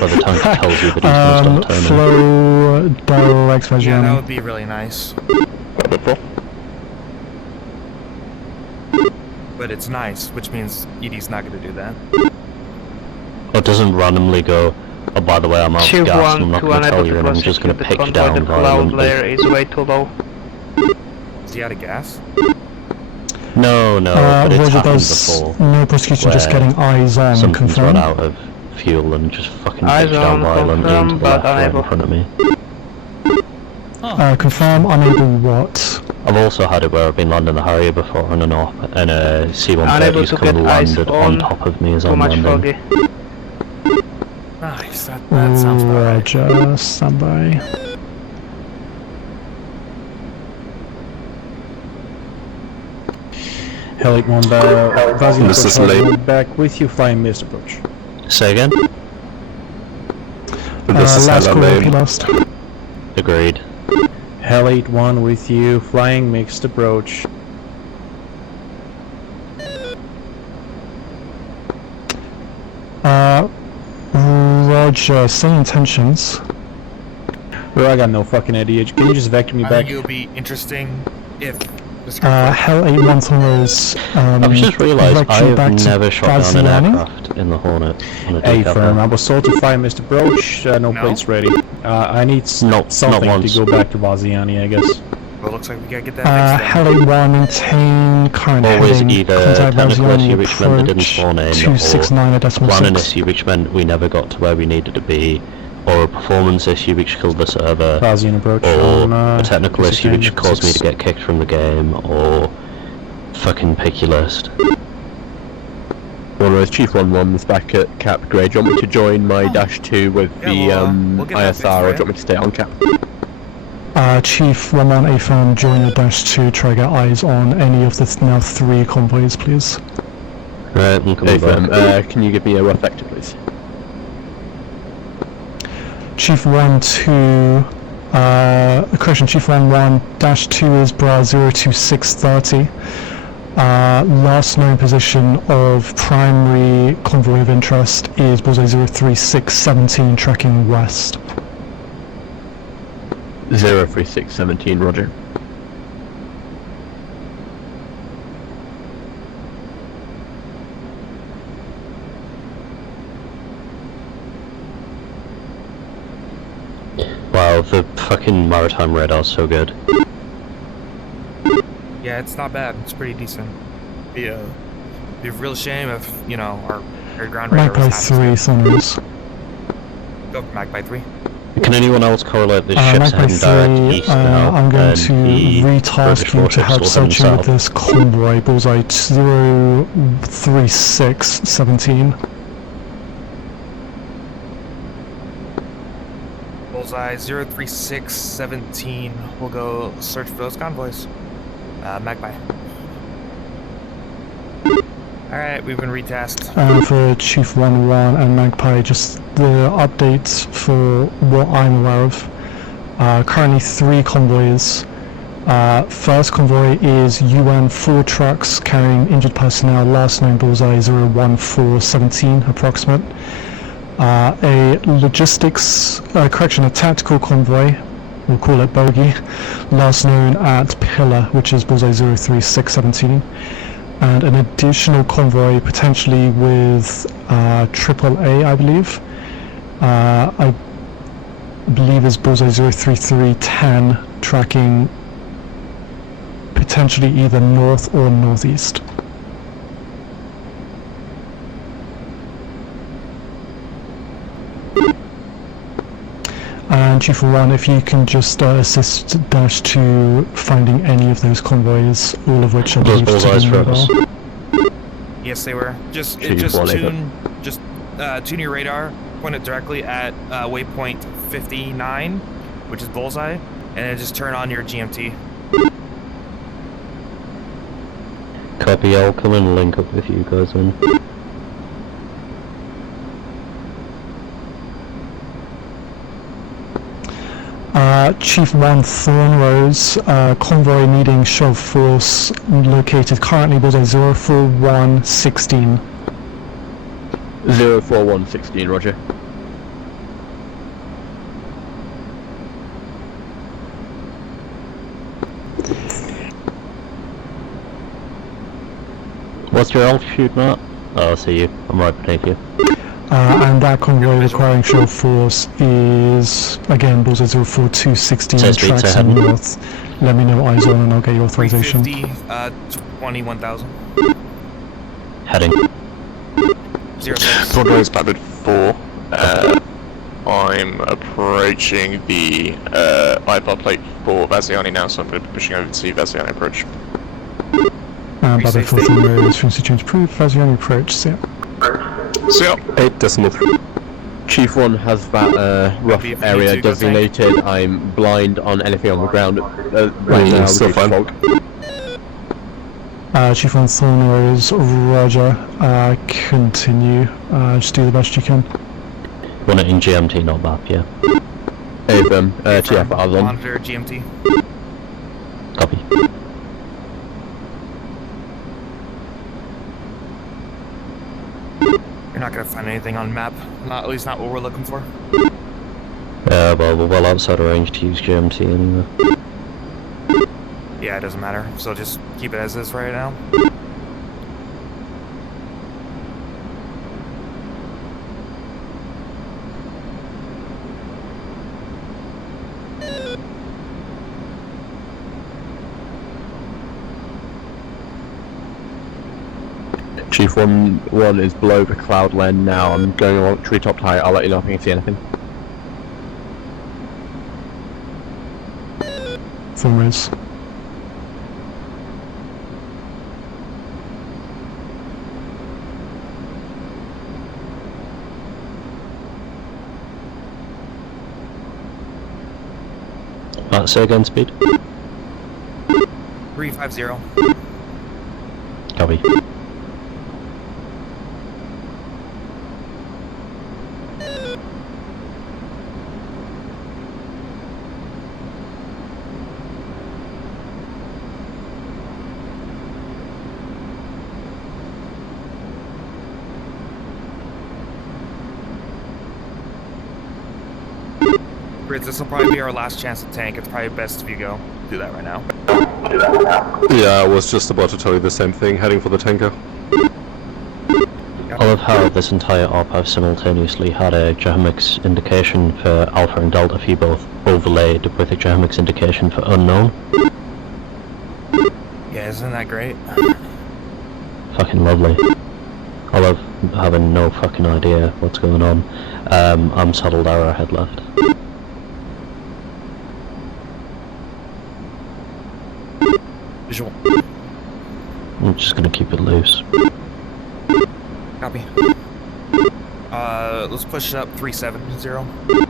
by the time he tells you that he's going to start turning. Flow direct Vaziani. Yeah, that would be really nice. But it's nice, which means ED's not going to do that. Or it doesn't randomly go, oh by the way I'm out of gas and I'm not going to tell you and I'm just going to pick you down violently. Layer is way too low. Is he out of gas? No, but it's Roger happened does before. no prosecution, just getting eyes on, Something's confirm. run out of fuel and just fucking Eyes pitch down on, violently confirm, into the but left right in unable. front of me. Confirm, unable what? I've also had it where I've been landing the Harrier before on and off, and a C-130's Unable to come and get eyes landed on, on top of me as Too I'm much landing. foggy. Nice, that sounds about right. Roger, stand by. Helic 1 Vazian back with you, flying missed approach. Say again? Last call, he lost. Agreed. Helic 1 with you, flying mixed approach. Roger, same intentions. Bro, I got no fucking idea. Can you just vector me I back? think it would be interesting if Hell 81 Thornrose, I've just realised vector back I've to never shot down an Vaziani. aircraft in the Hornet on a Hey, DCAF. firm. I was told to fire missed approach. No plates ready. I need something once. to go back to Vaziani, I guess. Well, it looks like we gotta get that fixed then. Hell 81, maintain current Always heading. either Contact technical Vaziani issue which meant they didn't approach spawn in, 269 or at decimal planning 6. issue which meant we never got to where we needed to be, or a performance issue which killed the server, Vazian approach or on, a technical issue which 269, caused me to get kicked from the game, or fucking pick your list. One Chief 1-1 is back at Cap Grey. Do you want me to join my Dash 2 with the we'll get that fixed ISR, for or you. do you want me to stay on Cap? Chief 11A firm, join your dash 2, try to get eyes on any of the now 3 convoys, please. Right, I'm coming back. Can you give me a rough vector, please? Chief 1-2, correction, Chief 1-1, dash 2 is Bra 02630. Last known position of primary convoy of interest is Bullseye 03617, tracking west. 03617, roger. Wow, the fucking maritime radar's so good. Yeah, it's not bad. It's pretty decent. Be a real shame if, you know, our air ground radar Magpie was half 3, Thornrose. Go for Magpie 3. Can anyone else correlate the ships Magpie heading direct 3, east now? I'm going and to the retask British you to warships help will head searching with south? this convoy, Bullseye 03617. Bullseye 03617. We'll go search for those convoys. Magpie. Alright, we've been retasked. For Chief 1-1 and Magpie, just the updates for what I'm aware of. Currently 3 convoys. First convoy is UN 4 trucks carrying injured personnel, last known Bullseye 01417 approximate. A logistics, a tactical convoy, we'll call it Bogey, last known at Pillar, which is Bullseye 03617. And an additional convoy, potentially with AAA, I believe. I believe is Bullseye 03310, tracking potentially either north or northeast. And Chief 1, if you can just assist Dash to finding any of those convoys, all of which are Those believed to bullseyes be for mobile. us. Yes, they were. Just Chief tune your radar, point it directly at waypoint 59, which is bullseye, and then just turn on your GMT. Copy, I'll come and link up with you guys then. Chief 1 Thornrose, convoy needing shove force located currently bullseye 04116. 04116, roger. What's your altitude, Matt? Oh, I'll see you. I'm right beneath you. And that convoy requiring shove force is, again, bullseye 04216, tracks north. Let me know eyes on and I'll get your authorization. 350, 21,000. Heading. 06. Thornrose Blackbird 4. I'm approaching the IFR plate for Vaziani now, so I'm going to be pushing over to Vaziani approach. Blackbird 4 Thornrose, frequency change approved, Vaziani approach, see ya. See ya. 8.3. Chief 1 has that rough area designated. I'm blind on anything on the ground right now. Still fine. Chief 1 Thornrose, roger. Continue. Just do the best you can. Want it in GMT, not MAP, yeah. Affirm. TFR then. Monitor GMT. Copy. You're not gonna find anything on map. Not, at least not what we're looking for. Well, we're well outside of range to use GMT anyway. Yeah, it doesn't matter. So just keep it as is right now. Chief 1 is below the cloud line now. I'm going along treetop height. I'll let you know if I can see anything. Thornrose. Say again, speed. 350. Copy. This will probably be our last chance to tank. It's probably best if you go do that right now. Yeah, I was just about to tell you the same thing, heading for the tanker. I love how this entire op I've simultaneously had a Jahamix indication for Alpha and Delta Phi both overlaid with a Jahamix indication for unknown. Yeah, isn't that great? Fucking lovely. I love having no fucking idea what's going on. I'm saddled arrow head left. Visual. I'm just gonna keep it loose. Copy. Let's push it up 370.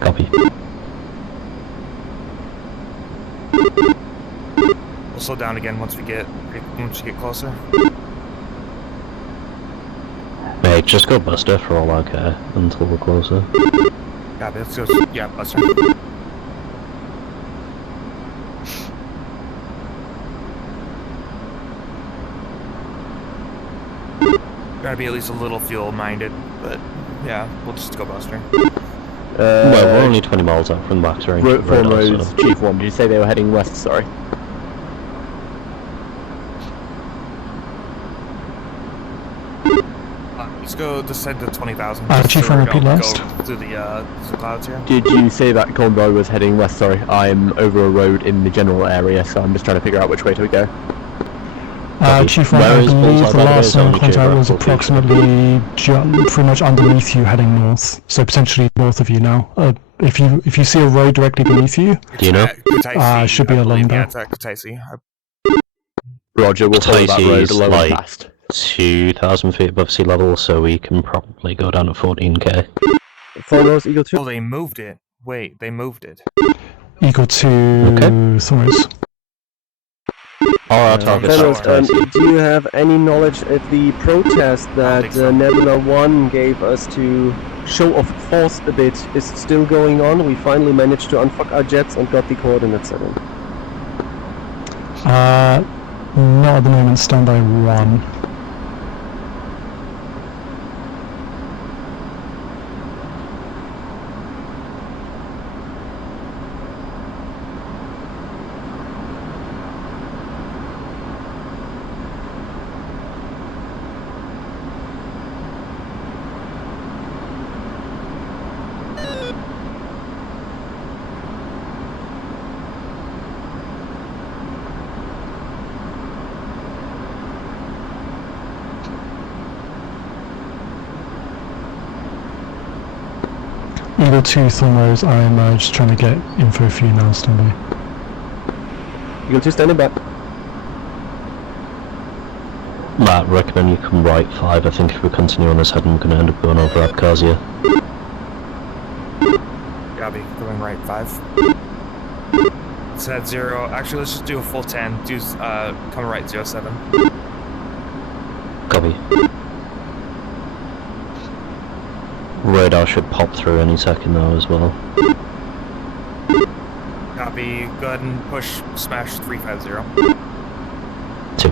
Copy. We'll slow down again once we get closer. Mate, just go Buster for all I care until we're closer. Copy. Let's go. Yeah, Buster. Gotta be at least a little fuel minded, but yeah, we'll just go Buster. Well, we're only 20 miles out from the max range. Thornrose, so. Chief 1, did you say they were heading west? Sorry. Let's go descend to 20,000. Chief 1, repeat last. Go through the clouds here. Did you say that convoy was heading west? Sorry, I'm over a road in the general area, so I'm just trying to figure out which way to go. Chief 1, I believe the last known contact was approximately pretty much underneath you heading north, so potentially north of you now. If you see a road directly beneath you, do you know? Should be a Longbow. Yeah, it's at Kutaisi. Roger, we'll follow that road along like fast. 2,000 feet above sea level, so we can probably go down to 14k. Foremost, Eagle 2. Oh, they moved it. Wait, they moved it. Eagle 2, Thorns. Our target Foremost, do you have any knowledge of the protest that Nebula 1 gave us to show off force a bit is still going on? We finally managed to unfuck our jets and got the coordinates set in. Not at the moment, standby 1. Eagle 2, Thornrose, I'm just trying to get info for you now, standby. Eagle 2 standing back. Matt, recommend you come right 5. I think if we continue on this head, we're going to end up going over Abkhazia. Gabby, going right 5. Let's head 0. Actually, let's just do a full 10. Do come right 07. Copy. Radar should pop through any second though as well. Copy. Go ahead and push smash 350. 2.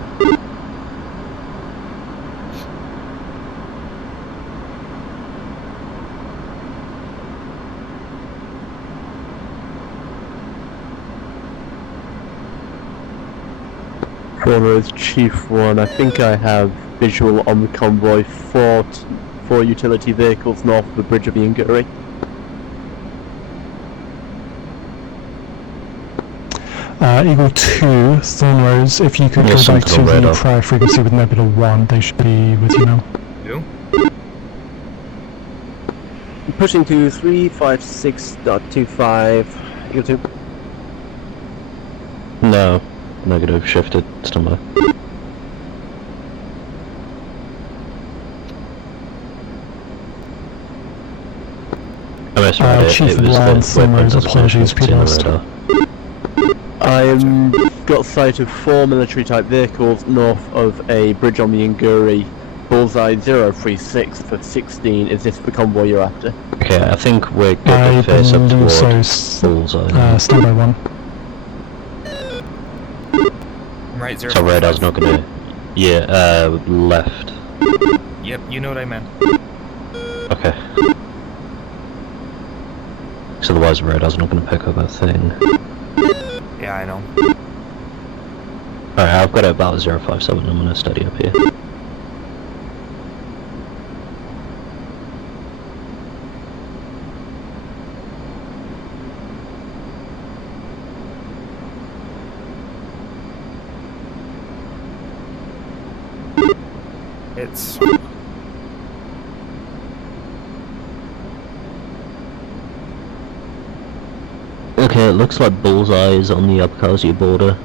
Foremost, Chief 1, I think I have visual on the convoy 4 utility vehicles north of the bridge of the Inguri. Eagle 2, Thornrose, if you could go back to the prior frequency with Nebula 1, they should be with you now. You? Pushing to 356.25. Eagle 2. No. Negative, shifted, standby. Chief 1, Thornrose, apologies, P lost. I've got sight of 4 military type vehicles north of a bridge on the Inguri. Bullseye 036 for 16. Is this the convoy you're after? Okay, I think we're good to face up towards Bullseye. Standby 1. Right 0. So radar's not gonna... Yeah, left. Yep, you know what I meant. Okay. So otherwise radar's not gonna pick up that thing. Yeah, I know. Alright, I've got it about 057, I'm gonna steady up here. It's... Okay, it looks like Bullseye is on the Abkhazia border.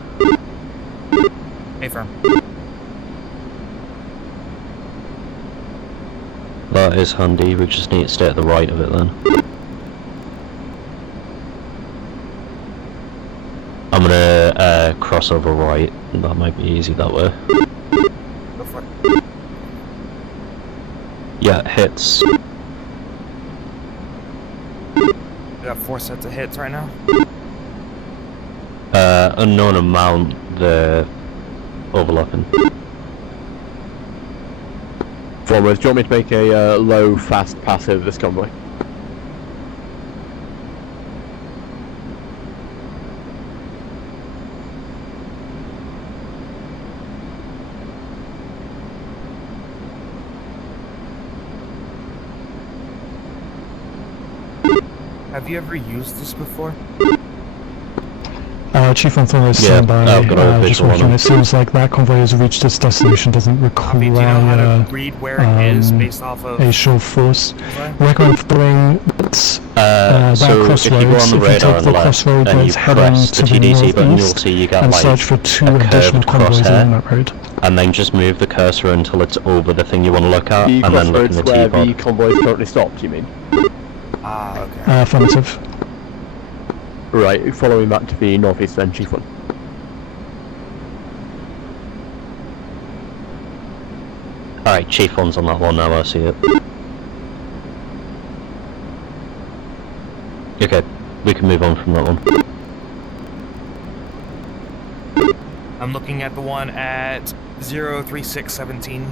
Hey, firm. That is handy, we just need to stay at the right of it then. I'm gonna cross over right, that might be easy that way. Go for it. Yeah, hits. We got 4 sets of hits right now. Unknown amount, they're overlapping. Foremost, do you want me to make a low, fast pass over this convoy? Have you ever used this before? Chief on Thorn is Yeah, standby. I've got a Just visual on working. him. It seems like that convoy has reached its destination. Doesn't require Do you know how to read where it is based off of a show force. Sorry? Recommend following that So crossroads. if you go on the If you radar take the left crossroad and you that's heading press to the the TDC button, you'll northeast see you got and like search for 2 a additional curved convoys along that crosshair, road. and then just move the cursor until it's over the thing you want to look at, The and then look in crossroads the where T-pod. the convoy is currently stopped, you mean? Ah, okay. Affirmative. Right, following that to the northeast then, Chief 1. Alright, Chief 1's on that one now, I see it. Okay, we can move on from that one. I'm looking at the one at 03617.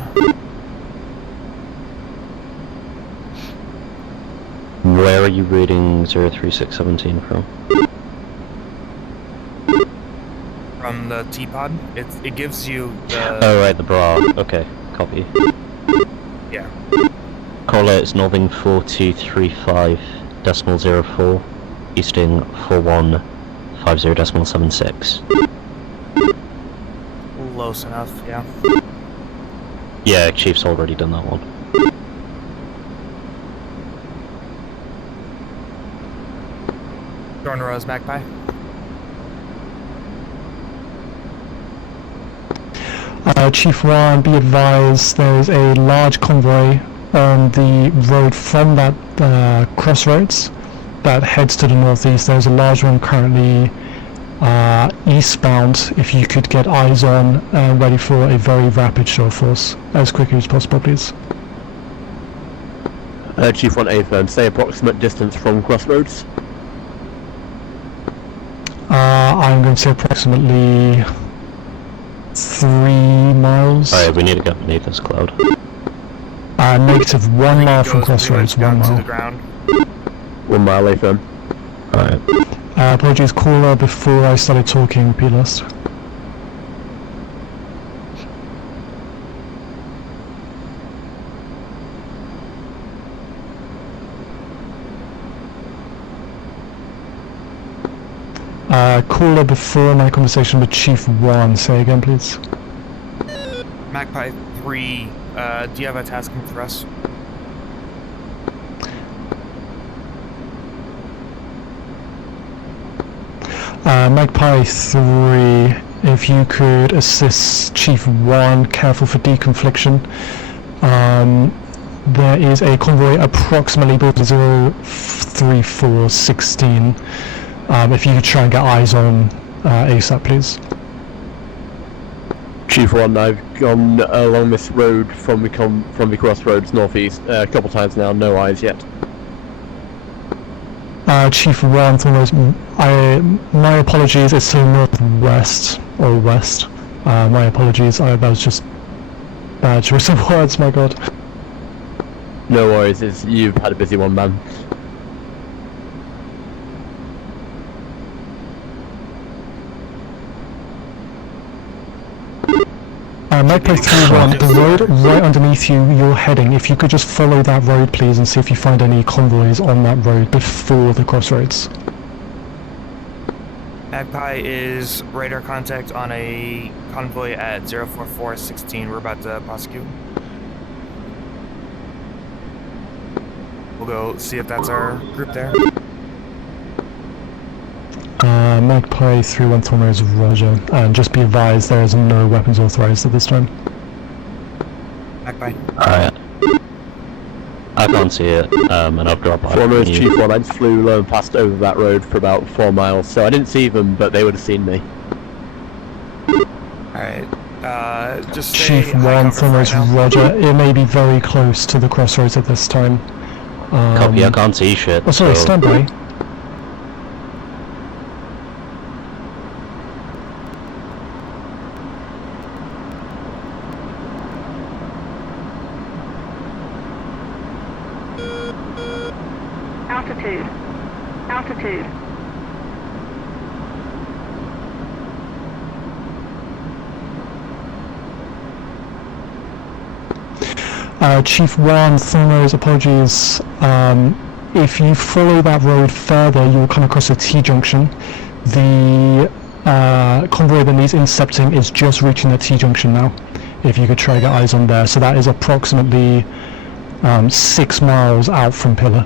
Where are you reading 03617 from? From the T-pod. It gives you the... Oh right, the bra. Okay, copy. Yeah. Call it's Northing 4235.04, Easting 4150.76. Close enough, yeah. Yeah, Chief's already done that one. Dorn Rose, Magpie. Chief 1, be advised there is a large convoy on the road from that crossroads that heads to the northeast. There's a large one currently eastbound. If you could get eyes on, ready for a very rapid show of force as quickly as possible, please. Chief 1A firm, say approximate distance from crossroads. I'm going to say approximately 3 miles. Alright, we need to get beneath this cloud. Negative 1 mile from Goes crossroads, pretty 1 much down to mile. the ground. 1 mile A firm. Alright. Apologies, caller, before I started talking, repeat last. Caller, before my conversation with Chief 1, say again, please. Magpie 3, do you have a tasking for us? Magpie 3, if you could assist Chief 1, careful for deconfliction. There is a convoy approximately 03416. If you could try and get eyes on ASAP, please. Chief 1, I've gone along this road from the crossroads northeast a couple times now, no eyes yet. Chief 1, my apologies, it's to northwest, or west. My apologies, that was just bad choice of words, my god. No worries, you've had a busy one, man. Magpie 3-1, the road right underneath you, you're heading, if you could just follow that road please and see if you find any convoys on that road before the crossroads. Magpie is radar contact on a convoy at 04416. We're about to prosecute. We'll go see if that's our group there. Magpie 3-1 Thorn is Roger, and just be advised there is no weapons authorized at this time. Magpie. Alright. I can't see it, and I've dropped by. Thorn is Chief 1, I just flew low and passed over that road for about 4 miles, so I didn't see them, but they would have seen me. Alright. Just Chief 1 Thorn is Roger, it may be very close to the crossroads at this time. Copy, I can't see shit. Oh sorry, so... stand by. Altitude. Altitude. Chief 1, Thornrose, apologies. If you follow that road further, you will come across a T-junction. The convoy that needs intercepting is just reaching the T-junction now. If you could try to get eyes on there. So that is approximately 6 miles out from Pillar.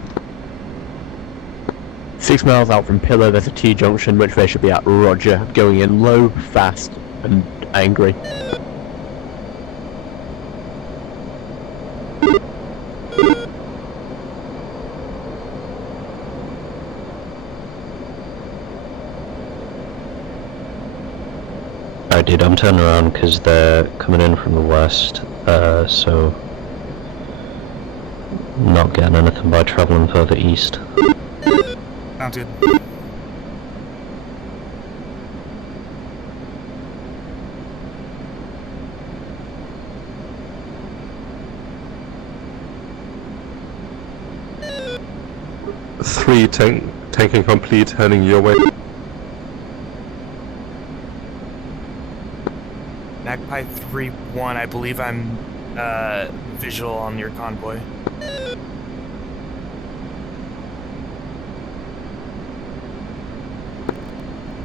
6 miles out from Pillar, there's a T-junction, which they should be at. Roger. Going in low, fast, and angry. Alright, dude, I'm turning around because they're coming in from the west, so not getting anything by travelling further east. Sounds good. Three tanking complete, heading your way. Magpie 3-1, I believe I'm visual on your convoy.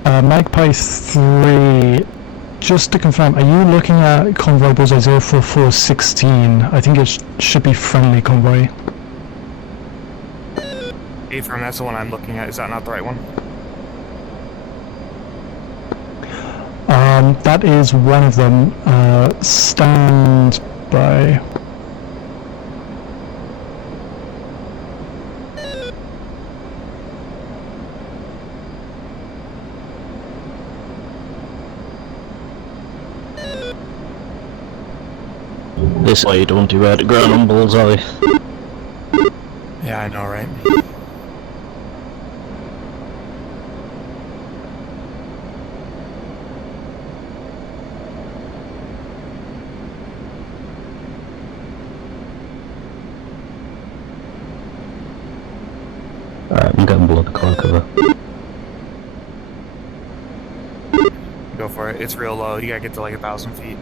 Magpie 3, just to confirm, are you looking at convoy bullseye 04416? I think it should be friendly convoy. Affirm, that's the one I'm looking at. Is that not the right one? That is one of them. Stand by. This way you don't do out of ground on bullseye. Yeah, I know, right? Alright, I'm getting below the cloud cover. Go for it. It's real low. You gotta get to like 1,000 feet.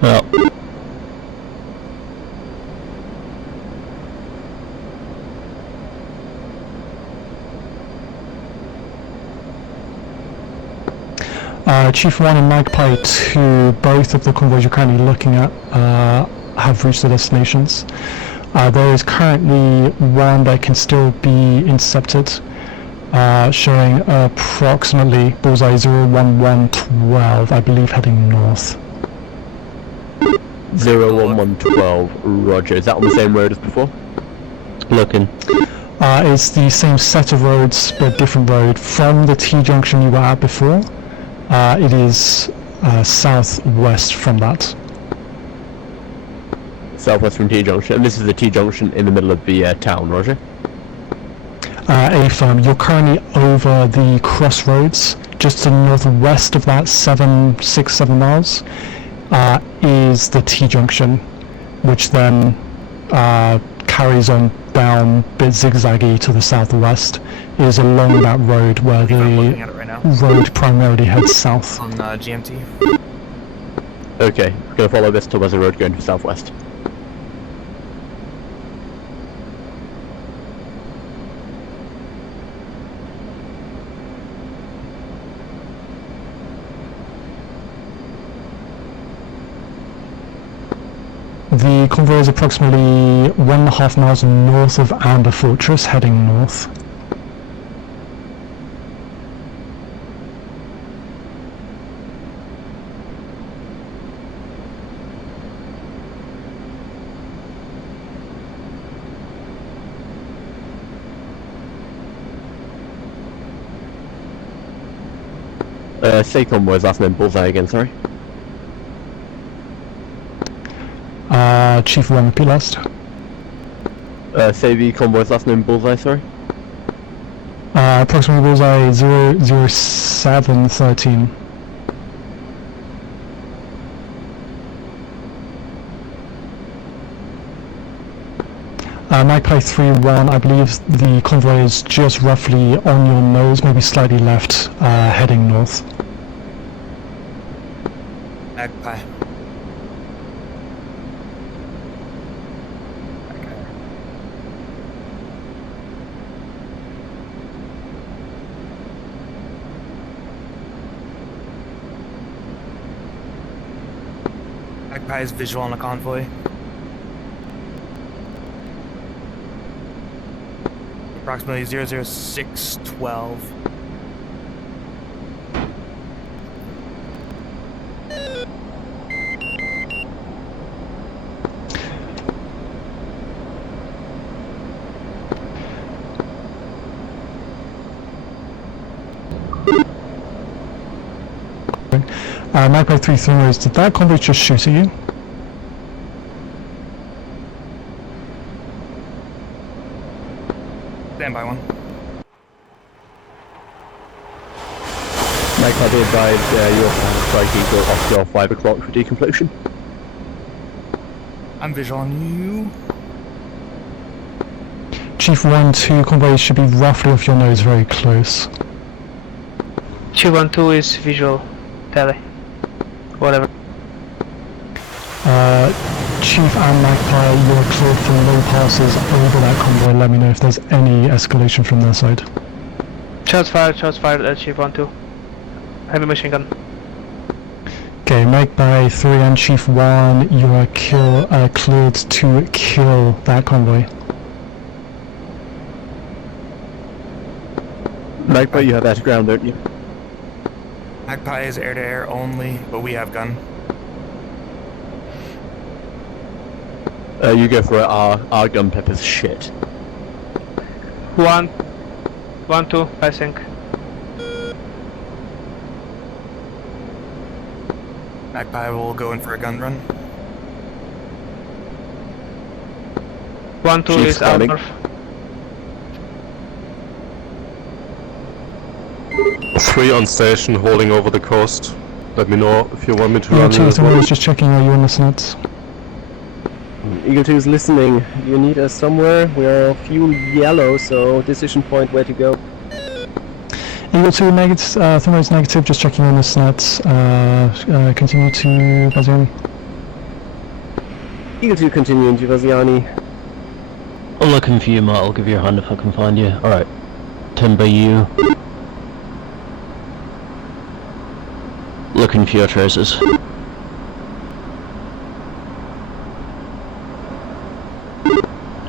Well. Chief 1 and Magpie 2, both of the convoys you're currently looking at have reached their destinations. There is currently one that can still be intercepted, showing approximately bullseye 01112, I believe heading north. 01112, roger. Is that on the same road as before? Looking. It's the same set of roads, but different road. From the T-junction you were at before, it is southwest from that. Southwest from T-junction, and this is the T-junction in the middle of the town, roger? A-firm, you're currently over the crossroads, just to the northwest of that 6-7 miles, is the T-junction, which then carries on down a bit zigzaggy to the southwest. It is along that road where the road primarily heads south. On GMT. Okay, we're gonna follow this towards the road going to southwest. The convoy is approximately 1.5 miles north of Amber Fortress, heading north. Say convoy's last name bullseye again, sorry. Chief 1, repeat last. Say the convoy's last name bullseye, sorry. Approximately bullseye 00713. Magpie 3-1, I believe the convoy is just roughly on your nose, maybe slightly left, heading north. Magpie. Magpie is visual on a convoy. Approximately 00612. Magpie 3-3 did that convoy just shoot at you? Stand by one. Magpie, be advised, your strike eagle off your 5 o'clock for decompletion. I'm visual on you. Chief 1-2 convoy should be roughly off your nose, very close. Chief 1-2 is visual. Tele. Whatever. Chief and Magpie, you're cleared for low passes over that convoy. Let me know if there's any escalation from their side. Shots fired at Chief 1-2. Heavy machine gun. Okay, Magpie 3 and Chief 1, you are cleared to kill that convoy. Magpie, you have air to ground, don't you? Magpie is air-to-air only, but we have gun. You go for it. Our gun pepper's shit. 1-2, I think. Magpie will go in for a gun run. 1-2 Chief's is out coming. north. 3 on station, holding over the coast. Let me know if you want me to Yeah, run. 2 is always just checking, are you on the snets? Eagle 2 is listening. You need us somewhere. We're fuel yellow, so decision point where to go. Eagle 2 negative, Thermo's negative, just checking on the snets. Continue to Baziani. Eagle 2 continuing to Vaziani. I'm looking for you, Matt. I'll give you a hand if I can find you. Alright. Timber, you. Looking for your traces.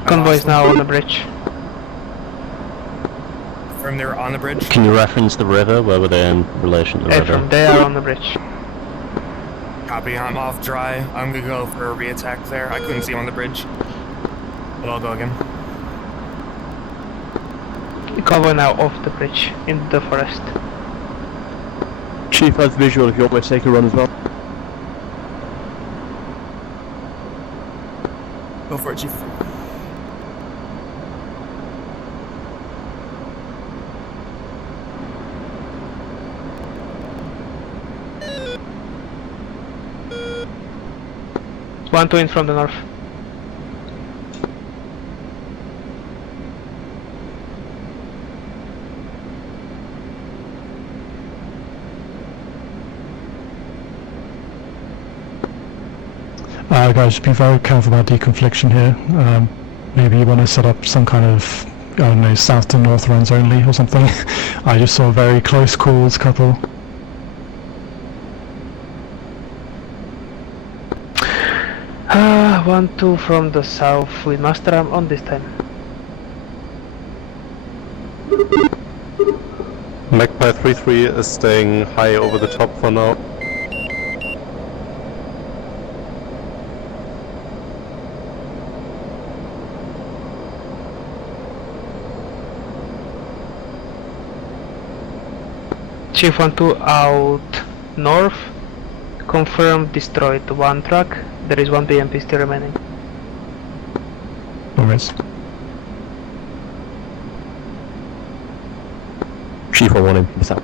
Convoy is now on the bridge. From there on the bridge. Can you reference the river? Where were they in relation to the river? From they are on the bridge. Copy, I'm off dry. I'm gonna go for a re-attack there. I couldn't see him on the bridge. But I'll go again. Convoy now off the bridge, in the forest. Chief has visual if you want me to take a run as well. Go for it, Chief. One two in from the north. Guys, be very careful about deconfliction here. Maybe you want to set up some kind of, I don't know, south to north runs only or something. I just saw very close calls, couple. One two from the south with Master Arm on this time. Magpie 3-3 is staying high over the top for now. Chief 1-2 out north. Confirm destroyed one truck. There is one BMP still remaining. Always. Chief 1 in from the south.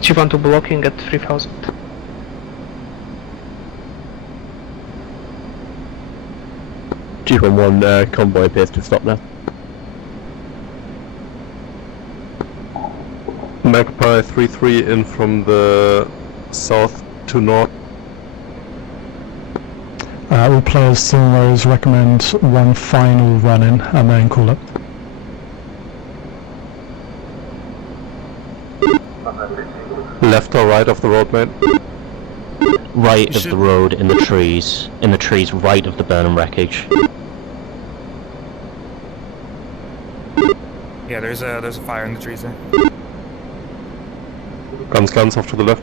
Chief 1-2 blocking at 3000. Chief 1 convoy appears to stop now. Magpie 3-3 in from the south to north. All players still knows recommend one final run in and then call up. Left or right of the road, mate? Right of the road, in the trees right of the burning wreckage. Yeah, there's a fire in the trees there. Guns off to the left.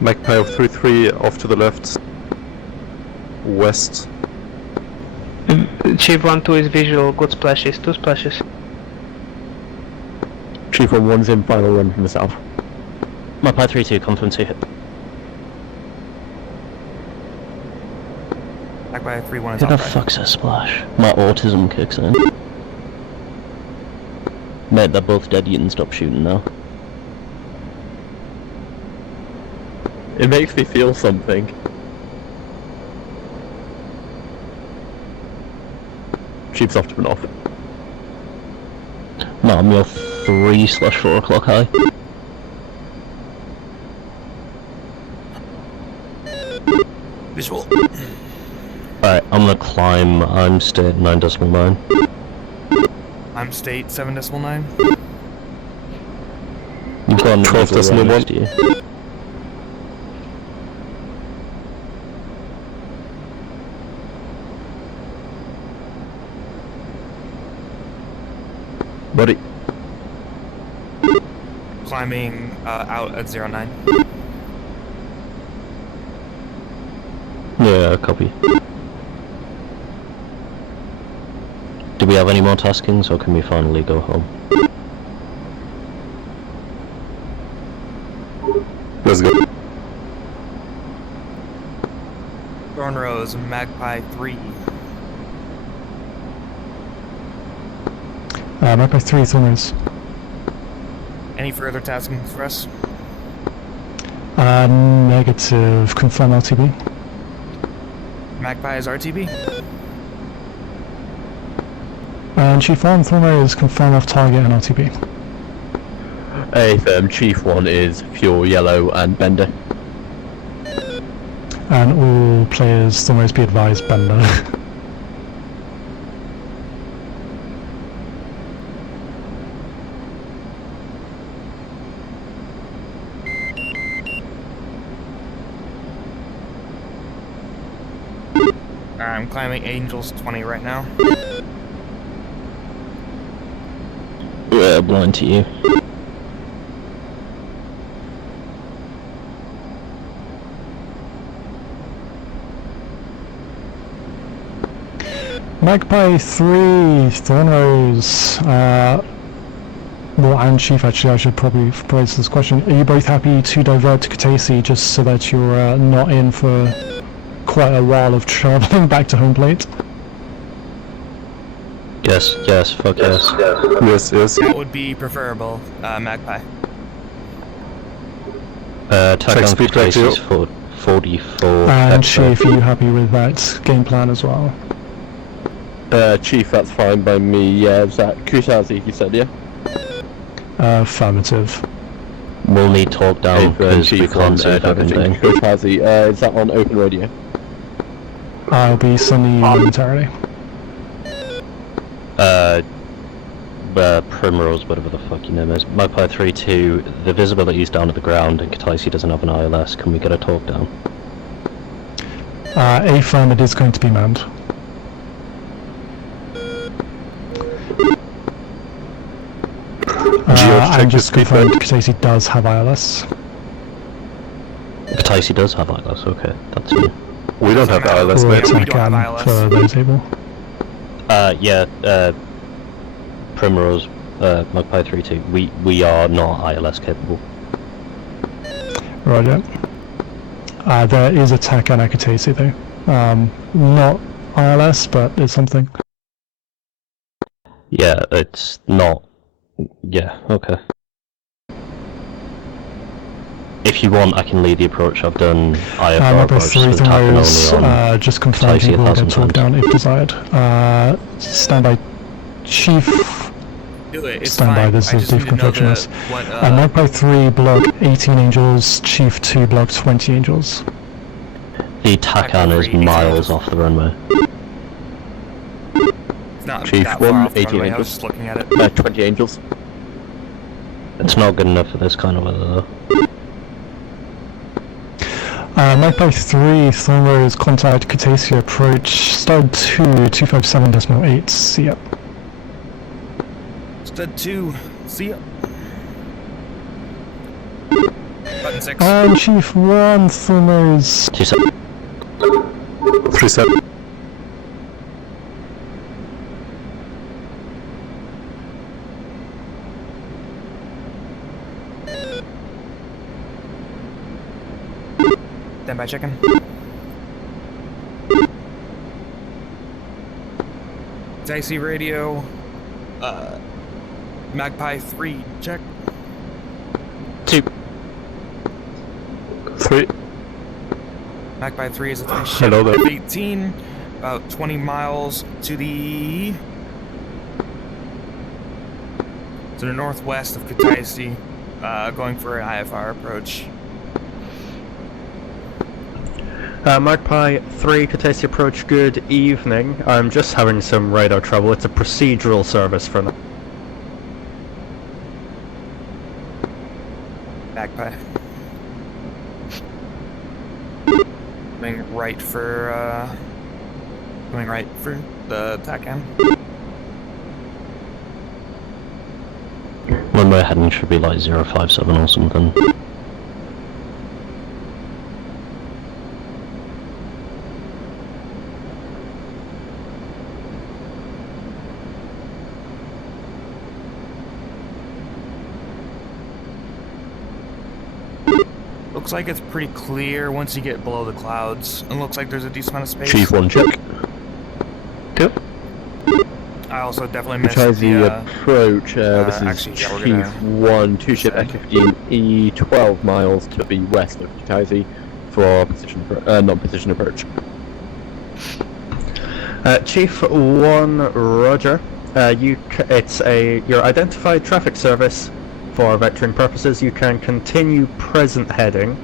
Magpie of 3-3 off to the left. West. Chief 1-2 is visual, good splashes, 2 splashes. Chief 1-1's in final run from the south. Magpie 3-2, confirm 2 hit. Magpie 3-1 is Who the off right. fuck's a splash? My autism kicks in. Mate, they're both dead, you can stop shooting now. It makes me feel something. Chief's off to an off. No, I'm your 3/4 o'clock high. Visual. Alright, I'm gonna climb. I'm state 9.9. I'm state 7.9. You've got an 12.1 next to you. Buddy. Climbing out at 09. Yeah, copy. Do we have any more taskings, or can we finally go home? Let's go. Thorn Rose, Magpie 3. Magpie 3, Thorners. Any further taskings for us? Negative. Confirm LTB. Magpie is RTB. And Chief 1, Thorners, confirm off target and LTB. Affirm, Chief 1 is Fuel, Yellow, and Bender. And all players, Thorners, be advised, Bender. I'm climbing Angels 20 right now. Yeah, blind to you. Magpie 3, Thorners. Well, and Chief, actually, I should probably phrase this question. Are you both happy to divert to Katasi just so that you're not in for quite a while of traveling back to home plate? Yes, fuck yes. Yes. That would be preferable, Magpie. Attack on Katasi is 44. And Chief, are you happy with that game plan as well? Chief, that's fine by me. Yeah, is that Kutazi, you said, yeah? Affirmative. We'll need talk down because we can't see fucking thing. Kutazi, is that on open radio? I'll be sending you momentarily. Primrose, whatever the fuck your name is. Magpie 3-2, the visibility is down at the ground and Kataisi doesn't have an ILS. Can we get a talk down? Affirm, it is going to be manned. I'm just confirmed Kataisi does have ILS. Kataisi does have ILS, okay. That's new. We don't have ILS, mate. We don't have ILS. For those able. Primrose, Magpie 3-2, we are not ILS capable. Roger. There is a tech on Akatasi though. Not ILS, but it's something. Yeah, it's not. Yeah, okay. If you want, I can lead the approach. I've done IFR Number approach, 3 so tapping throws, only on just confirm Kataisi people will 1,000 get talked down if desired. Standby Chief. Do it, it's Standby, fine. this I is just need brief to know confectioners. what, Magpie 3 block 18 angels, Chief 2 block 20 angels. The TACAN is miles off the runway. It's not Chief that 1, far off the 18 runway, I was angels. just looking at it. 20 angels. It's not good enough for this kind of weather, though. Magpie 3, Thornrose, contact Cretaceous approach, Stud 2, 257.8, see ya. Stud 2, see ya. Button 6. Chief 1, Thornrose. 27. 37. Stand by checking. Dicey radio. Magpie 3, check. 2. 3. Magpie 3 is a 3 ship. Hello there. F-18, about 20 miles to the northwest of Kutaisi, going for an IFR approach. Magpie 3, Kutaisi approach, good evening. I'm just having some radar trouble. It's a procedural service for now. Magpie. Going right for the TACAM. Runway heading should be like 057 or something. Looks like it's pretty clear once you get below the clouds. And looks like there's a decent amount of space. Chief 1, check. 2. I also definitely missed Kutaisi the approach, this is actually, yeah, we're Chief 1, 2 ship F-15E, 12 miles to the west of Kutaisi for non-position approach. Chief 1, roger. It's your identified traffic service. For vectoring purposes, you can continue present heading,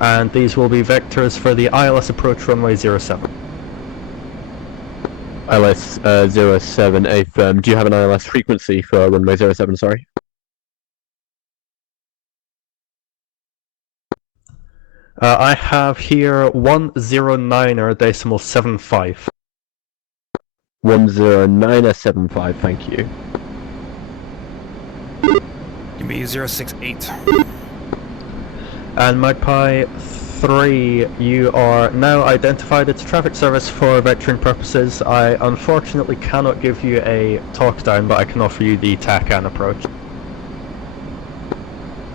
and these will be vectors for the ILS approach runway 07. ILS 07, affirm. Do you have an ILS frequency for runway 07, sorry? I have here 109.75. 109.75, thank you. Can be 068. And Magpie 3, you are now identified as a traffic service for vectoring purposes. I unfortunately cannot give you a talk down, but I can offer you the TACAN approach.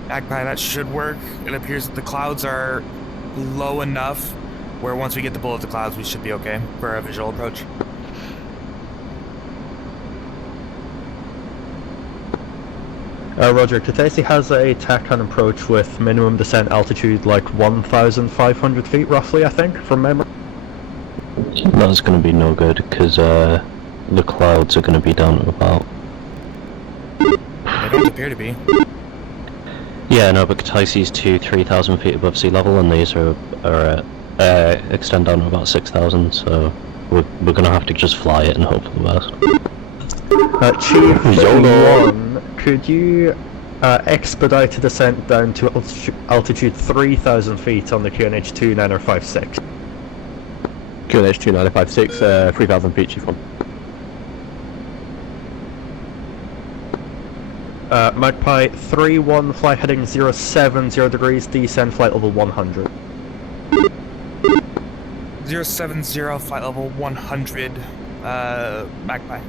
Magpie, that should work. It appears that the clouds are low enough where once we get below the clouds we should be okay for a visual approach. Roger, Kutaisi has a TACAN approach with minimum descent altitude like 1,500 feet roughly, I think, from memory. That's going to be no good, because the clouds are going to be down at about... They don't appear to be. Yeah, no, but Kutaisi's 3,000 feet above sea level, and these are extend down to about 6,000, so we're going to have to just fly it and hope for the best. Chief 1, could you expedite a descent down to altitude 3,000 feet on the QNH 2956? QNH 2956, 3,000 feet, Chief 1. Magpie 3-1, fly heading 070 degrees, descend flight level 100. 070, flight level 100, Magpie.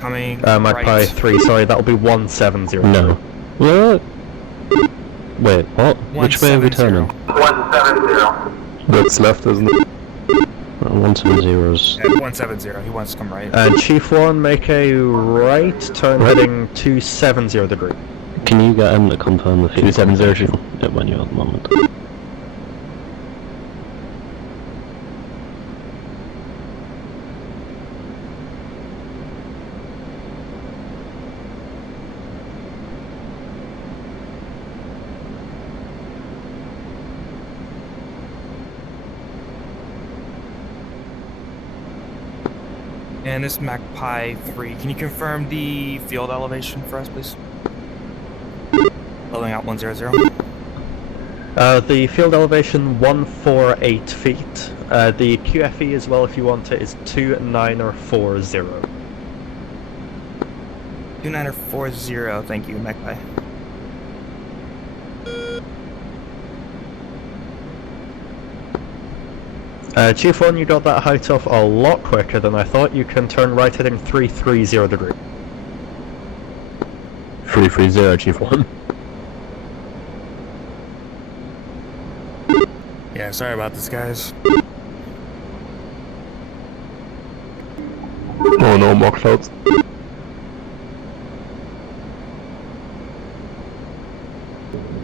Coming Magpie right. 3, sorry, that'll be 170. No. What? Wait, what? Which way are we turning? 170. That's left, isn't it? 170's... At 170, he wants to come right. And Chief 1, make a right, turn heading 270 degree. Can you get him to confirm the 270? Yeah, when you're at the moment. And this Magpie 3, can you confirm the field elevation for us, please? Loading out 100. The field elevation 148 feet. The QFE as well, if you want it, is 2940. 2940, thank you, Magpie. Chief 1, you got that height off a lot quicker than I thought. You can turn right heading 330 degree. 330, Chief 1. Yeah, sorry about this, guys. Oh no, more clouds.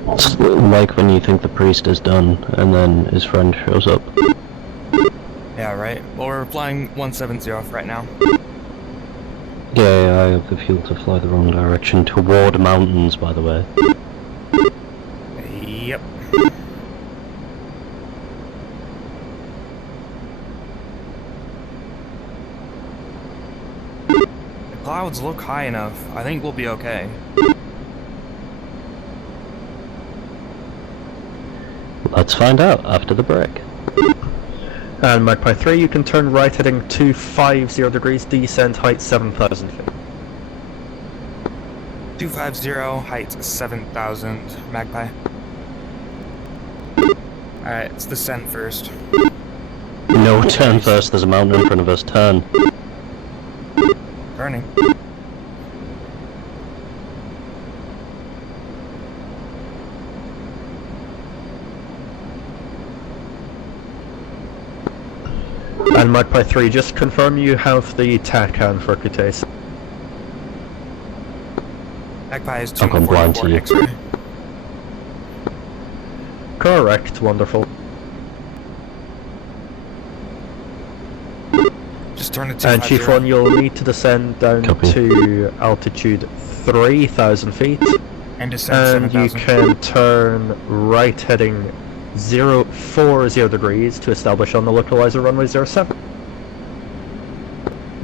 It's like when you think the priest is done, and then his friend shows up. Yeah, right. Well, we're flying 170 right now. Yeah, I have the fuel to fly the wrong direction toward mountains, by the way. Yep. The clouds look high enough. I think we'll be okay. Let's find out after the break. And Magpie 3, you can turn right heading 250 degrees, descent height 7,000 feet. 250, height 7,000, Magpie. Alright, it's descent first. No, turn first, there's a mountain in front of us, turn. Turning. And Magpie 3, just confirm you have the TACAN for Kutaise. Magpie is I've gone blind 244 to you. X-ray. Correct, wonderful. Just turn it to And Chief 1, you'll need to descend down to altitude 3,000 feet. And descend you 7,000. can turn right heading 040 degrees to establish on the localizer runway 07.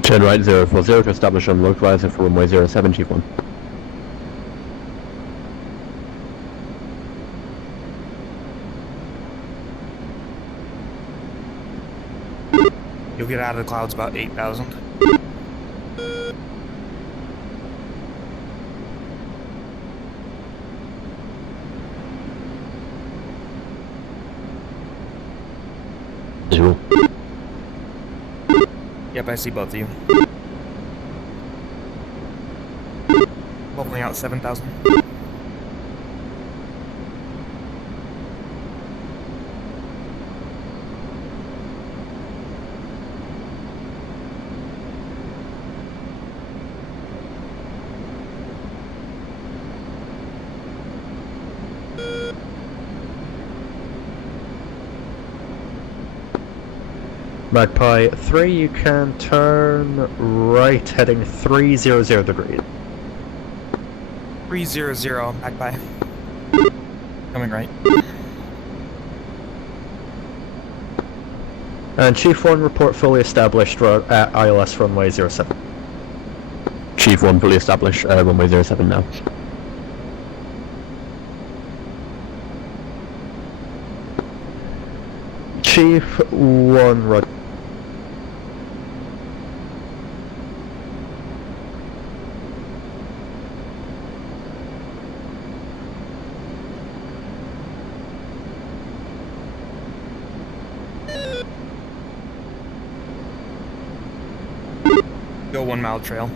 Turn right 040 to establish on localizer for runway 07, Chief 1. You'll get out of the clouds about 8,000. Visual. Yep, I see both of you. Leveling out 7,000. Magpie 3, you can turn right heading 300 degrees. 300, Magpie. Coming right. And Chief 1, report fully established at ILS runway 07. Chief 1 fully established, runway 07 now. Chief 1, Roger. Go 1 mile trail.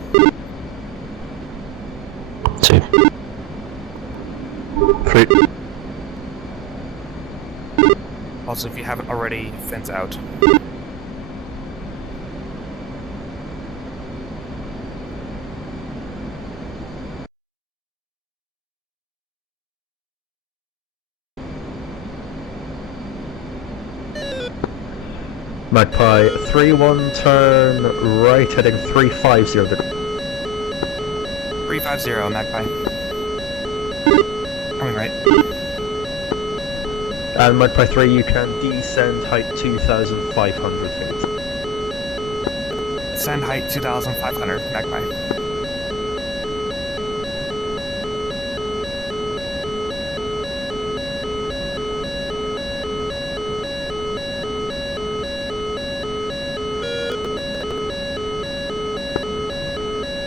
2. 3. Also, if you haven't already, fence out. Magpie 3-1, turn right heading 350 degrees. 350, Magpie. Coming right. And Magpie 3, you can descend height 2,500 feet. Descend height 2,500, Magpie.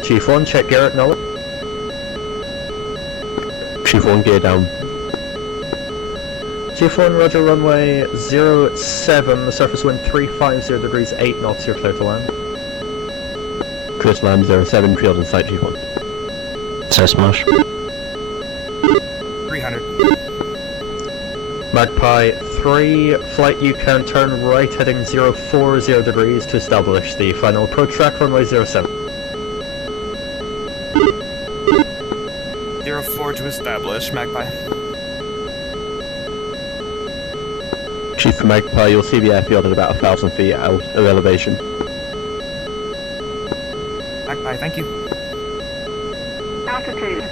Chief 1, check gear at Nolan. Chief 1, gear down. Chief 1, roger, runway 07, the surface wind 350 degrees 8 knots, you're clear to land. Clear to land 07, field in sight, Chief 1. So smash. 300. Magpie 3, flight you can turn right heading 040 degrees to establish the final approach track, runway 07. 04 to establish, Magpie. Chief for Magpie, you'll see the airfield at about 1,000 feet out of elevation. Magpie, thank you. Altitude.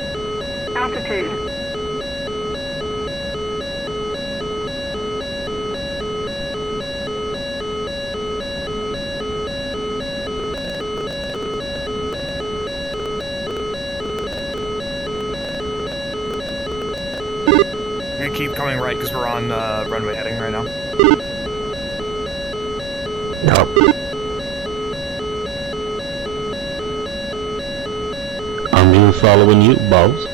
Altitude. We're gonna keep coming right because we're on runway heading right now. No. I'm following you, boss.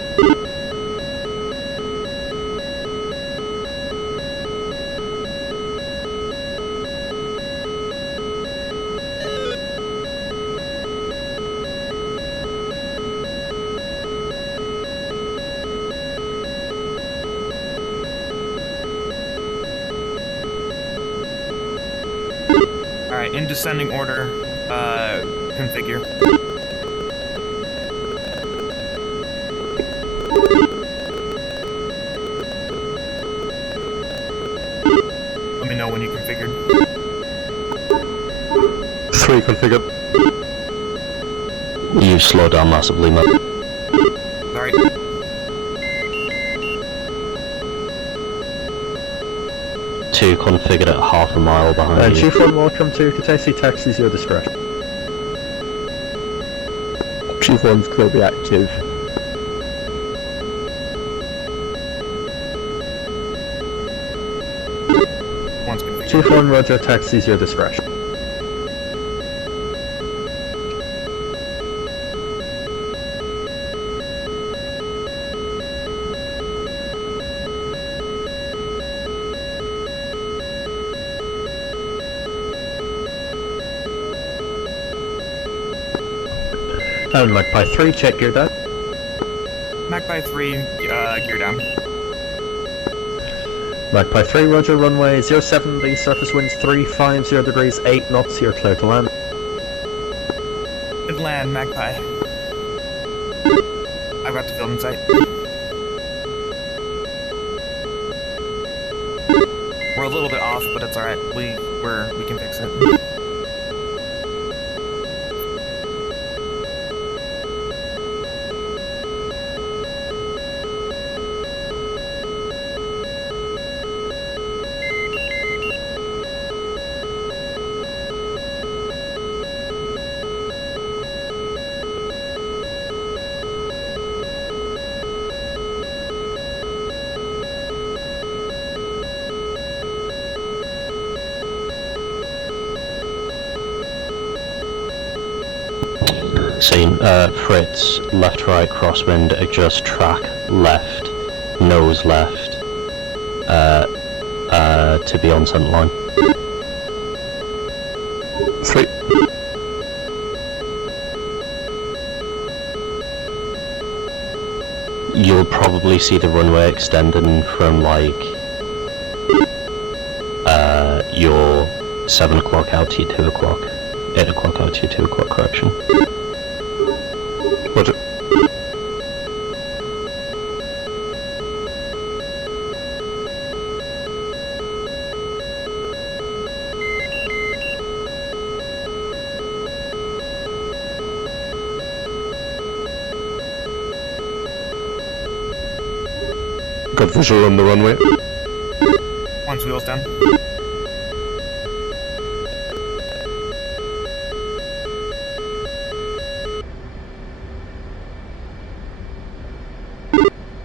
Alright, in descending order, configure. Let me know when you configured. 3 configured. You slowed down massively, man. Alright. Two configured at half a mile behind you. Chief 1, welcome to Katesi, taxis your discretion. Chief 1's clearly active. One's configured. Chief 1, roger, taxis your discretion. And Magpie 3, check gear down. Magpie 3, gear down. Magpie 3, roger, runway 07, the surface winds 350 degrees 8 knots, you're clear to land. Good land, Magpie. I've got the field in sight. We're a little bit off, but it's alright. We can fix it. Scene, Fritz, left, right, crosswind, adjust track, left, nose left, to be on center line. 3. You'll probably see the runway extending from like, your 7 o'clock out to your 2 o'clock, 8 o'clock out to your 2 o'clock correction. Roger. Got visual on the runway. One's wheels down.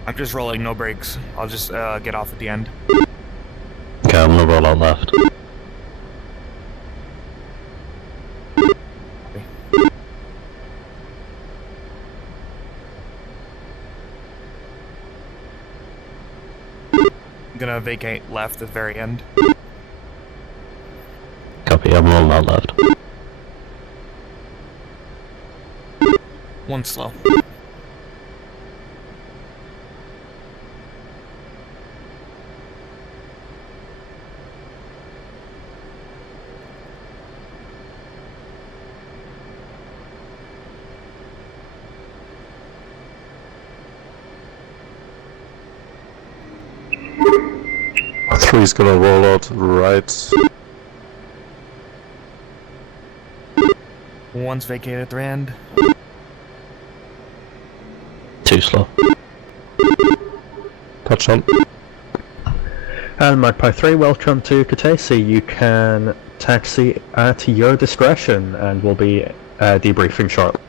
I'm just rolling, no brakes. I'll just get off at the end. Okay, I'm gonna roll out left. gonna vacate left at the very end. Copy, I'm rolling out left. One slow. Three's gonna roll out right. One's vacated at the end. Too slow. Touch on. And Magpie 3, welcome to Kataisi. You can taxi at your discretion, and we'll be debriefing shortly.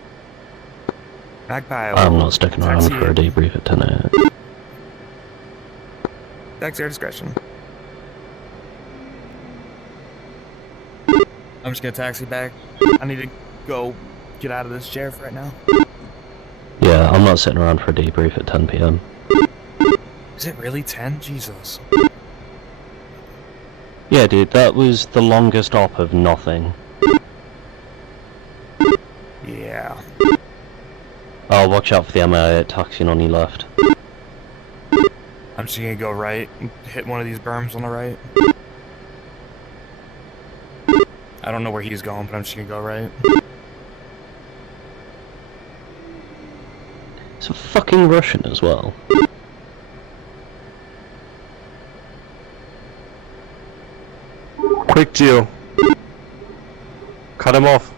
Magpie. I'm not sticking around for a debrief at 10 a.m. Taxi your discretion. I'm just gonna taxi back. I need to go get out of this chair for right now. Yeah, I'm not sitting around for a debrief at 10 p.m. Is it really 10? Jesus. Yeah, dude, that was the longest op of nothing. Yeah. Oh, watch out for the MIA taxiing on your left. I'm just gonna go right and hit one of these berms on the right. I don't know where he's going, but I'm just gonna go right. It's a fucking Russian as well. Quick, Geo. Cut him off.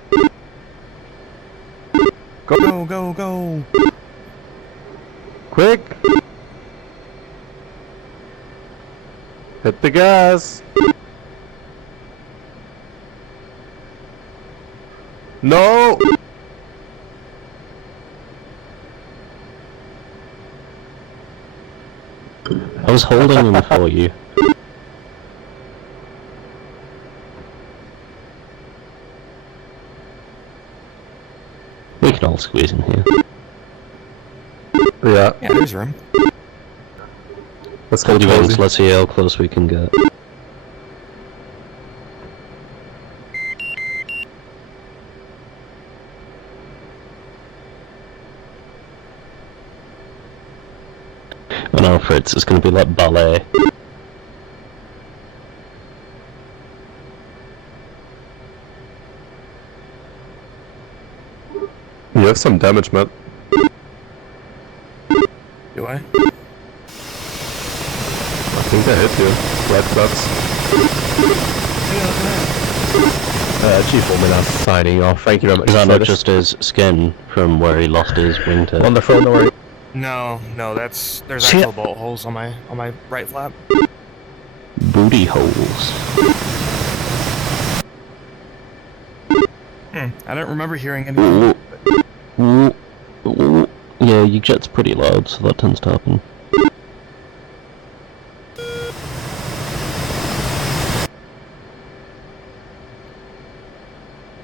Go, go, go! Quick! Hit the gas! No! I was holding him for you. We can all squeeze in here. Yeah. Yeah, there's room. Let's go, Hold your wings, Josie. let's see how close we can get. Oh no, Fritz, it's gonna be like ballet. You have some damage, man. Do I? I think I hit you. Right flaps. G4 that's signing off. Thank you very much. Is that for not this. just his skin from where he lost his wingtip? Wonderful, no worries. No, there's See actual bolt holes on my right flap. Booty holes. I don't remember hearing anything. Yeah, your jet's pretty loud, so that tends to happen.